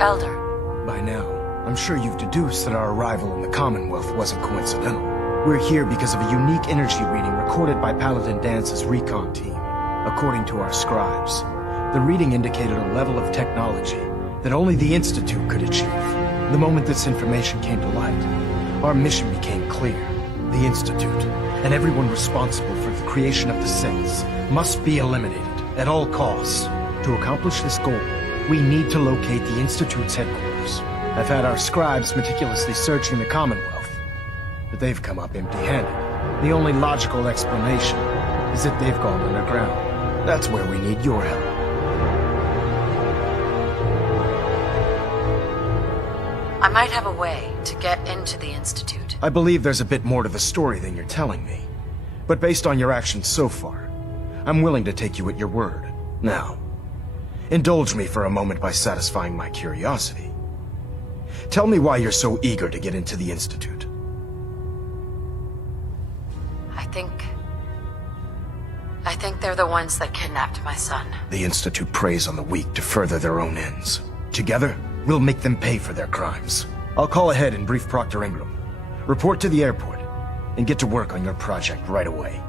Elder. By now, I'm sure you've deduced that our arrival in the Commonwealth wasn't coincidental. We're here because of a unique energy reading recorded by Paladin Dance's recon team. According to our scribes, the reading indicated a level of technology that only the Institute could achieve. The moment this information came to light, our mission became clear. The Institute, and everyone responsible for the creation of the Saints, must be eliminated at all costs. To accomplish this goal, we need to locate the Institute's headquarters. I've had our scribes meticulously searching the Commonwealth, but they've come up empty-handed. The only logical explanation is that they've gone underground. That's where we need your help. I might have a way to get into the Institute. I believe there's a bit more to the story than you're telling me. But based on your actions so far, I'm willing to take you at your word. Now, indulge me for a moment by satisfying my curiosity. Tell me why you're so eager to get into the Institute. I think they're the ones that kidnapped my son. The Institute preys on the weak to further their own ends. Together, we'll make them pay for their crimes. I'll call ahead and brief Proctor Ingram. Report to the airport, and get to work on your project right away.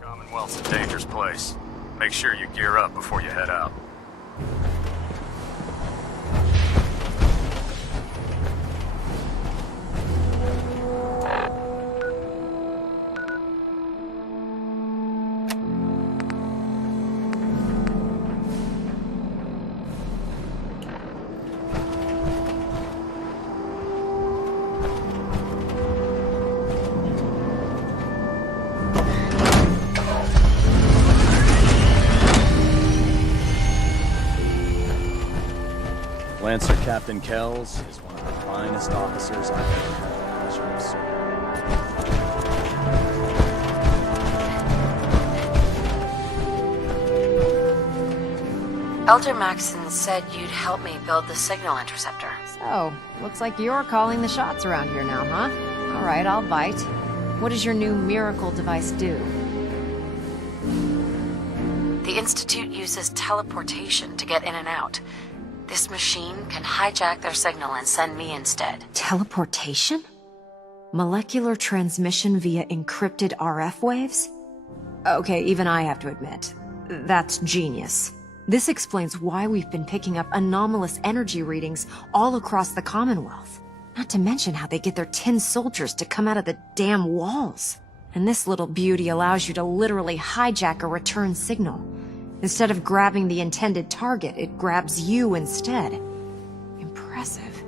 Commonwealth's a dangerous place. Make sure you gear up before you head out. Lancer Captain Kells is one of the finest officers I've ever had the pleasure of serving. Elder Maxson said you'd help me build the signal interceptor. So, looks like you're calling the shots around here now, huh? All right, I'll bite. What does your new miracle device do? The Institute uses teleportation to get in and out. This machine can hijack their signal and send me instead. Teleportation? Molecular transmission via encrypted RF waves? Okay, even I have to admit, that's genius. This explains why we've been picking up anomalous energy readings all across the Commonwealth. Not to mention how they get their tin soldiers to come out of the damn walls. And this little beauty allows you to literally hijack a return signal. Instead of grabbing the intended target, it grabs you instead. Impressive.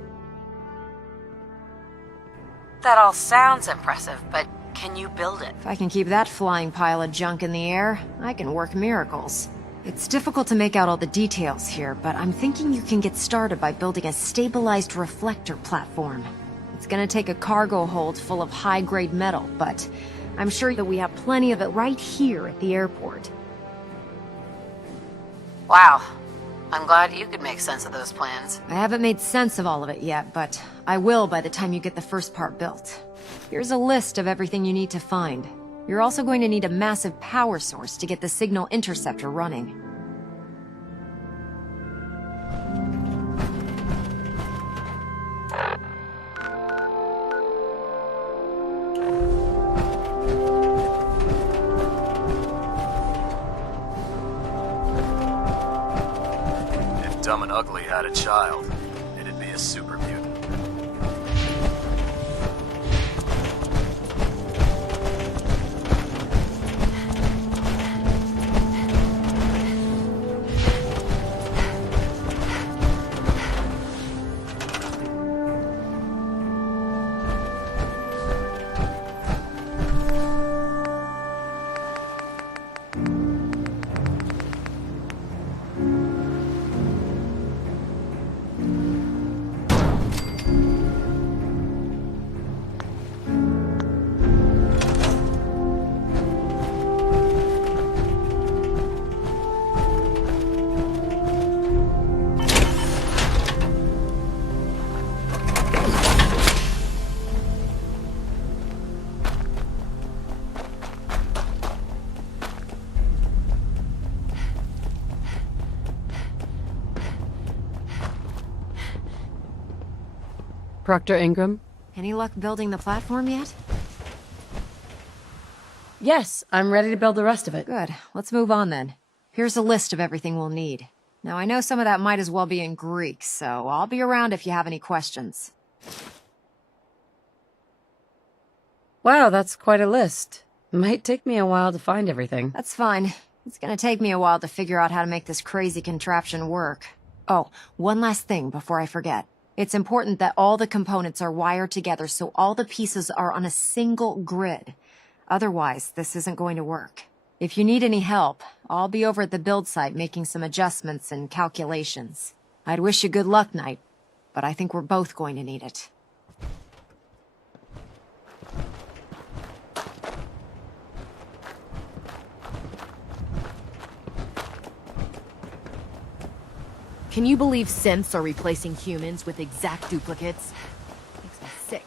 That all sounds impressive, but can you build it? If I can keep that flying pile of junk in the air, I can work miracles. It's difficult to make out all the details here, but I'm thinking you can get started by building a stabilized reflector platform. It's gonna take a cargo hold full of high-grade metal, but I'm sure that we have plenty of it right here at the airport. Wow. I'm glad you could make sense of those plans. I haven't made sense of all of it yet, but I will by the time you get the first part built. Here's a list of everything you need to find. You're also going to need a massive power source to get the signal interceptor running. If Dumb and Ugly had a child, it'd be a super mutant. Proctor Ingram? Any luck building the platform yet? Yes, I'm ready to build the rest of it. Good. Let's move on then. Here's a list of everything we'll need. Now, I know some of that might as well be in Greek, so I'll be around if you have any questions. Wow, that's quite a list. Might take me a while to find everything. That's fine. It's gonna take me a while to figure out how to make this crazy contraption work. Oh, one last thing before I forget. It's important that all the components are wired together so all the pieces are on a single grid. Otherwise, this isn't going to work. If you need any help, I'll be over at the build site making some adjustments and calculations. I'd wish you good luck, Knight, but I think we're both going to need it. Can you believe synths are replacing humans with exact duplicates? Makes me sick.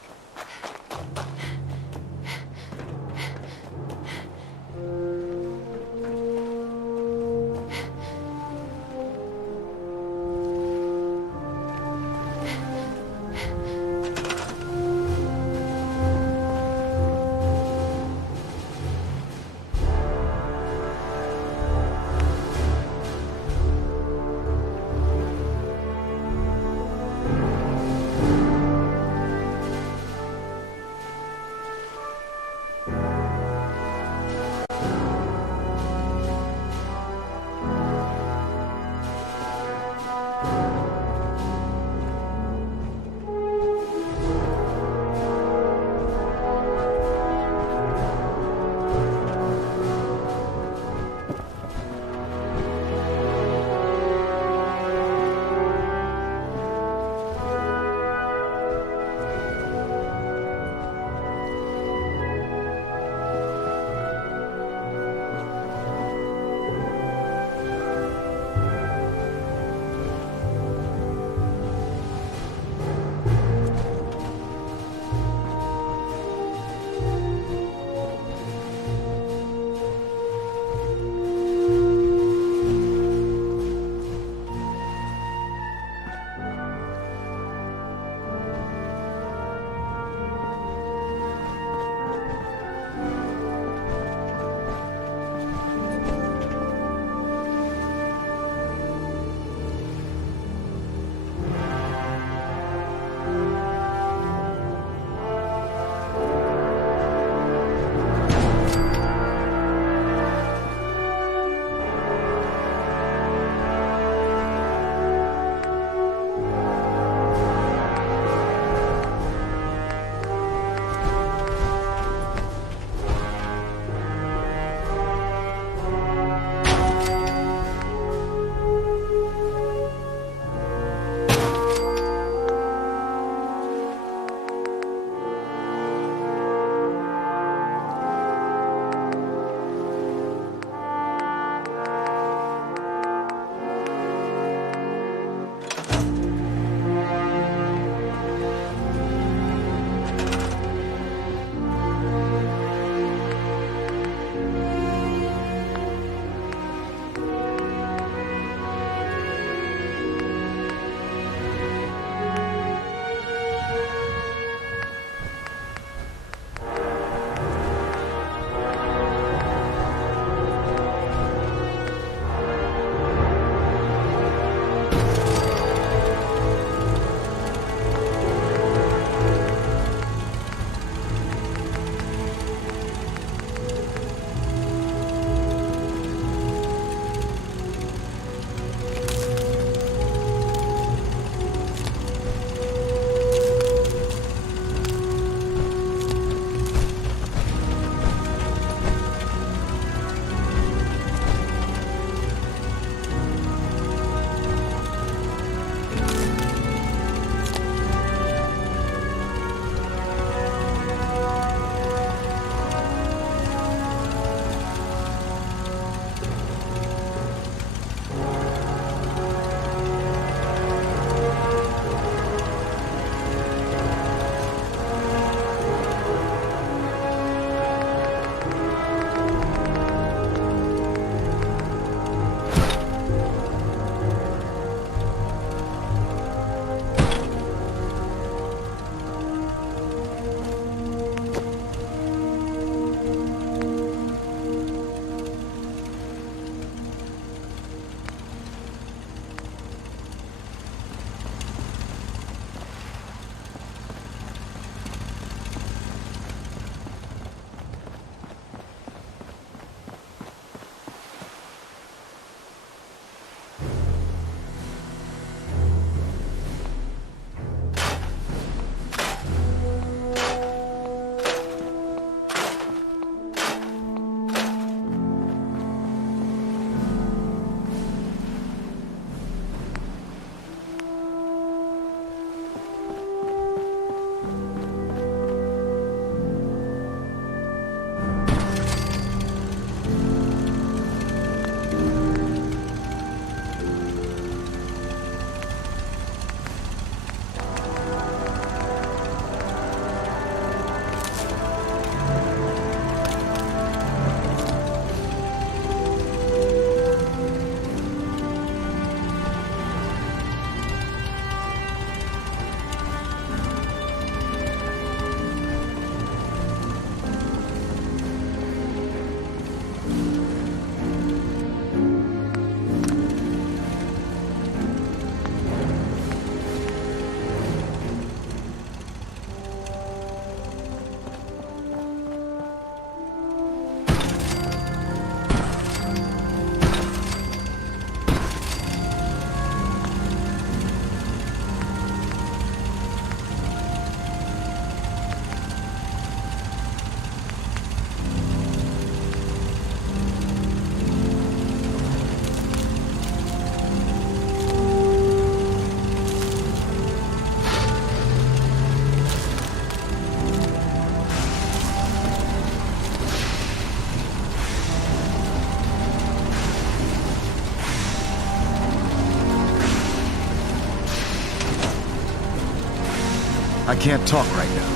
I can't talk right now.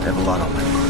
I have a lot on my mind.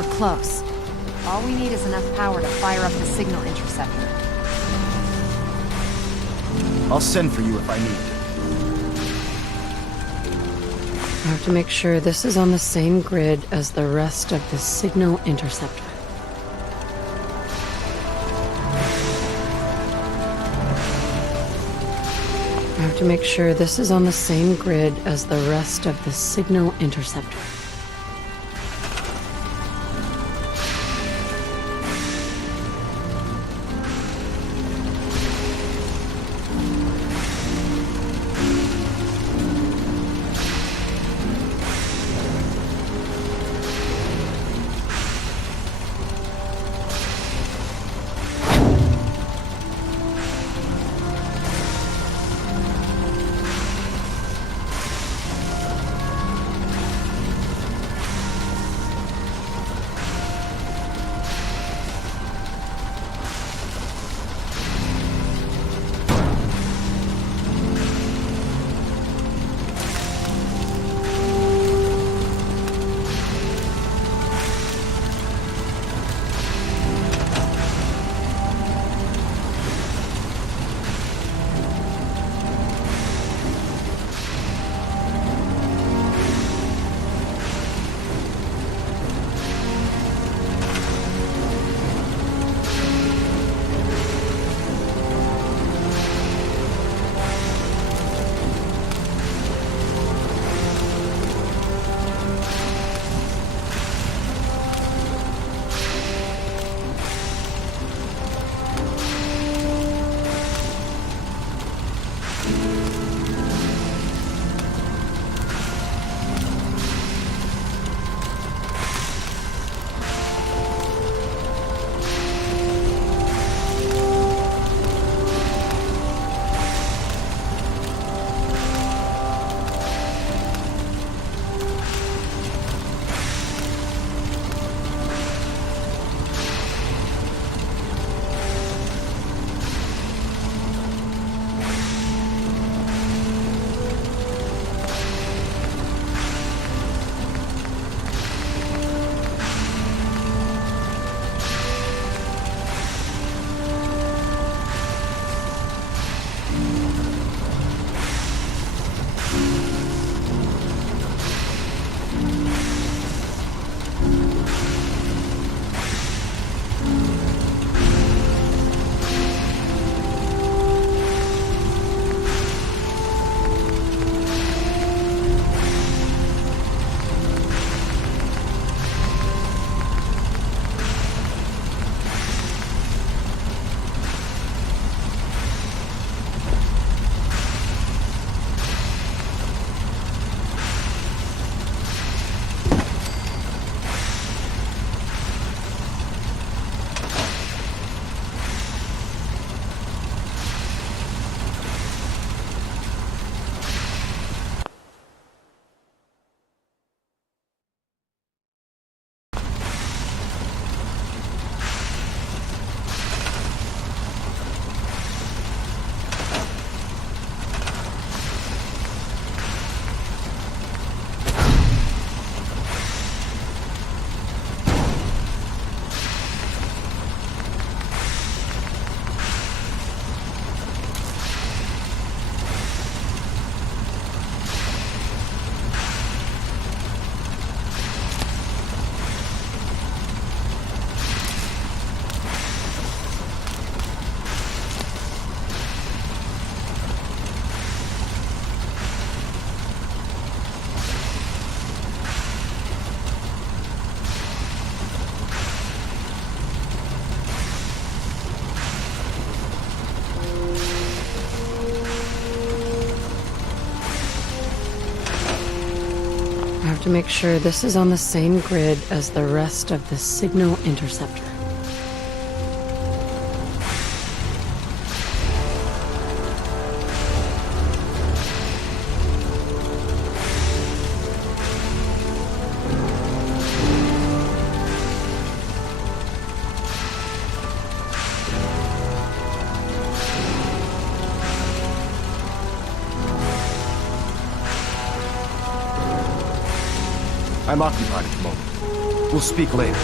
We're close. All we need is enough power to fire up the signal interceptor. I'll send for you if I need it. I have to make sure this is on the same grid as the rest of the signal interceptor. I have to make sure this is on the same grid as the rest of the signal interceptor. I have to make sure this is on the same grid as the rest of the signal interceptor. I'm occupied at the moment. We'll speak later.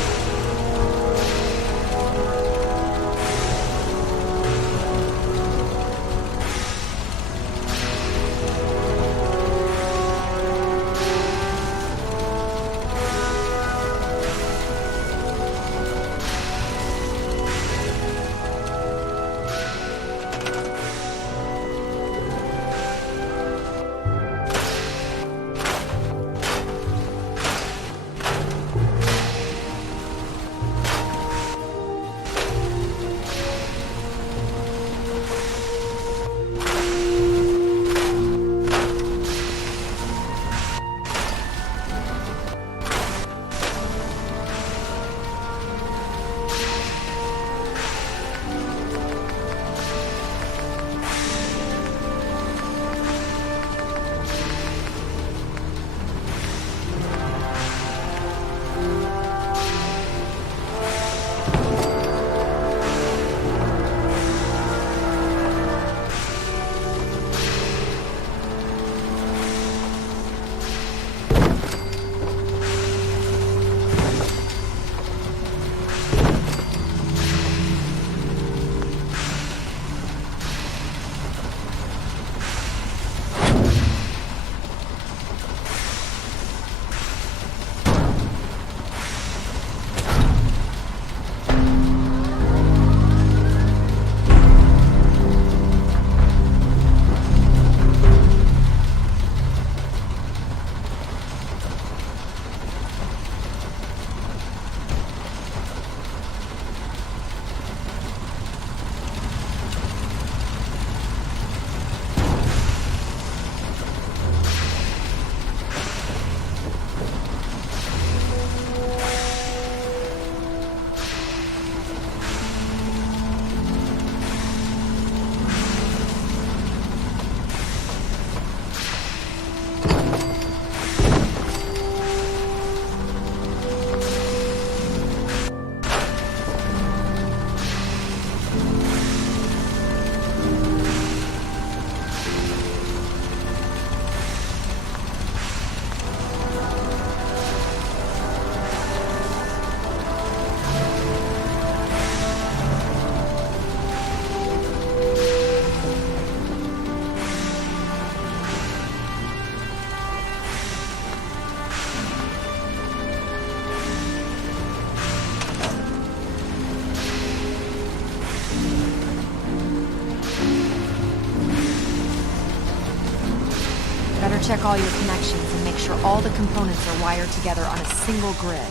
Better check all your connections and make sure all the components are wired together on a single grid.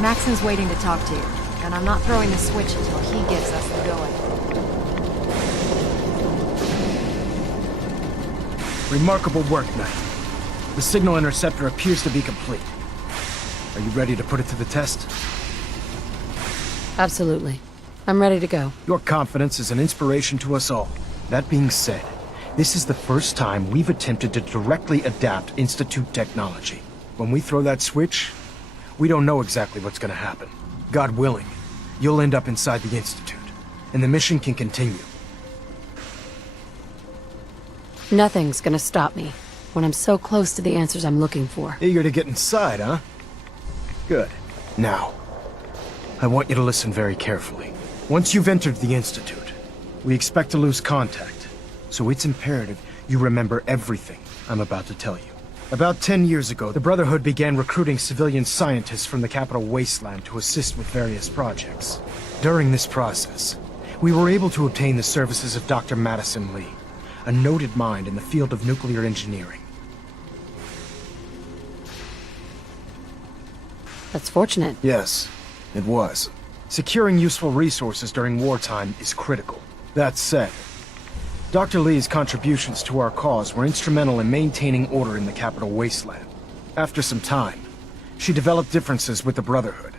Maxon's waiting to talk to you, and I'm not throwing the switch until he gives us the go-ahead. Remarkable work, Knight. The signal interceptor appears to be complete. Are you ready to put it to the test? Absolutely. I'm ready to go. Your confidence is an inspiration to us all. That being said, this is the first time we've attempted to directly adapt Institute technology. When we throw that switch, we don't know exactly what's gonna happen. God willing, you'll end up inside the Institute, and the mission can continue. Nothing's gonna stop me when I'm so close to the answers I'm looking for. Eager to get inside, huh? Good. Now, I want you to listen very carefully. Once you've entered the Institute, we expect to lose contact, so it's imperative you remember everything I'm about to tell you. About 10 years ago, the Brotherhood began recruiting civilian scientists from the capital wasteland to assist with various projects. During this process, we were able to obtain the services of Dr. Madison Lee, a noted mind in the field of nuclear engineering. That's fortunate. Yes, it was. Securing useful resources during wartime is critical. That said, Dr. Lee's contributions to our cause were instrumental in maintaining order in the capital wasteland. After some time, she developed differences with the Brotherhood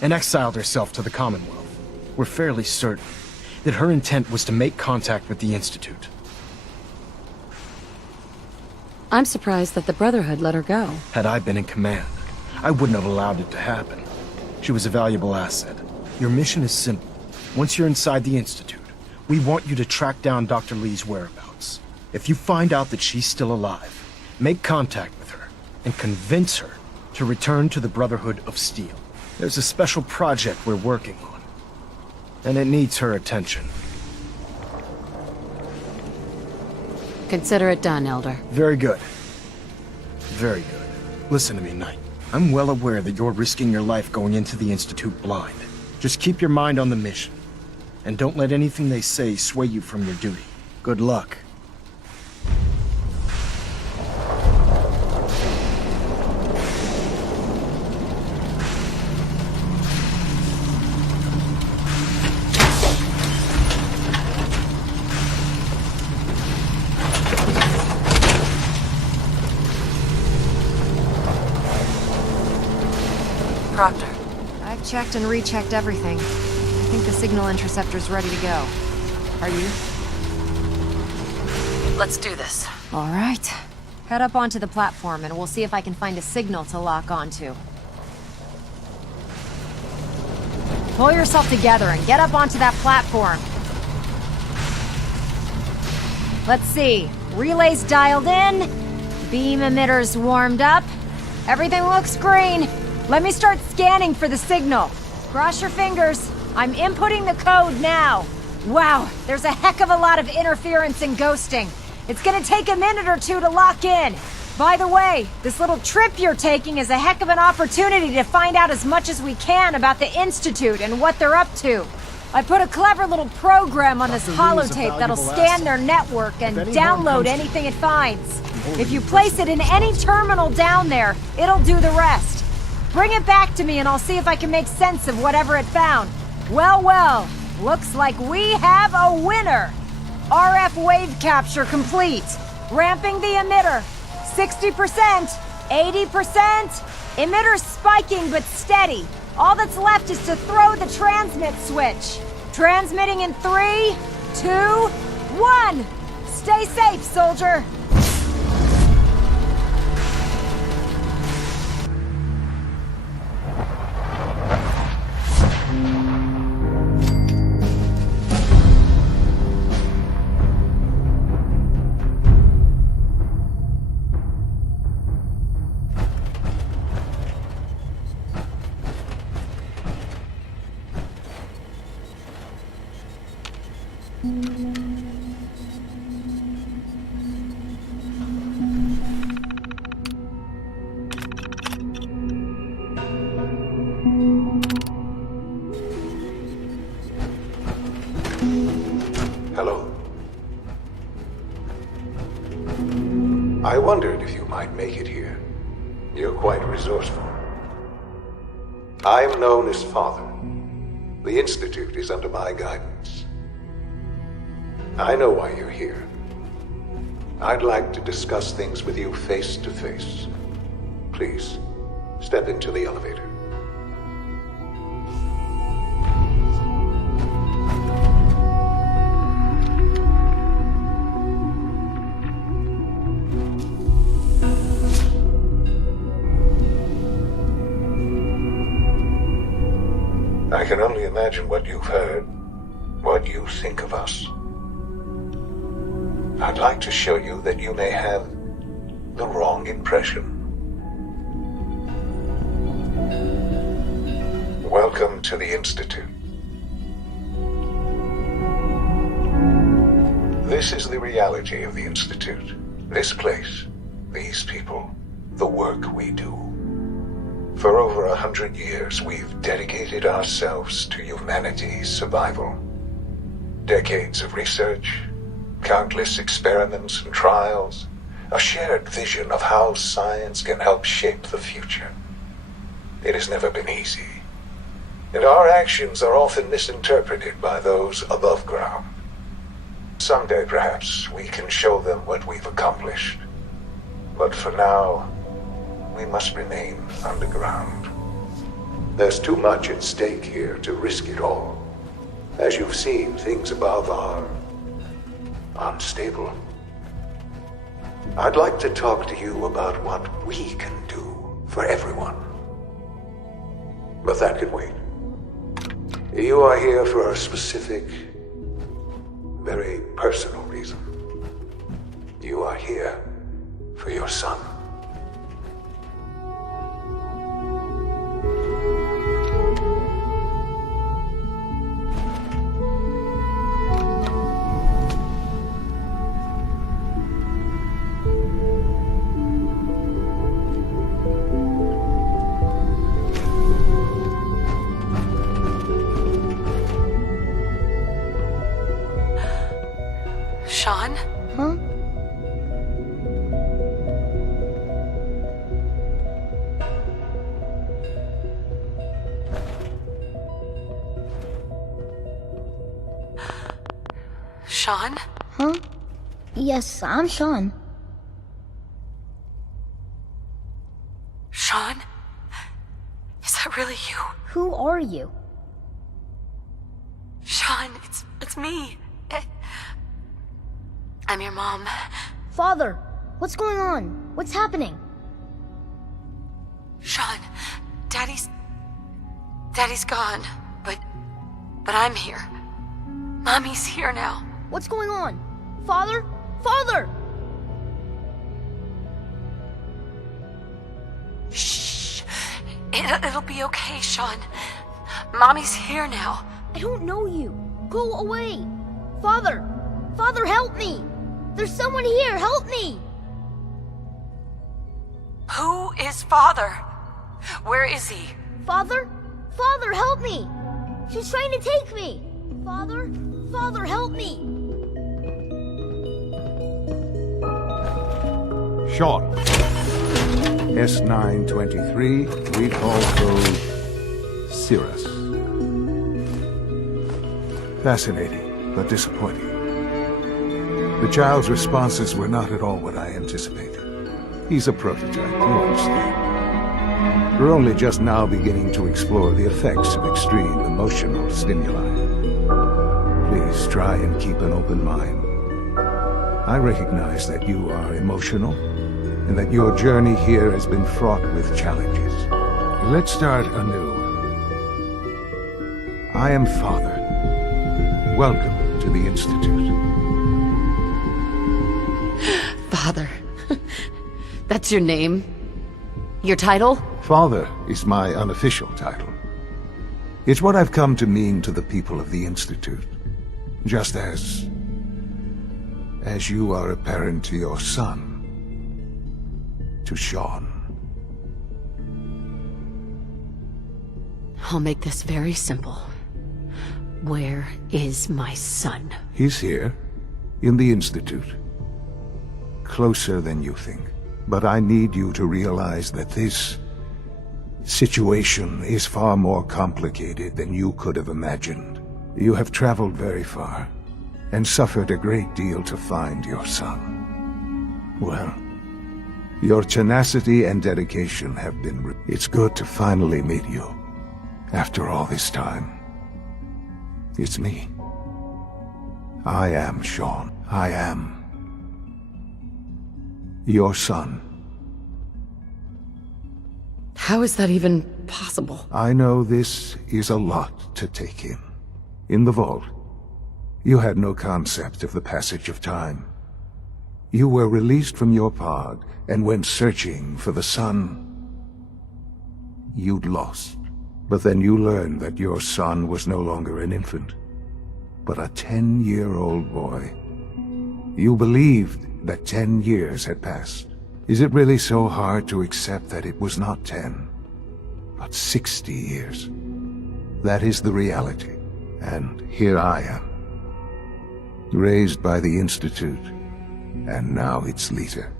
and exiled herself to the Commonwealth. We're fairly certain that her intent was to make contact with the Institute. I'm surprised that the Brotherhood let her go. Had I been in command, I wouldn't have allowed it to happen. She was a valuable asset. Your mission is simple. Once you're inside the Institute, we want you to track down Dr. Lee's whereabouts. If you find out that she's still alive, make contact with her and convince her to return to the Brotherhood of Steel. There's a special project we're working on, and it needs her attention. Consider it done, Elder. Very good. Very good. Listen to me, Knight. I'm well aware that you're risking your life going into the Institute blind. Just keep your mind on the mission, and don't let anything they say sway you from your duty. Good luck. Proctor. I've checked and rechecked everything. I think the signal interceptor's ready to go. Are you? Let's do this. All right. Head up onto the platform and we'll see if I can find a signal to lock onto. Pull yourself together and get up onto that platform. Let's see. Relays dialed in. Beam emitters warmed up. Everything looks green. Let me start scanning for the signal. Cross your fingers. I'm inputting the code now. Wow, there's a heck of a lot of interference and ghosting. It's gonna take a minute or two to lock in. By the way, this little trip you're taking is a heck of an opportunity to find out as much as we can about the Institute and what they're up to. I put a clever little program on this holotape that'll scan their network and download anything it finds. If you place it in any terminal down there, it'll do the rest. Bring it back to me and I'll see if I can make sense of whatever it found. Well, well, looks like we have a winner. RF wave capture complete. Ramping the emitter. 60%, 80%. Emitter spiking but steady. All that's left is to throw the transmit switch. Transmitting in 3, 2, 1. Stay safe, soldier. Hello. I wondered if you might make it here. You're quite resourceful. I am known as Father. The Institute is under my guidance. I know why you're here. I'd like to discuss things with you face to face. Please, step into the elevator. I can only imagine what you've heard, what you think of us. I'd like to show you that you may have the wrong impression. Welcome to the Institute. This is the reality of the Institute. This place, these people, the work we do. For over 100 years, we've dedicated ourselves to humanity's survival. Decades of research, countless experiments and trials, a shared vision of how science can help shape the future. It has never been easy, and our actions are often misinterpreted by those above ground. Someday, perhaps, we can show them what we've accomplished. But for now, we must remain underground. There's too much at stake here to risk it all. As you've seen, things above are unstable. I'd like to talk to you about what we can do for everyone. But that can wait. You are here for a specific, very personal reason. You are here for your son. Sean? Huh? Sean? Huh? Yes, I'm Sean. Sean? Is that really you? Who are you? Sean, it's me. I'm your mom. Father, what's going on? What's happening? Sean, Daddy's gone, but I'm here. Mommy's here now. What's going on? Father? Father! Shh. It'll be okay, Sean. Mommy's here now. I don't know you. Go away. Father! Father, help me! There's someone here, help me! Who is Father? Where is he? Father? Father, help me! She's trying to take me! Father? Father, help me! Sean. S923, recall code Cirrus. Fascinating, but disappointing. The child's responses were not at all what I anticipated. He's a prototype, you understand. We're only just now beginning to explore the effects of extreme emotional stimuli. Please try and keep an open mind. I recognize that you are emotional, and that your journey here has been fraught with challenges. Let's start anew. I am Father. Welcome to the Institute. Father. That's your name? Your title? Father is my unofficial title. It's what I've come to mean to the people of the Institute. Just as you are a parent to your son. To Sean. I'll make this very simple. Where is my son? He's here, in the Institute. Closer than you think. But I need you to realize that this situation is far more complicated than you could have imagined. You have traveled very far, and suffered a great deal to find your son. Well, your tenacity and dedication have been... It's good to finally meet you, after all this time. It's me. I am Sean. I am your son. How is that even possible? I know this is a lot to take in. In the vault, you had no concept of the passage of time. You were released from your pod and went searching for the son you'd lost. But then you learned that your son was no longer an infant, but a 10-year-old boy. You believed that 10 years had passed. Is it really so hard to accept that it was not 10, but 60 years? That is the reality. And here I am, raised by the Institute, and now its leader.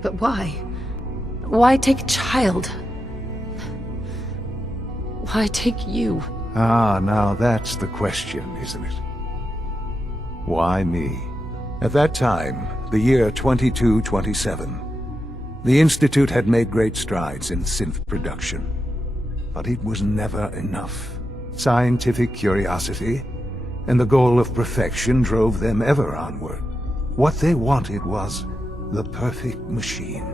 But why? Why take a child? Why take you? Ah, now that's the question, isn't it? Why me? At that time, the year 2227, the Institute had made great strides in synth production. But it was never enough. Scientific curiosity and the goal of perfection drove them ever onward. What they wanted was the perfect machine.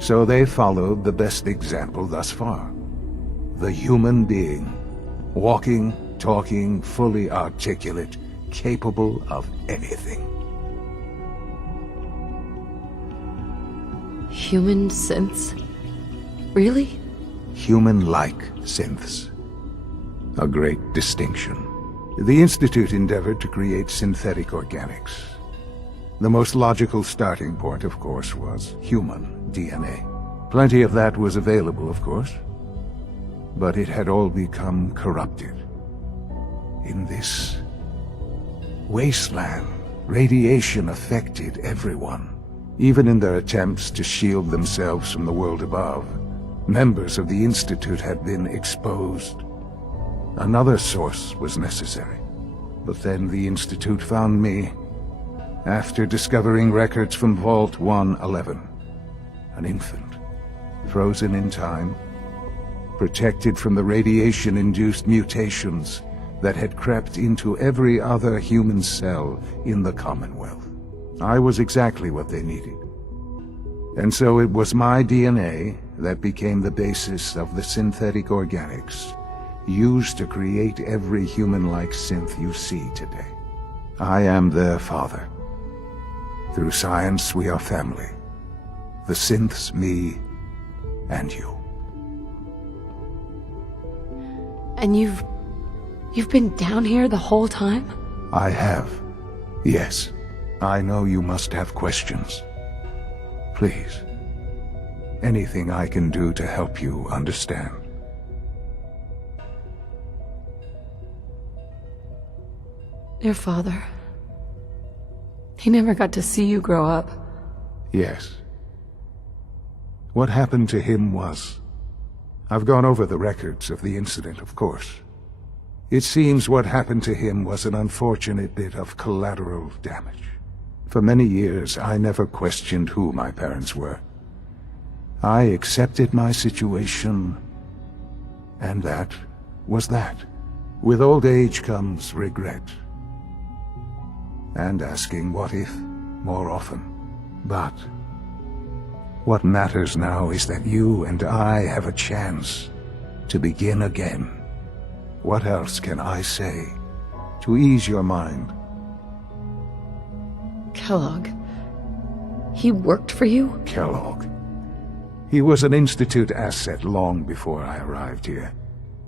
So they followed the best example thus far. The human being. Walking, talking, fully articulate, capable of anything. Human synths? Really? Human-like synths. A great distinction. The Institute endeavored to create synthetic organics. The most logical starting point, of course, was human DNA. Plenty of that was available, of course, but it had all become corrupted. In this wasteland, radiation affected everyone. Even in their attempts to shield themselves from the world above, members of the Institute had been exposed. Another source was necessary. But then the Institute found me, after discovering records from Vault 111. An infant, frozen in time, protected from the radiation-induced mutations that had crept into every other human cell in the Commonwealth. I was exactly what they needed. And so it was my DNA that became the basis of the synthetic organics used to create every human-like synth you see today. I am their father. Through science, we are family. The synths, me, and you. And you've been down here the whole time? I have. Yes. I know you must have questions. Please. Anything I can do to help you understand. Your father. He never got to see you grow up. Yes. What happened to him was... I've gone over the records of the incident, of course. It seems what happened to him was an unfortunate bit of collateral damage. For many years, I never questioned who my parents were. I accepted my situation, and that was that. With old age comes regret. And asking what if more often. But what matters now is that you and I have a chance to begin again. What else can I say to ease your mind? Kellogg. He worked for you? Kellogg. He was an Institute asset long before I arrived here.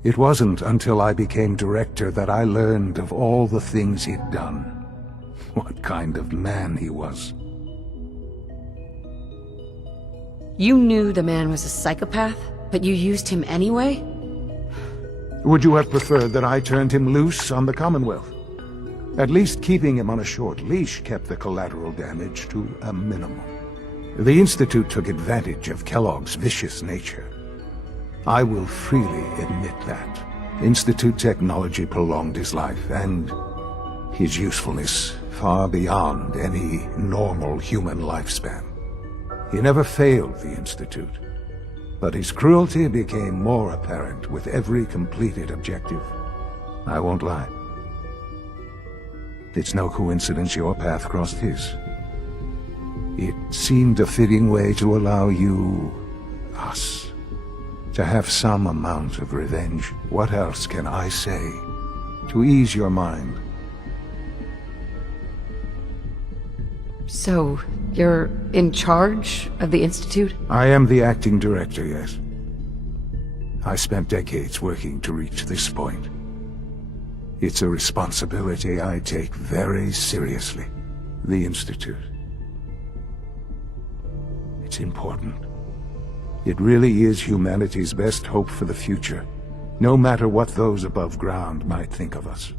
It wasn't until I became director that I learned of all the things he'd done. What kind of man he was. You knew the man was a psychopath, but you used him anyway? Would you have preferred that I turned him loose on the Commonwealth? At least keeping him on a short leash kept the collateral damage to a minimum. The Institute took advantage of Kellogg's vicious nature. I will freely admit that. Institute technology prolonged his life, and his usefulness far beyond any normal human lifespan. He never failed the Institute, but his cruelty became more apparent with every completed objective. I won't lie. It's no coincidence your path crossed his. It seemed a fitting way to allow you, us, to have some amount of revenge. What else can I say to ease your mind? So, you're in charge of the Institute? I am the acting director, yes. I spent decades working to reach this point. It's a responsibility I take very seriously. The Institute. It's important. It really is humanity's best hope for the future, no matter what those above ground might think of us.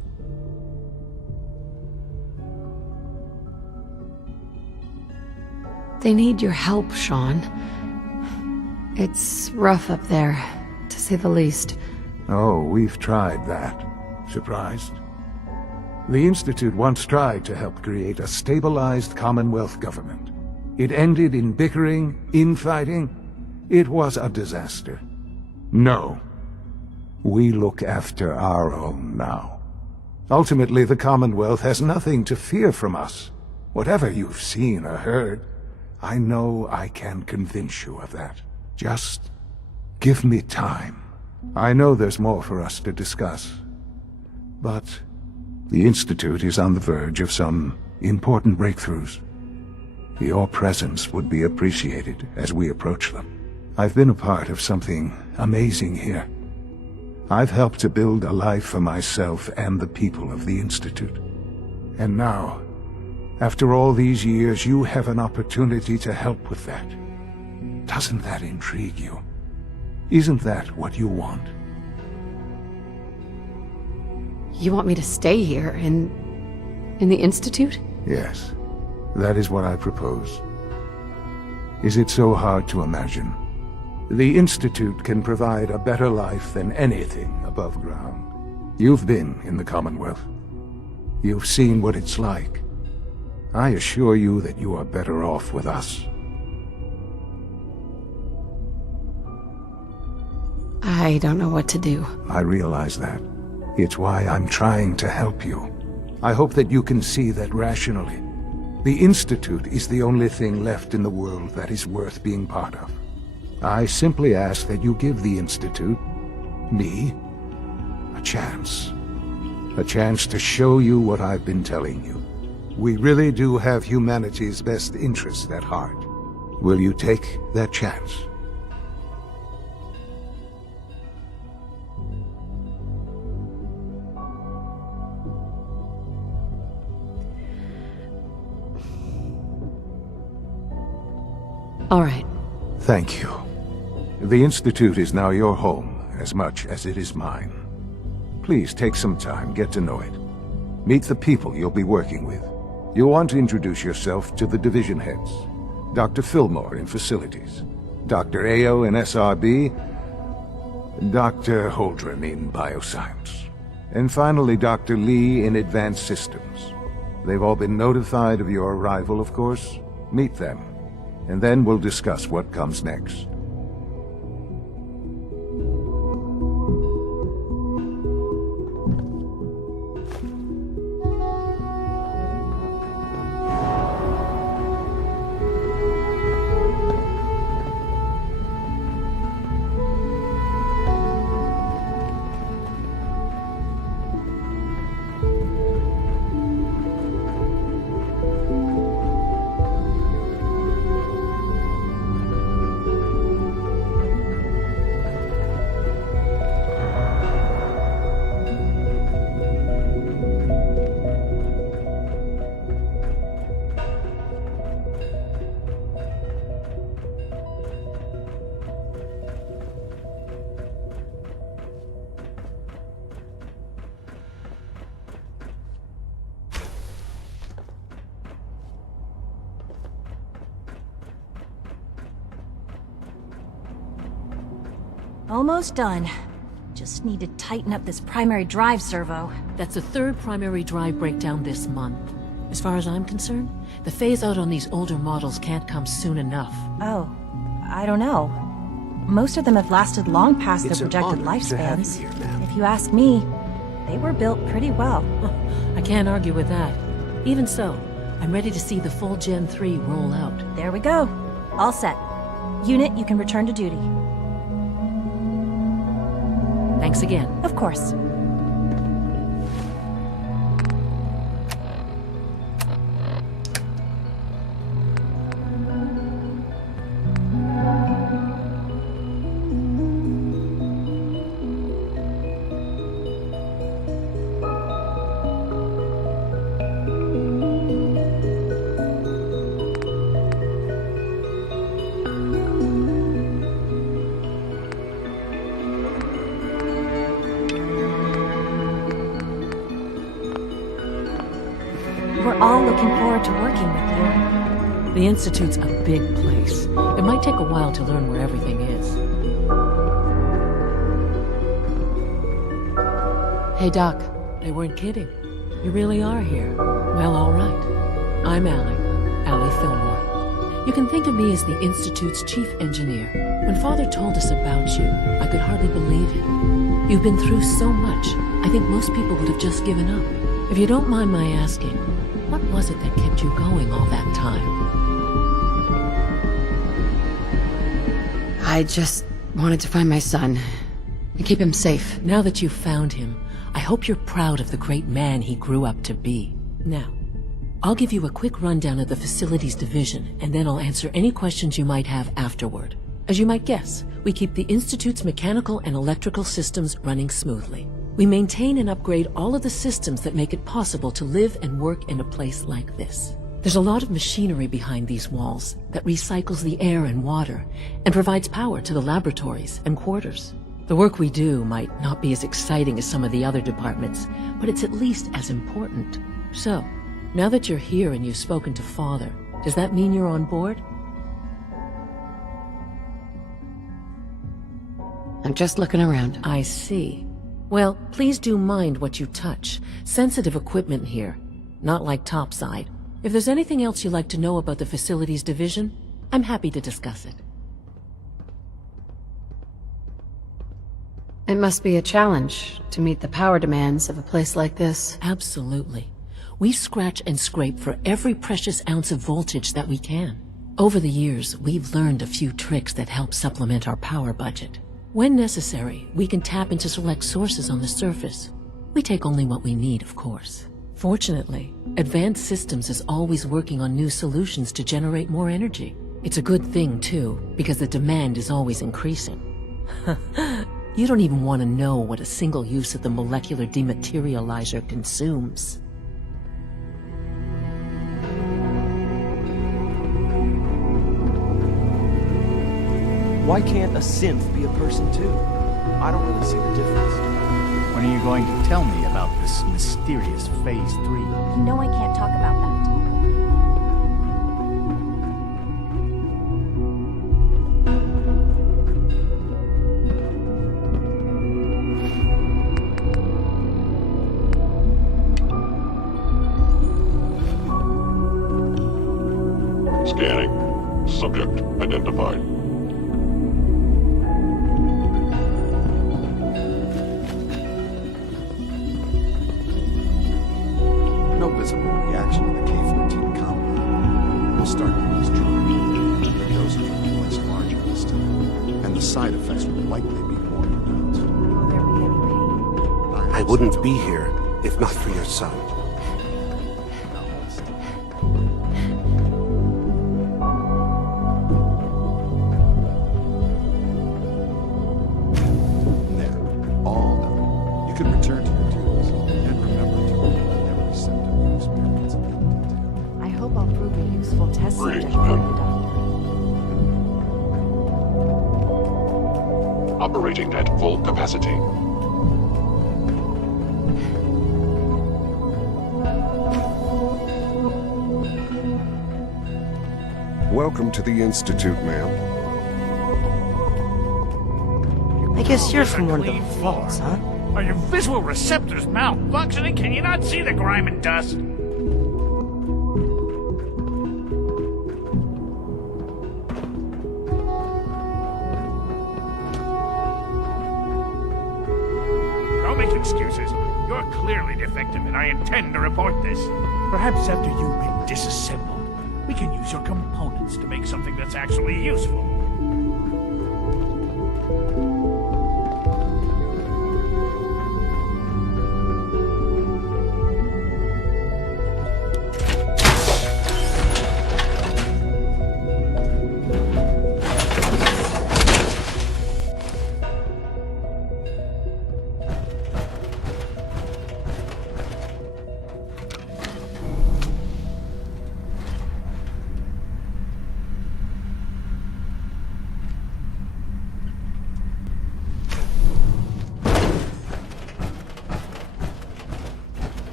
They need your help, Sean. It's rough up there, to say the least. Oh, we've tried that. Surprised? The Institute once tried to help create a stabilized Commonwealth government. It ended in bickering, infighting. It was a disaster. No. We look after our own now. Ultimately, the Commonwealth has nothing to fear from us. Whatever you've seen or heard, I know I can convince you of that. Just give me time. I know there's more for us to discuss. But the Institute is on the verge of some important breakthroughs. Your presence would be appreciated as we approach them. I've been a part of something amazing here. I've helped to build a life for myself and the people of the Institute. And now, after all these years, you have an opportunity to help with that. Doesn't that intrigue you? Isn't that what you want? You want me to stay here, in the Institute? Yes, that is what I propose. Is it so hard to imagine? The Institute can provide a better life than anything above ground. You've been in the Commonwealth. You've seen what it's like. I assure you that you are better off with us. I don't know what to do. I realize that. It's why I'm trying to help you. I hope that you can see that rationally. The Institute is the only thing left in the world that is worth being part of. I simply ask that you give the Institute, me, a chance. A chance to show you what I've been telling you. We really do have humanity's best interest at heart. Will you take that chance? All right. Thank you. The Institute is now your home, as much as it is mine. Please take some time, get to know it. Meet the people you'll be working with. You'll want to introduce yourself to the division heads. Dr. Fillmore in Facilities, Dr. Ayo in SRB, Dr. Holdren in Bioscience, and finally Dr. Lee in Advanced Systems. They've all been notified of your arrival, of course. Meet them, and then we'll discuss what comes next. Almost done. Just need to tighten up this primary drive servo. That's the third primary drive breakdown this month. As far as I'm concerned, the phase-out on these older models can't come soon enough. Oh, I don't know. Most of them have lasted long past It's their an projected honor to have you lifespans. here, ma'am. If you ask me, they were built pretty well. I can't argue with that. Even so, I'm ready to see the full Gen 3 roll out. There we go. All set. Unit, you can return to duty. Thanks again. Of course. We're all looking forward to working with you. The Institute's a big place. It might take a while to learn where everything is. Hey, Doc. They weren't kidding. You really are here. Well, all right. I'm Allie Fillmore. You can think of me as the Institute's chief engineer. When Father told us about you, I could hardly believe it. You've been through so much, I think most people would have just given up. If you don't mind my asking, what was it that kept you going all that time? I just wanted to find my son and keep him safe. Now that you've found him, I hope you're proud of the great man he grew up to be. Now, I'll give you a quick rundown of the Facilities Division, and then I'll answer any questions you might have afterward. As you might guess, we keep the Institute's mechanical and electrical systems running smoothly. We maintain and upgrade all of the systems that make it possible to live and work in a place like this. There's a lot of machinery behind these walls that recycles the air and water and provides power to the laboratories and quarters. The work we do might not be as exciting as some of the other departments, but it's at least as important. So, now that you're here and you've spoken to Father, does that mean you're on board? I'm just looking around. I see. Well, please do mind what you touch. Sensitive equipment here, not like topside. If there's anything else you'd like to know about the Facilities Division, I'm happy to discuss it. It must be a challenge to meet the power demands of a place like this. Absolutely. We scratch and scrape for every precious ounce of voltage that we can. Over the years, we've learned a few tricks that help supplement our power budget. When necessary, we can tap into select sources on the surface. We take only what we need, of course. Fortunately, Advanced Systems is always working on new solutions to generate more energy. It's a good thing, too, because the demand is always increasing. You don't even want to know what a single use of the molecular dematerializer consumes. Why can't a synth be a person too? I don't really see the difference. When are you going to tell me about this mysterious Phase 3? You know I can't talk about that. Scanning. Subject identified. No visible reaction to the K-14 compound. We'll start with this charge. The dosage will be much larger this time, and the side effects will likely be more pronounced. I wouldn't be here if not for your son. There. All done. You can return to your duties, and remember to record every symptom you experience in detail. I hope I'll prove a useful test subject for you, Doctor. Operating at full capacity. Welcome to the Institute, ma'am. I I guess you're from one of the vaults, huh? Are your visual receptors malfunctioning? Can you not see the grime and dust? Don't make excuses. You're clearly defective, and I intend to report this. Perhaps after you've been disassembled, we can use your components to make something that's actually useful.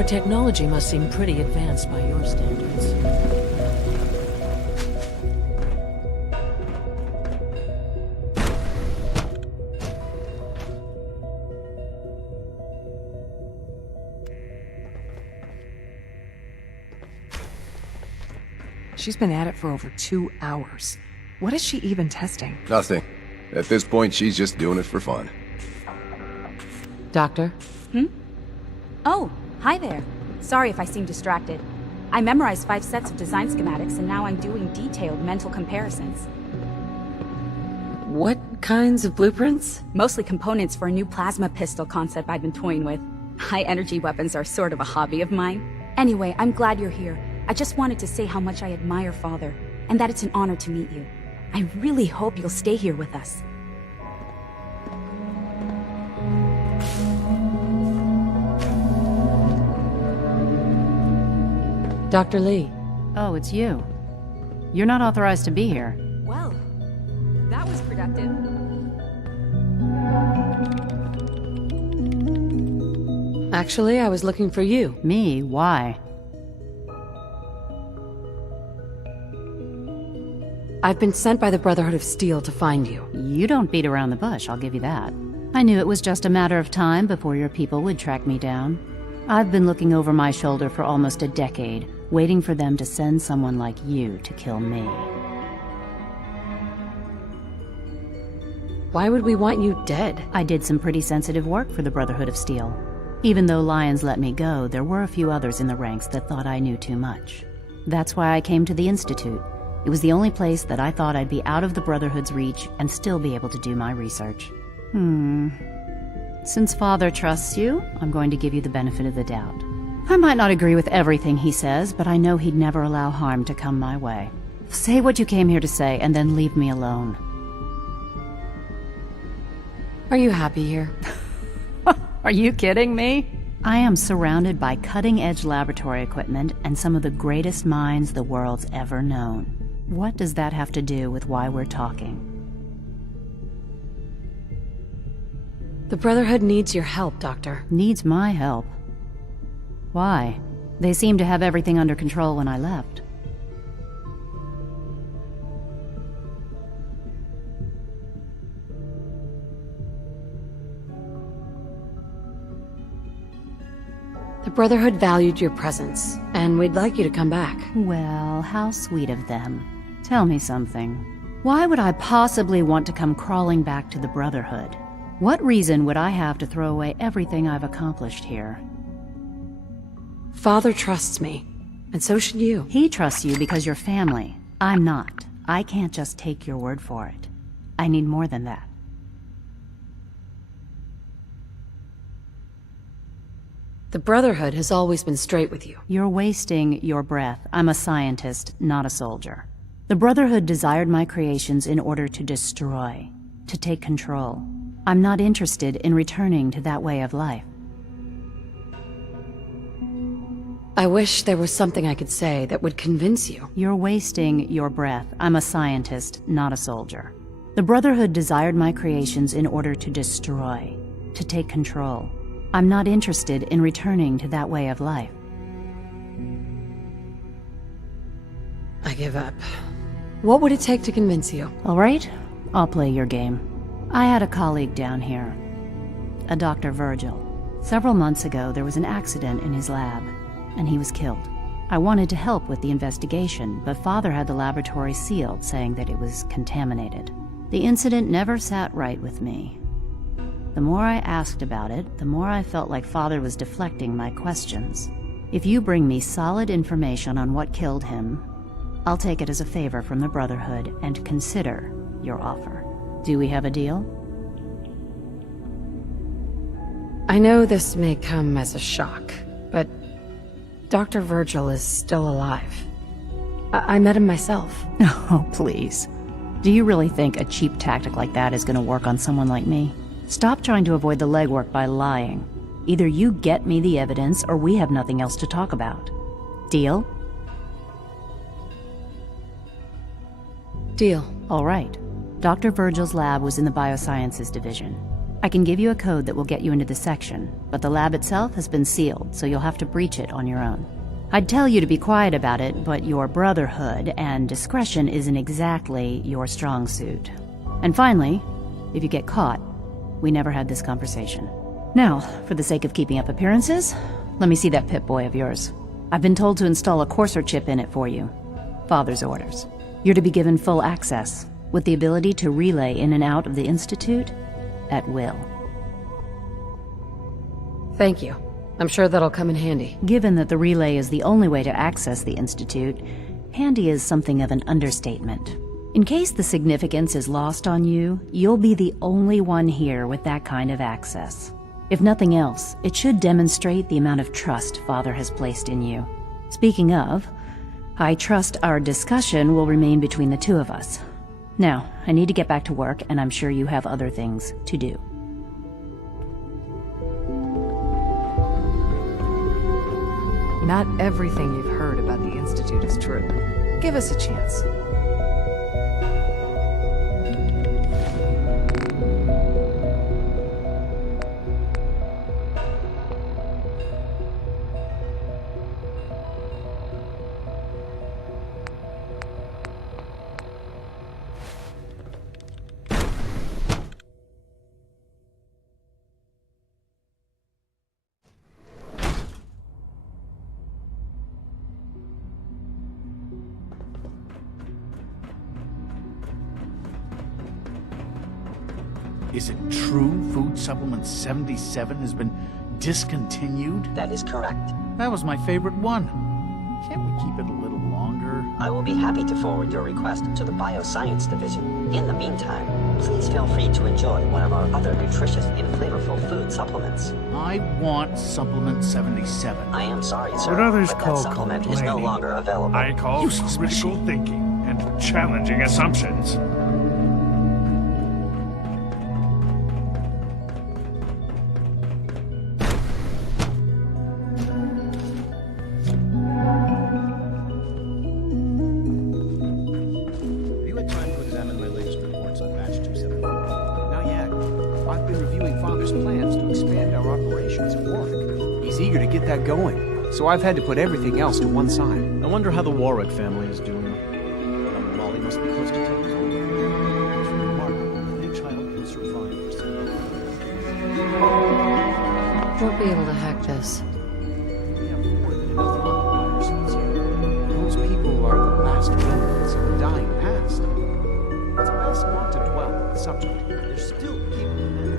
Our technology must seem pretty advanced by your standards. She's been at it for over 2 hours. What is she even testing? Nothing. At this point, she's just doing it for fun. Doctor? Oh, hi there. Sorry if I seem distracted. I memorized 5 sets of design schematics and now I'm doing detailed mental comparisons. What kinds of blueprints? Mostly components for a new plasma pistol concept I've been toying with. High-energy weapons are sort of a hobby of mine. Anyway, I'm glad you're here. I just wanted to say how much I admire Father, and that it's an honor to meet you. I really hope you'll stay here with us. Dr. Lee. Oh, it's you. You're not authorized to be here. Well, that was productive. Actually, I was looking for you. Me? Why? I've been sent by the Brotherhood of Steel to find you. You don't beat around the bush, I'll give you that. I knew it was just a matter of time before your people would track me down. I've been looking over my shoulder for almost a decade, waiting for them to send someone like you to kill me. Why would we want you dead? I did some pretty sensitive work for the Brotherhood of Steel. Even though Lyons let me go, there were a few others in the ranks that thought I knew too much. That's why I came to the Institute. It was the only place that I thought I'd be out of the Brotherhood's reach and still be able to do my research. Since Father trusts you, I'm going to give you the benefit of the doubt. I might not agree with everything he says, but I know he'd never allow harm to come my way. Say what you came here to say, and then leave me alone. Are you happy here? Are you kidding me? I am surrounded by cutting-edge laboratory equipment and some of the greatest minds the world's ever known. What does that have to do with why we're talking? The Brotherhood needs your help, Doctor. Needs my help? Why? They seemed to have everything under control when I left. The Brotherhood valued your presence, and we'd like you to come back. Well, how sweet of them. Tell me something. Why would I possibly want to come crawling back to the Brotherhood? What reason would I have to throw away everything I've accomplished here? Father trusts me, and so should you. He trusts you because you're family. I'm not. I can't just take your word for it. I need more than that. The Brotherhood has always been straight with you. You're wasting your breath. I'm a scientist, not a soldier. The Brotherhood desired my creations in order to destroy, to take control. I'm not interested in returning to that way of life. I wish there was something I could say that would convince you. You're wasting your breath. I'm a scientist, not a soldier. The Brotherhood desired my creations in order to destroy, to take control. I'm not interested in returning to that way of life. I give up. What would it take to convince you? All right, I'll play your game. I had a colleague down here, a Dr. Virgil. Several months ago, there was an accident in his lab, and he was killed. I wanted to help with the investigation, but Father had the laboratory sealed, saying that it was contaminated. The incident never sat right with me. The more I asked about it, the more I felt like Father was deflecting my questions. If you bring me solid information on what killed him, I'll take it as a favor from the Brotherhood and consider your offer. Do we have a deal? I know this may come as a shock, but Dr. Virgil is still alive. I met him myself. Oh, please. Do you really think a cheap tactic like that is going to work on someone like me? Stop trying to avoid the legwork by lying. Either you get me the evidence, or we have nothing else to talk about. Deal? Deal. All right. Dr. Virgil's lab was in the Biosciences Division. I can give you a code that will get you into the section, but the lab itself has been sealed, so you'll have to breach it on your own. I'd tell you to be quiet about it, but your brotherhood and discretion isn't exactly your strong suit. And finally, if you get caught, we never had this conversation. Now, for the sake of keeping up appearances, let me see that Pip-Boy of yours. I've been told to install a courser chip in it for you. Father's orders. You're to be given full access, with the ability to relay in and out of the Institute at will. Thank you. I'm sure that'll come in handy. Given that the relay is the only way to access the Institute, handy is something of an understatement. In case the significance is lost on you, you'll be the only one here with that kind of access. If nothing else, it should demonstrate the amount of trust Father has placed in you. Speaking of, I trust our discussion will remain between the two of us. Now, I need to get back to work, and I'm sure you have other things to do. Not everything you've heard about the Institute is true. Give us a chance. Is it true Food Supplement 77 has been discontinued? That is correct. That was my favorite one. Can't we keep it a little longer? I will be happy to forward your request to the Bioscience Division. In the meantime, please feel free to enjoy one of our other nutritious and flavorful food supplements. I want Supplement 77. I am sorry, sir, What others but call that supplement is no complaining, longer available. I call critical thinking and challenging assumptions. Have you had time to examine my latest reports on Batch 274? Not yet. I've been reviewing Father's plans to expand our operations at Warwick. He's eager to get that going, so I've had to put everything else to one side. I wonder how the Warwick family is doing. Molly must be close to 10 years old. It's remarkable that a child can survive for so long. Won't be able to hack this. We have more than enough viruses here. Those people are the last remnants of the dying past. It's best not to dwell on the subject. There's still people in there.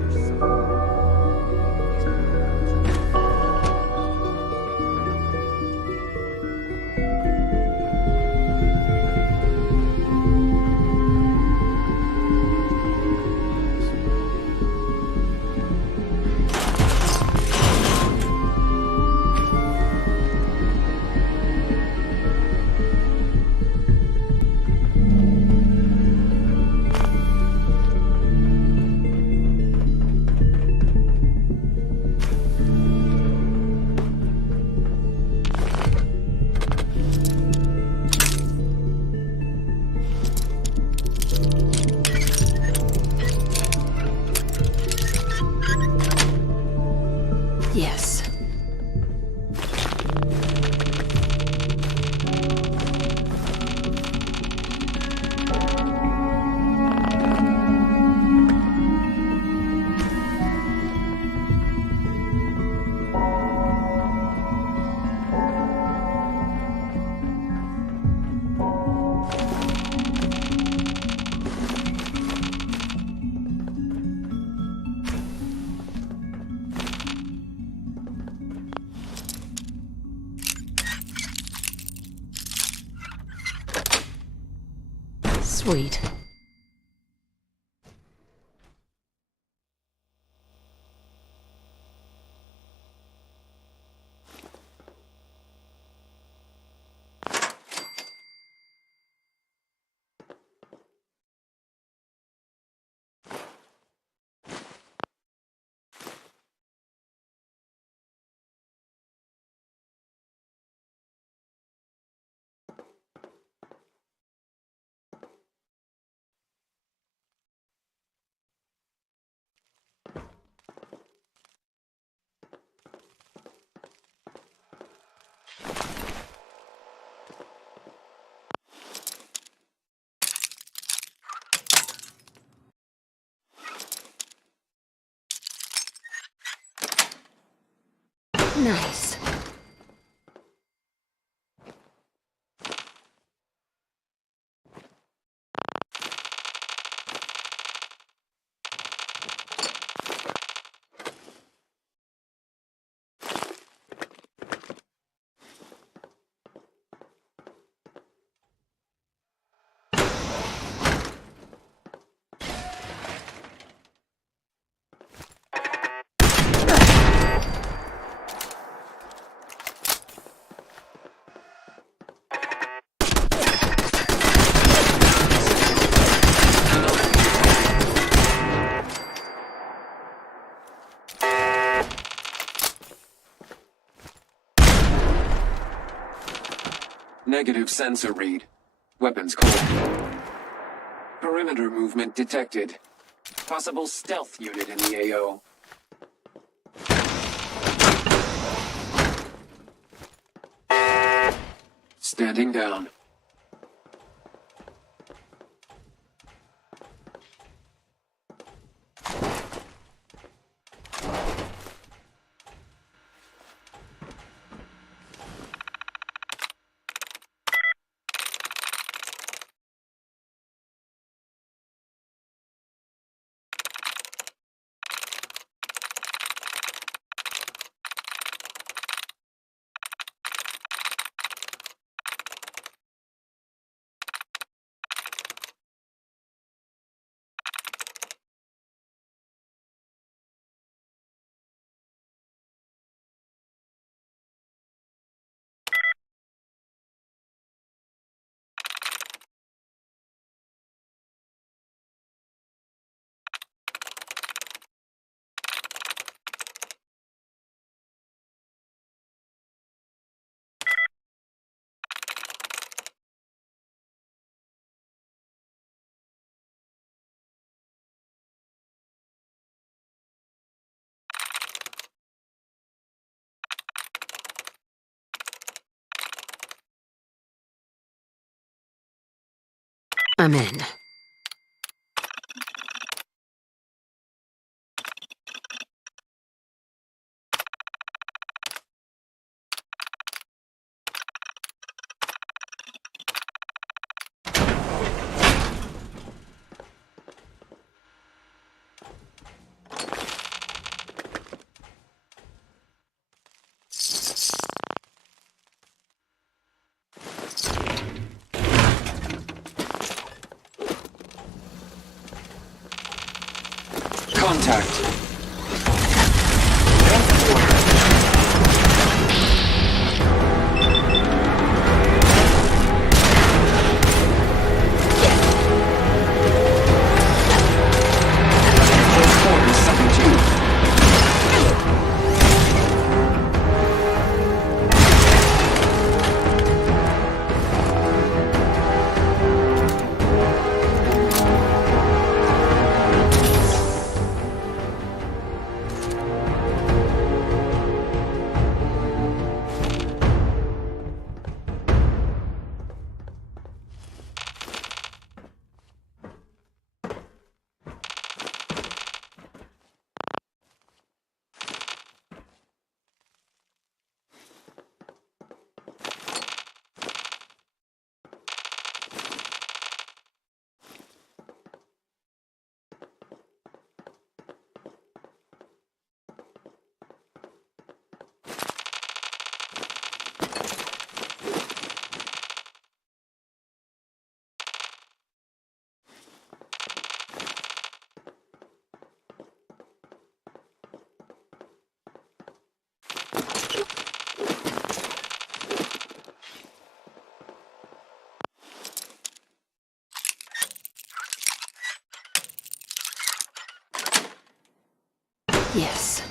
Yes. Sweet. Nice. Negative sensor read. Weapons cold. Perimeter movement detected. Possible stealth unit in the AO. Standing down. I'm in. Contact. Yes.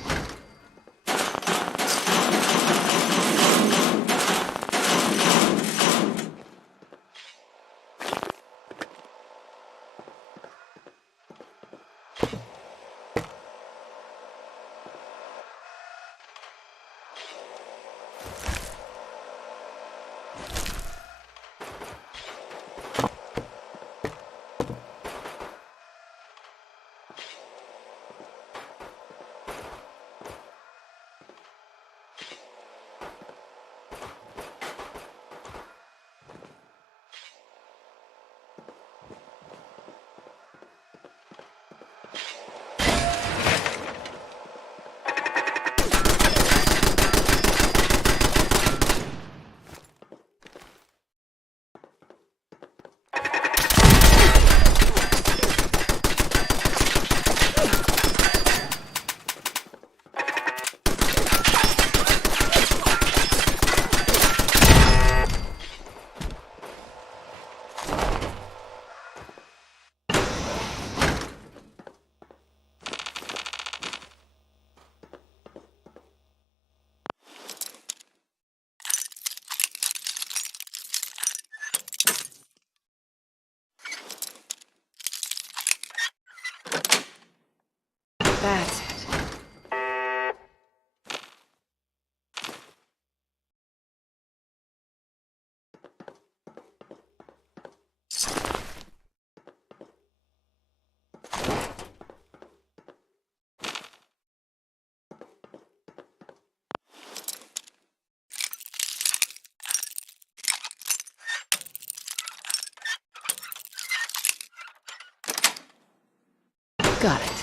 That's it. Got it.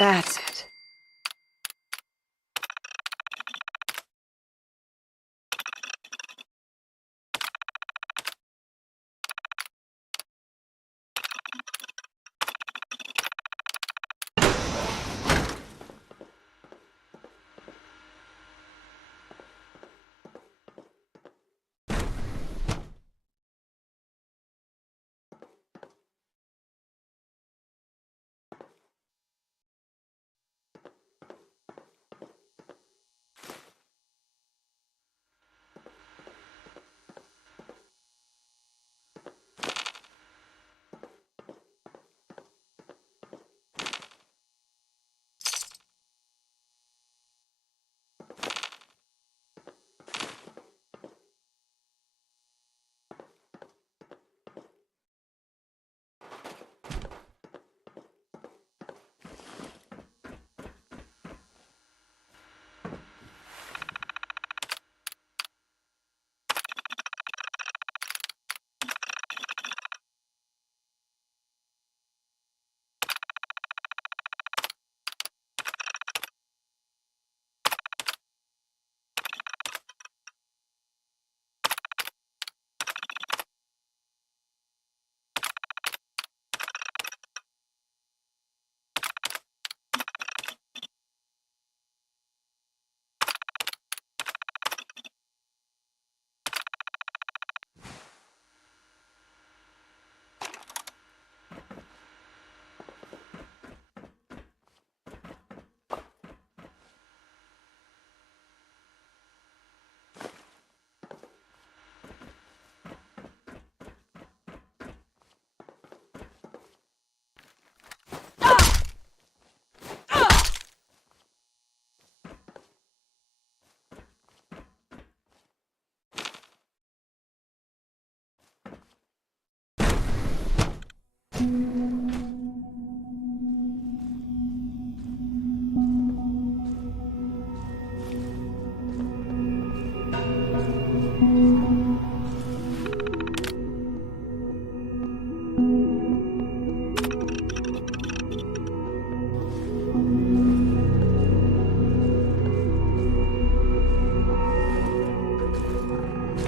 That's it.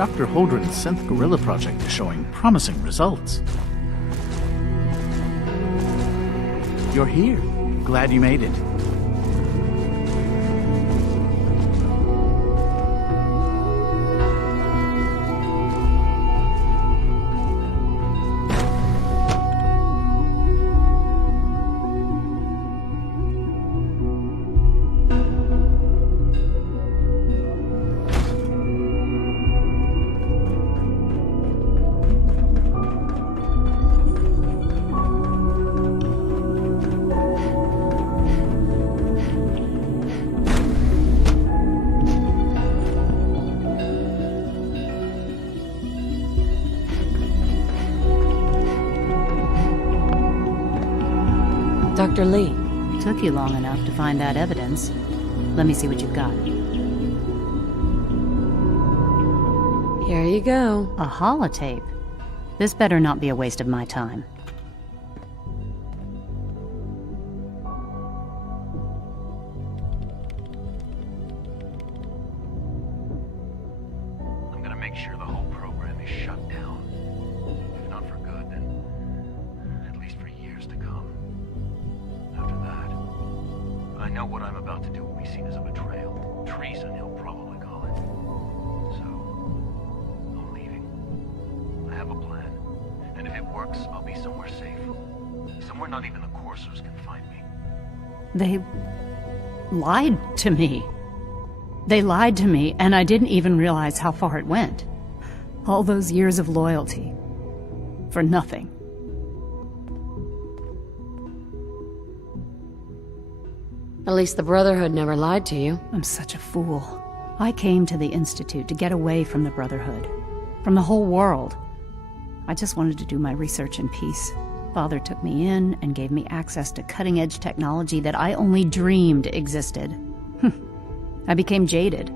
Dr. Holdren's synth gorilla project is showing promising results. You're here. Glad you made it. Dr. Lee. Took you long enough to find that evidence. Let me see what you've got. Here you go. A holotape. This better not be a waste of my time. I'm gonna make sure the whole program is shut down. If not for good, then at least for years to come. After that, I know what I'm about to do will be seen as a betrayal. Treason, he'll probably call it. So, I'm leaving. I have a plan. And if it works, I'll be somewhere safe. Somewhere not even the coursers can find me. They lied to me. They lied to me, and I didn't even realize how far it went. All those years of loyalty. For nothing. At least the Brotherhood never lied to you. I'm such a fool. I came to the Institute to get away from the Brotherhood. From the whole world. I just wanted to do my research in peace. Father took me in and gave me access to cutting-edge technology that I only dreamed existed. I became jaded.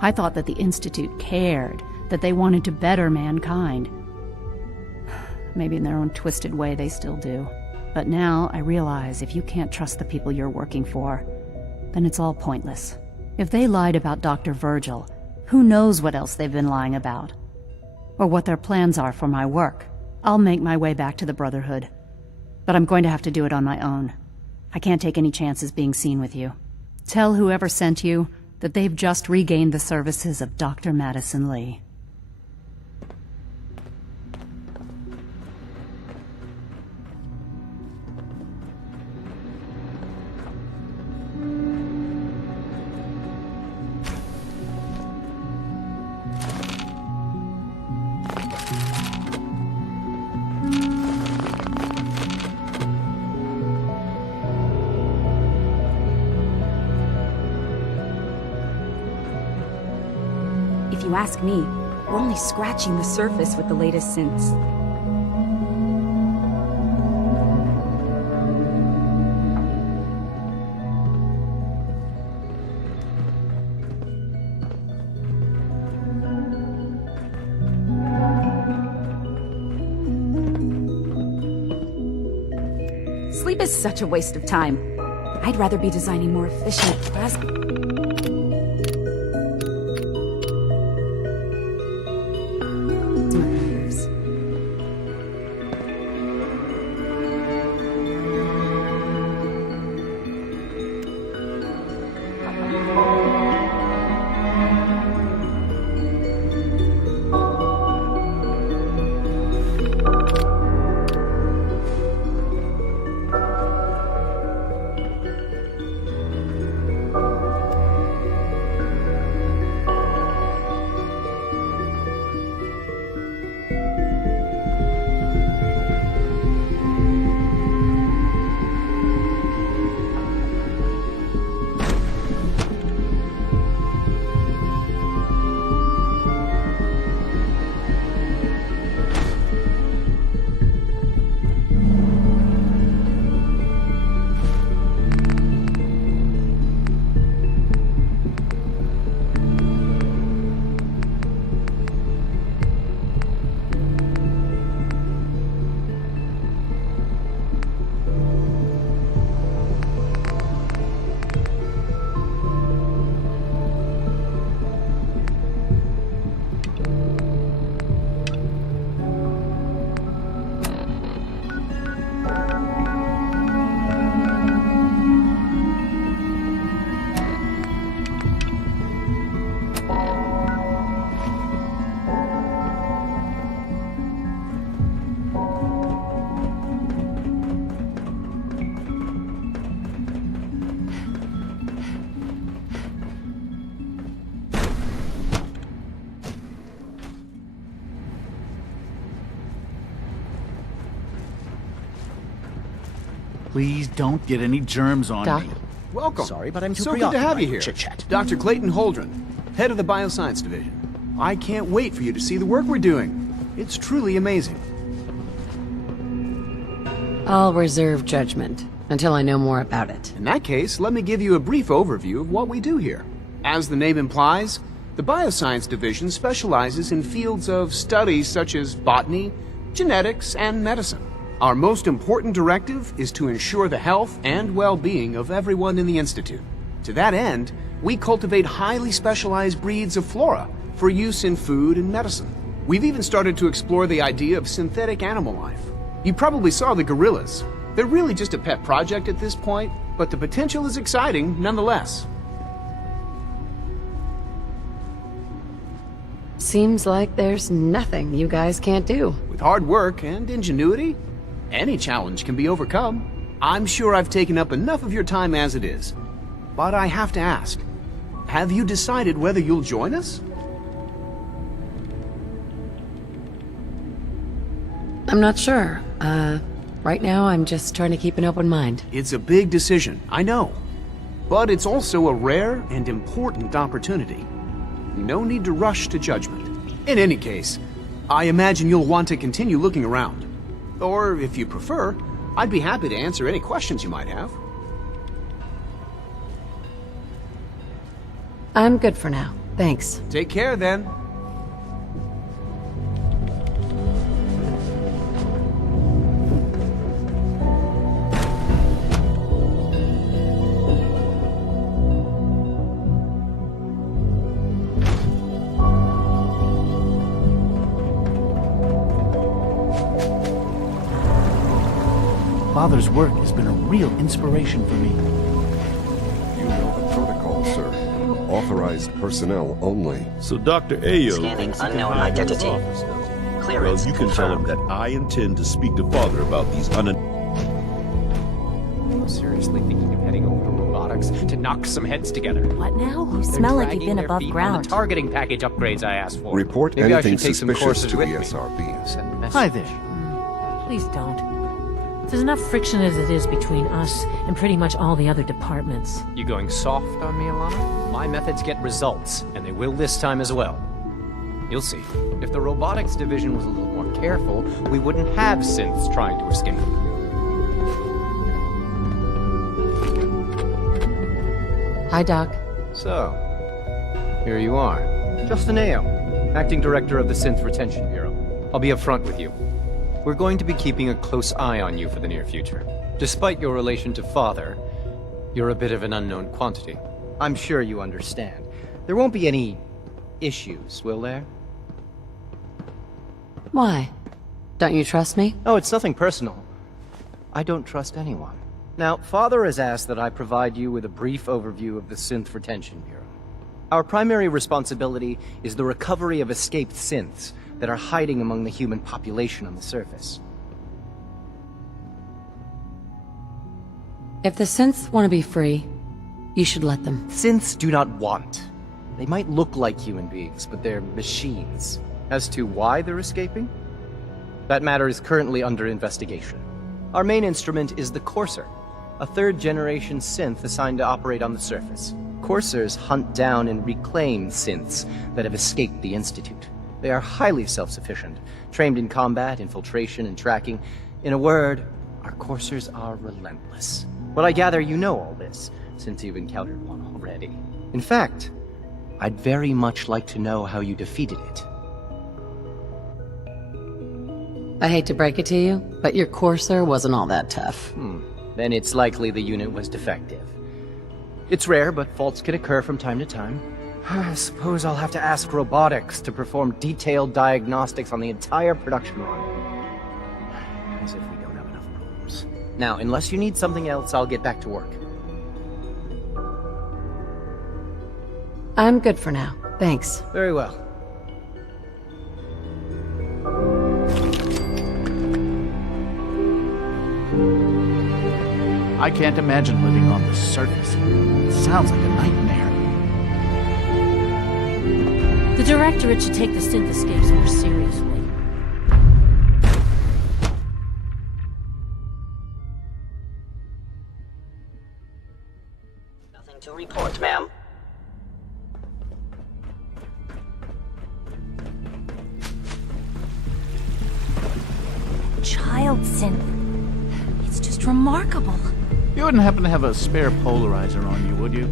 I thought that the Institute cared, that they wanted to better mankind. Maybe in their own twisted way they still do. But now I realize if you can't trust the people you're working for, then it's all pointless. If they lied about Dr. Virgil, who knows what else they've been lying about? Or what their plans are for my work. I'll make my way back to the Brotherhood. But I'm going to have to do it on my own. I can't take any chances being seen with you. Tell whoever sent you that they've just regained the services of Dr. Madison Lee. If you ask me, we're only scratching the surface with the latest synths. Sleep is such a waste of time. I'd rather be designing more efficient plasma. Please don't get any germs on Doc? me. Welcome. Sorry, but I'm too So good to have you here. Chit-chat. Dr. Clayton Holdren, head of the Bioscience Division. I can't wait for you to see the work we're doing. It's truly amazing. I'll reserve judgment until I know more about it. In that case, let me give you a brief overview of what we do here. As the name implies, the Bioscience Division specializes in fields of studies such as botany, genetics, and medicine. Our most important directive is to ensure the health and well-being of everyone in the Institute. To that end, we cultivate highly specialized breeds of flora for use in food and medicine. We've even started to explore the idea of synthetic animal life. You probably saw the gorillas. They're really just a pet project at this point, but the potential is exciting nonetheless. Seems like there's nothing you guys can't do. With hard work and ingenuity, any challenge can be overcome. I'm sure I've taken up enough of your time as it is. But I have to ask, have you decided whether you'll join us? I'm not sure. Right now I'm just trying to keep an open mind. It's a big decision, I know. But it's also a rare and important opportunity. No need to rush to judgment. In any case, I imagine you'll want to continue looking around. Or, if you prefer, I'd be happy to answer any questions you might have. I'm good for now. Thanks. Take care, then. Father's work has been a real inspiration for me. You know the protocol, sir. Authorized personnel only. So Dr. Ayo Scanning thinks he can unknown hide in his identity. office, does he? Well, Clearance you can tell him confirmed. that I intend to speak to Father about these Seriously thinking of heading over to robotics to knock some heads together. What now? You They're smell like you've dragging been their above feet on ground. the targeting package upgrades I asked for. Report Maybe I anything should take some suspicious courses to with the me. SRB. Send a message. Hi there. Please don't. There's enough friction as it is between us and pretty much all the other departments. You going soft on me, Alana? My methods get results, and they will this time as well. You'll see. If the robotics division was a little more careful, we wouldn't have synths trying to escape. Hi, Doc. So, here you are. Justin Ayo, Acting Director of the Synth Retention Bureau. I'll be upfront with you. We're going to be keeping a close eye on you for the near future. Despite your relation to Father, you're a bit of an unknown quantity. I'm sure you understand. There won't be any issues, will there? Why? Don't you trust me? Oh, it's nothing personal. I don't trust anyone. Now, Father has asked that I provide you with a brief overview of the Synth Retention Bureau. Our primary responsibility is the recovery of escaped synths that are hiding among the human population on the surface. If the synths want to be free, you should let them. Synths do not want. They might look like human beings, but they're machines. As to why they're escaping? That matter is currently under investigation. Our main instrument is the Courser, a third-generation synth assigned to operate on the surface. Coursers hunt down and reclaim synths that have escaped the Institute. They are highly self-sufficient, trained in combat, infiltration, and tracking. In a word, our coursers are relentless. But I gather you know all this, since you've encountered one already. In fact, I'd very much like to know how you defeated it. I hate to break it to you, but your Courser wasn't all that tough. Then it's likely the unit was defective. It's rare, but faults can occur from time to time. I suppose I'll have to ask robotics to perform detailed diagnostics on the entire production run. As if we don't have enough problems. Now, unless you need something else, I'll get back to work. I'm good for now. Thanks. Very well. I can't imagine living on the surface. It sounds like a nightmare. The Directorate should take the synth escapes more seriously. report, ma'am. Child synth. It's just remarkable. You wouldn't happen to have a spare polarizer on you, would you?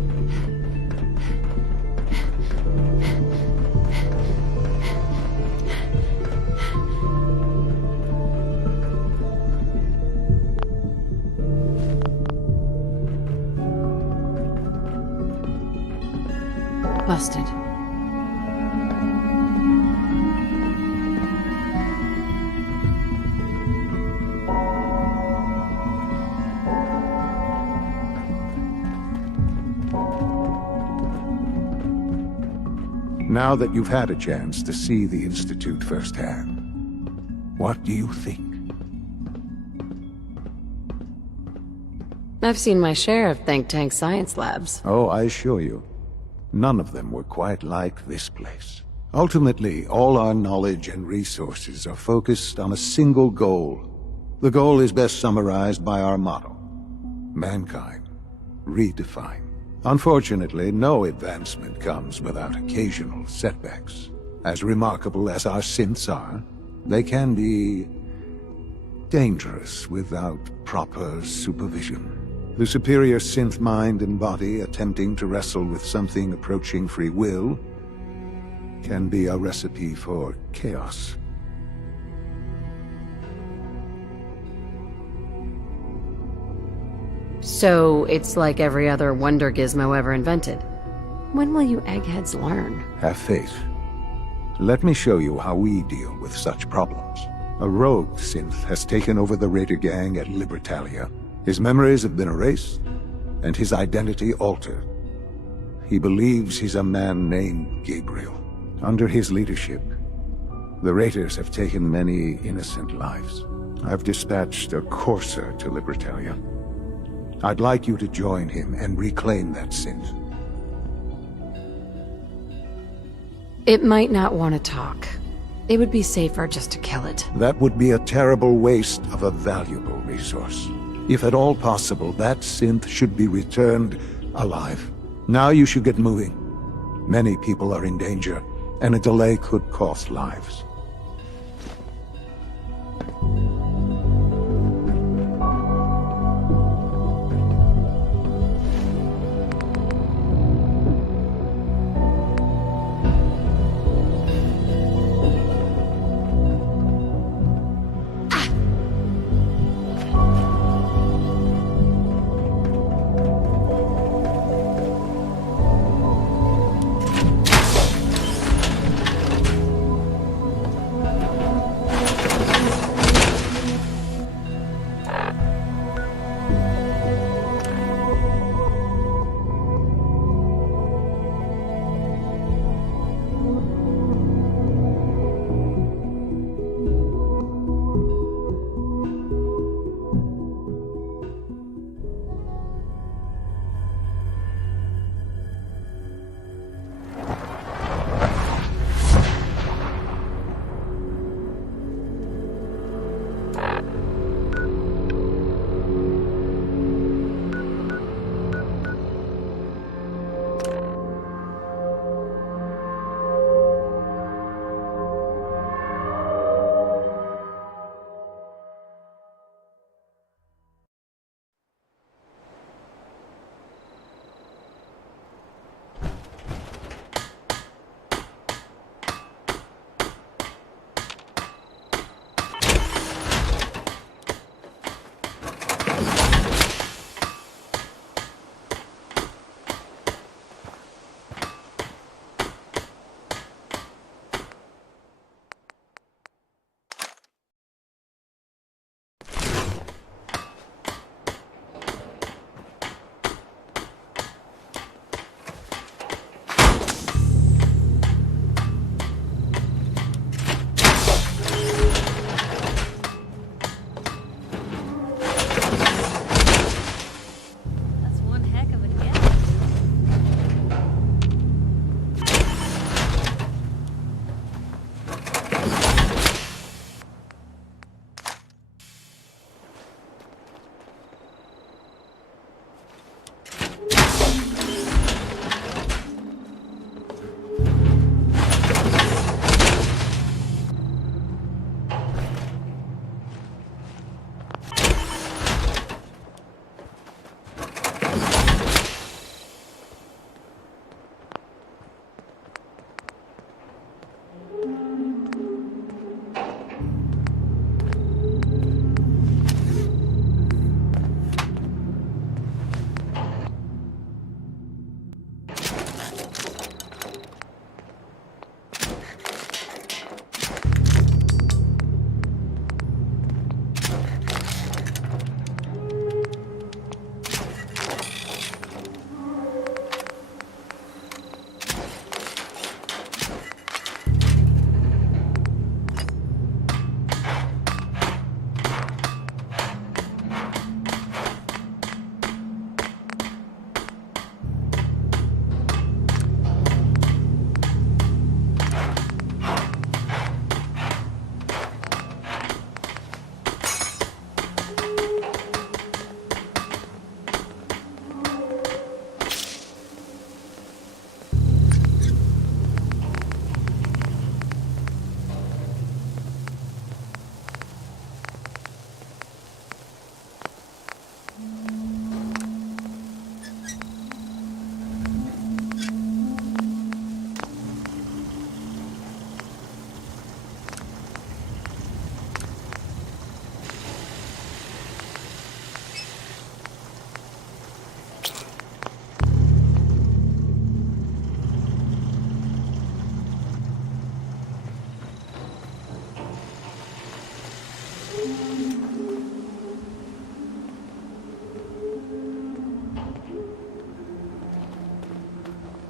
Busted. Now that you've had a chance to see the Institute firsthand, what do you think? I've seen my share of think tank science labs. Oh, I assure you, none of them were quite like this place. Ultimately, all our knowledge and resources are focused on a single goal. The goal is best summarized by our motto: mankind, redefined. Unfortunately, no advancement comes without occasional setbacks. As remarkable as our synths are, they can be dangerous without proper supervision. The superior synth mind and body attempting to wrestle with something approaching free will can be a recipe for chaos. So it's like every other wonder gizmo ever invented. When will you eggheads learn? Have faith. Let me show you how we deal with such problems. A rogue synth has taken over the Raider gang at Libertalia. His memories have been erased, and his identity altered. He believes he's a man named Gabriel. Under his leadership, the Raiders have taken many innocent lives. I've dispatched a courser to Libertalia. I'd like you to join him and reclaim that synth. It might not want to talk. It would be safer just to kill it. That would be a terrible waste of a valuable resource. If at all possible, that synth should be returned alive. Now you should get moving. Many people are in danger, and a delay could cost lives.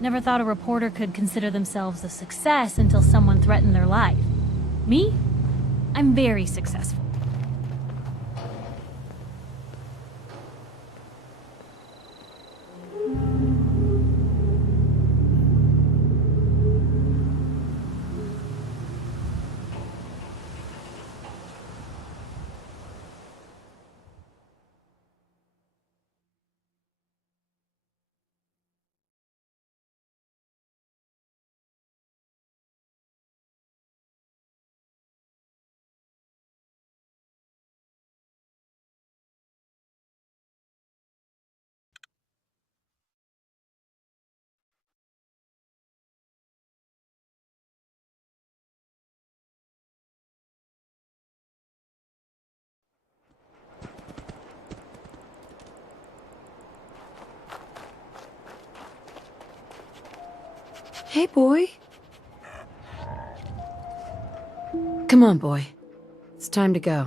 Never thought a reporter could consider themselves a success until someone threatened their life. Me? I'm very successful. Hey, boy. Come on, boy. It's time to go.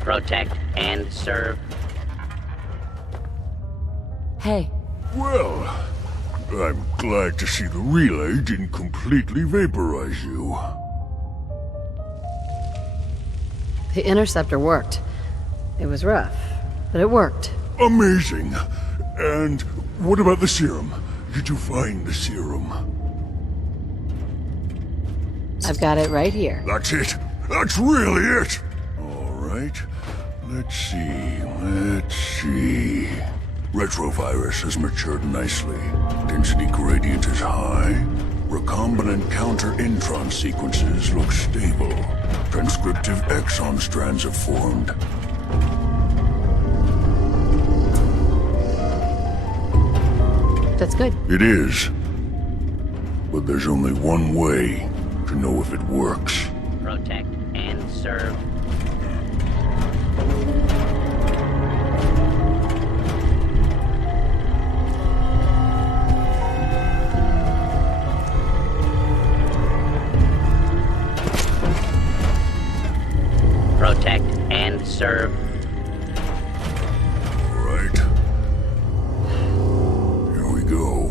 Protect and serve. Hey. Well, I'm glad to see the relay didn't completely vaporize you. The interceptor worked. It was rough, but it worked. Amazing. And what about the serum? Did you find the serum? I've got it right here. That's it. That's really it. All right. Let's see. Retrovirus has matured nicely. Density gradient is high. Recombinant counter-intron sequences look stable. Transcriptive exon strands have formed. That's good. It is. But there's only one way to know if it works. Protect and serve. Protect and serve. All right. Here we go.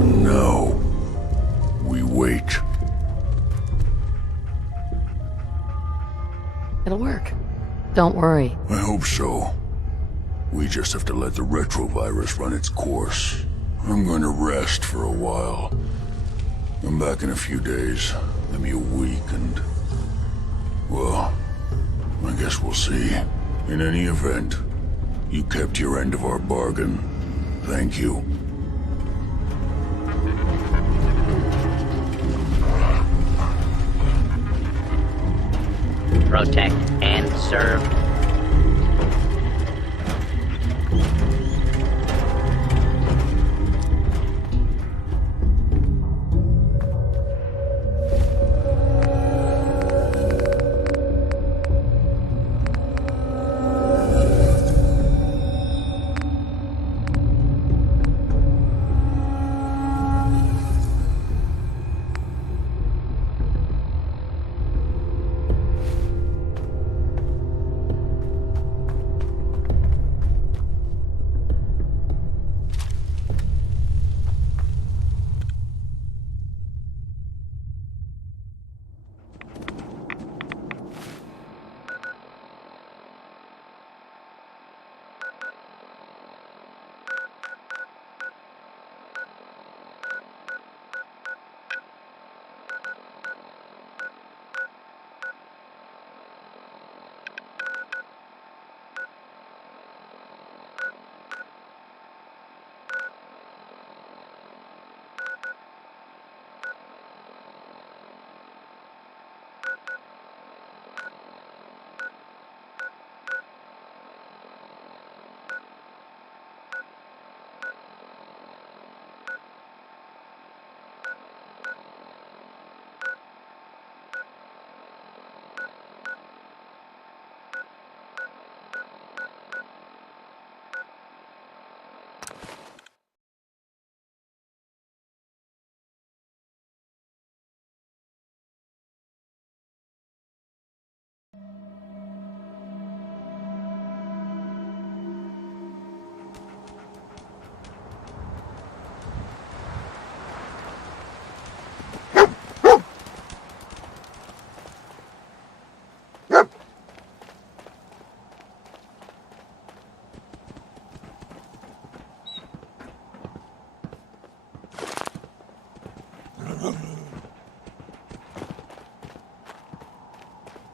And now, we wait. Don't worry. I hope so. We just have to let the retrovirus run its course. I'm going to rest for a while. I'm back in a few days, maybe a week, and... well, I guess we'll see. In any event, you kept your end of our bargain. Thank you. Protect and serve.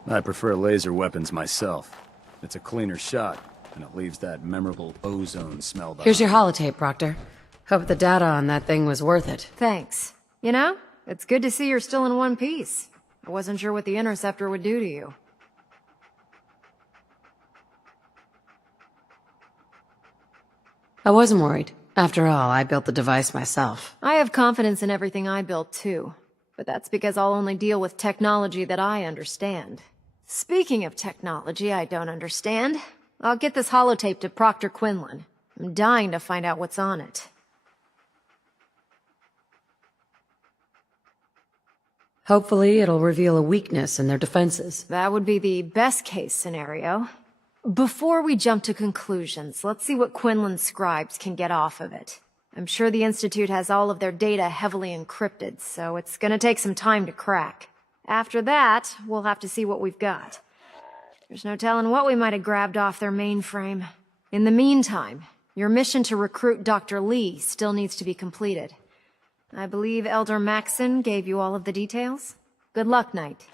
I prefer laser weapons myself. It's a cleaner shot, and it leaves that memorable ozone smell behind. Here's your holotape, Proctor. Hope the data on that thing was worth it. Thanks. You know, it's good to see you're still in one piece. I wasn't sure what the Interceptor would do to you. I wasn't worried. After all, I built the device myself. I have confidence in everything I built, too. But that's because I'll only deal with technology that I understand. Speaking of technology I don't understand, I'll get this holotape to Proctor Quinlan. I'm dying to find out what's on it. Hopefully, it'll reveal a weakness in their defenses. That would be the best-case scenario. Before we jump to conclusions, let's see what Quinlan's scribes can get off of it. I'm sure the Institute has all of their data heavily encrypted, so it's gonna take some time to crack. After that, we'll have to see what we've got. There's no telling what we might have grabbed off their mainframe. In the meantime, your mission to recruit Dr. Lee still needs to be completed. I believe Elder Maxson gave you all of the details? Good luck, Knight.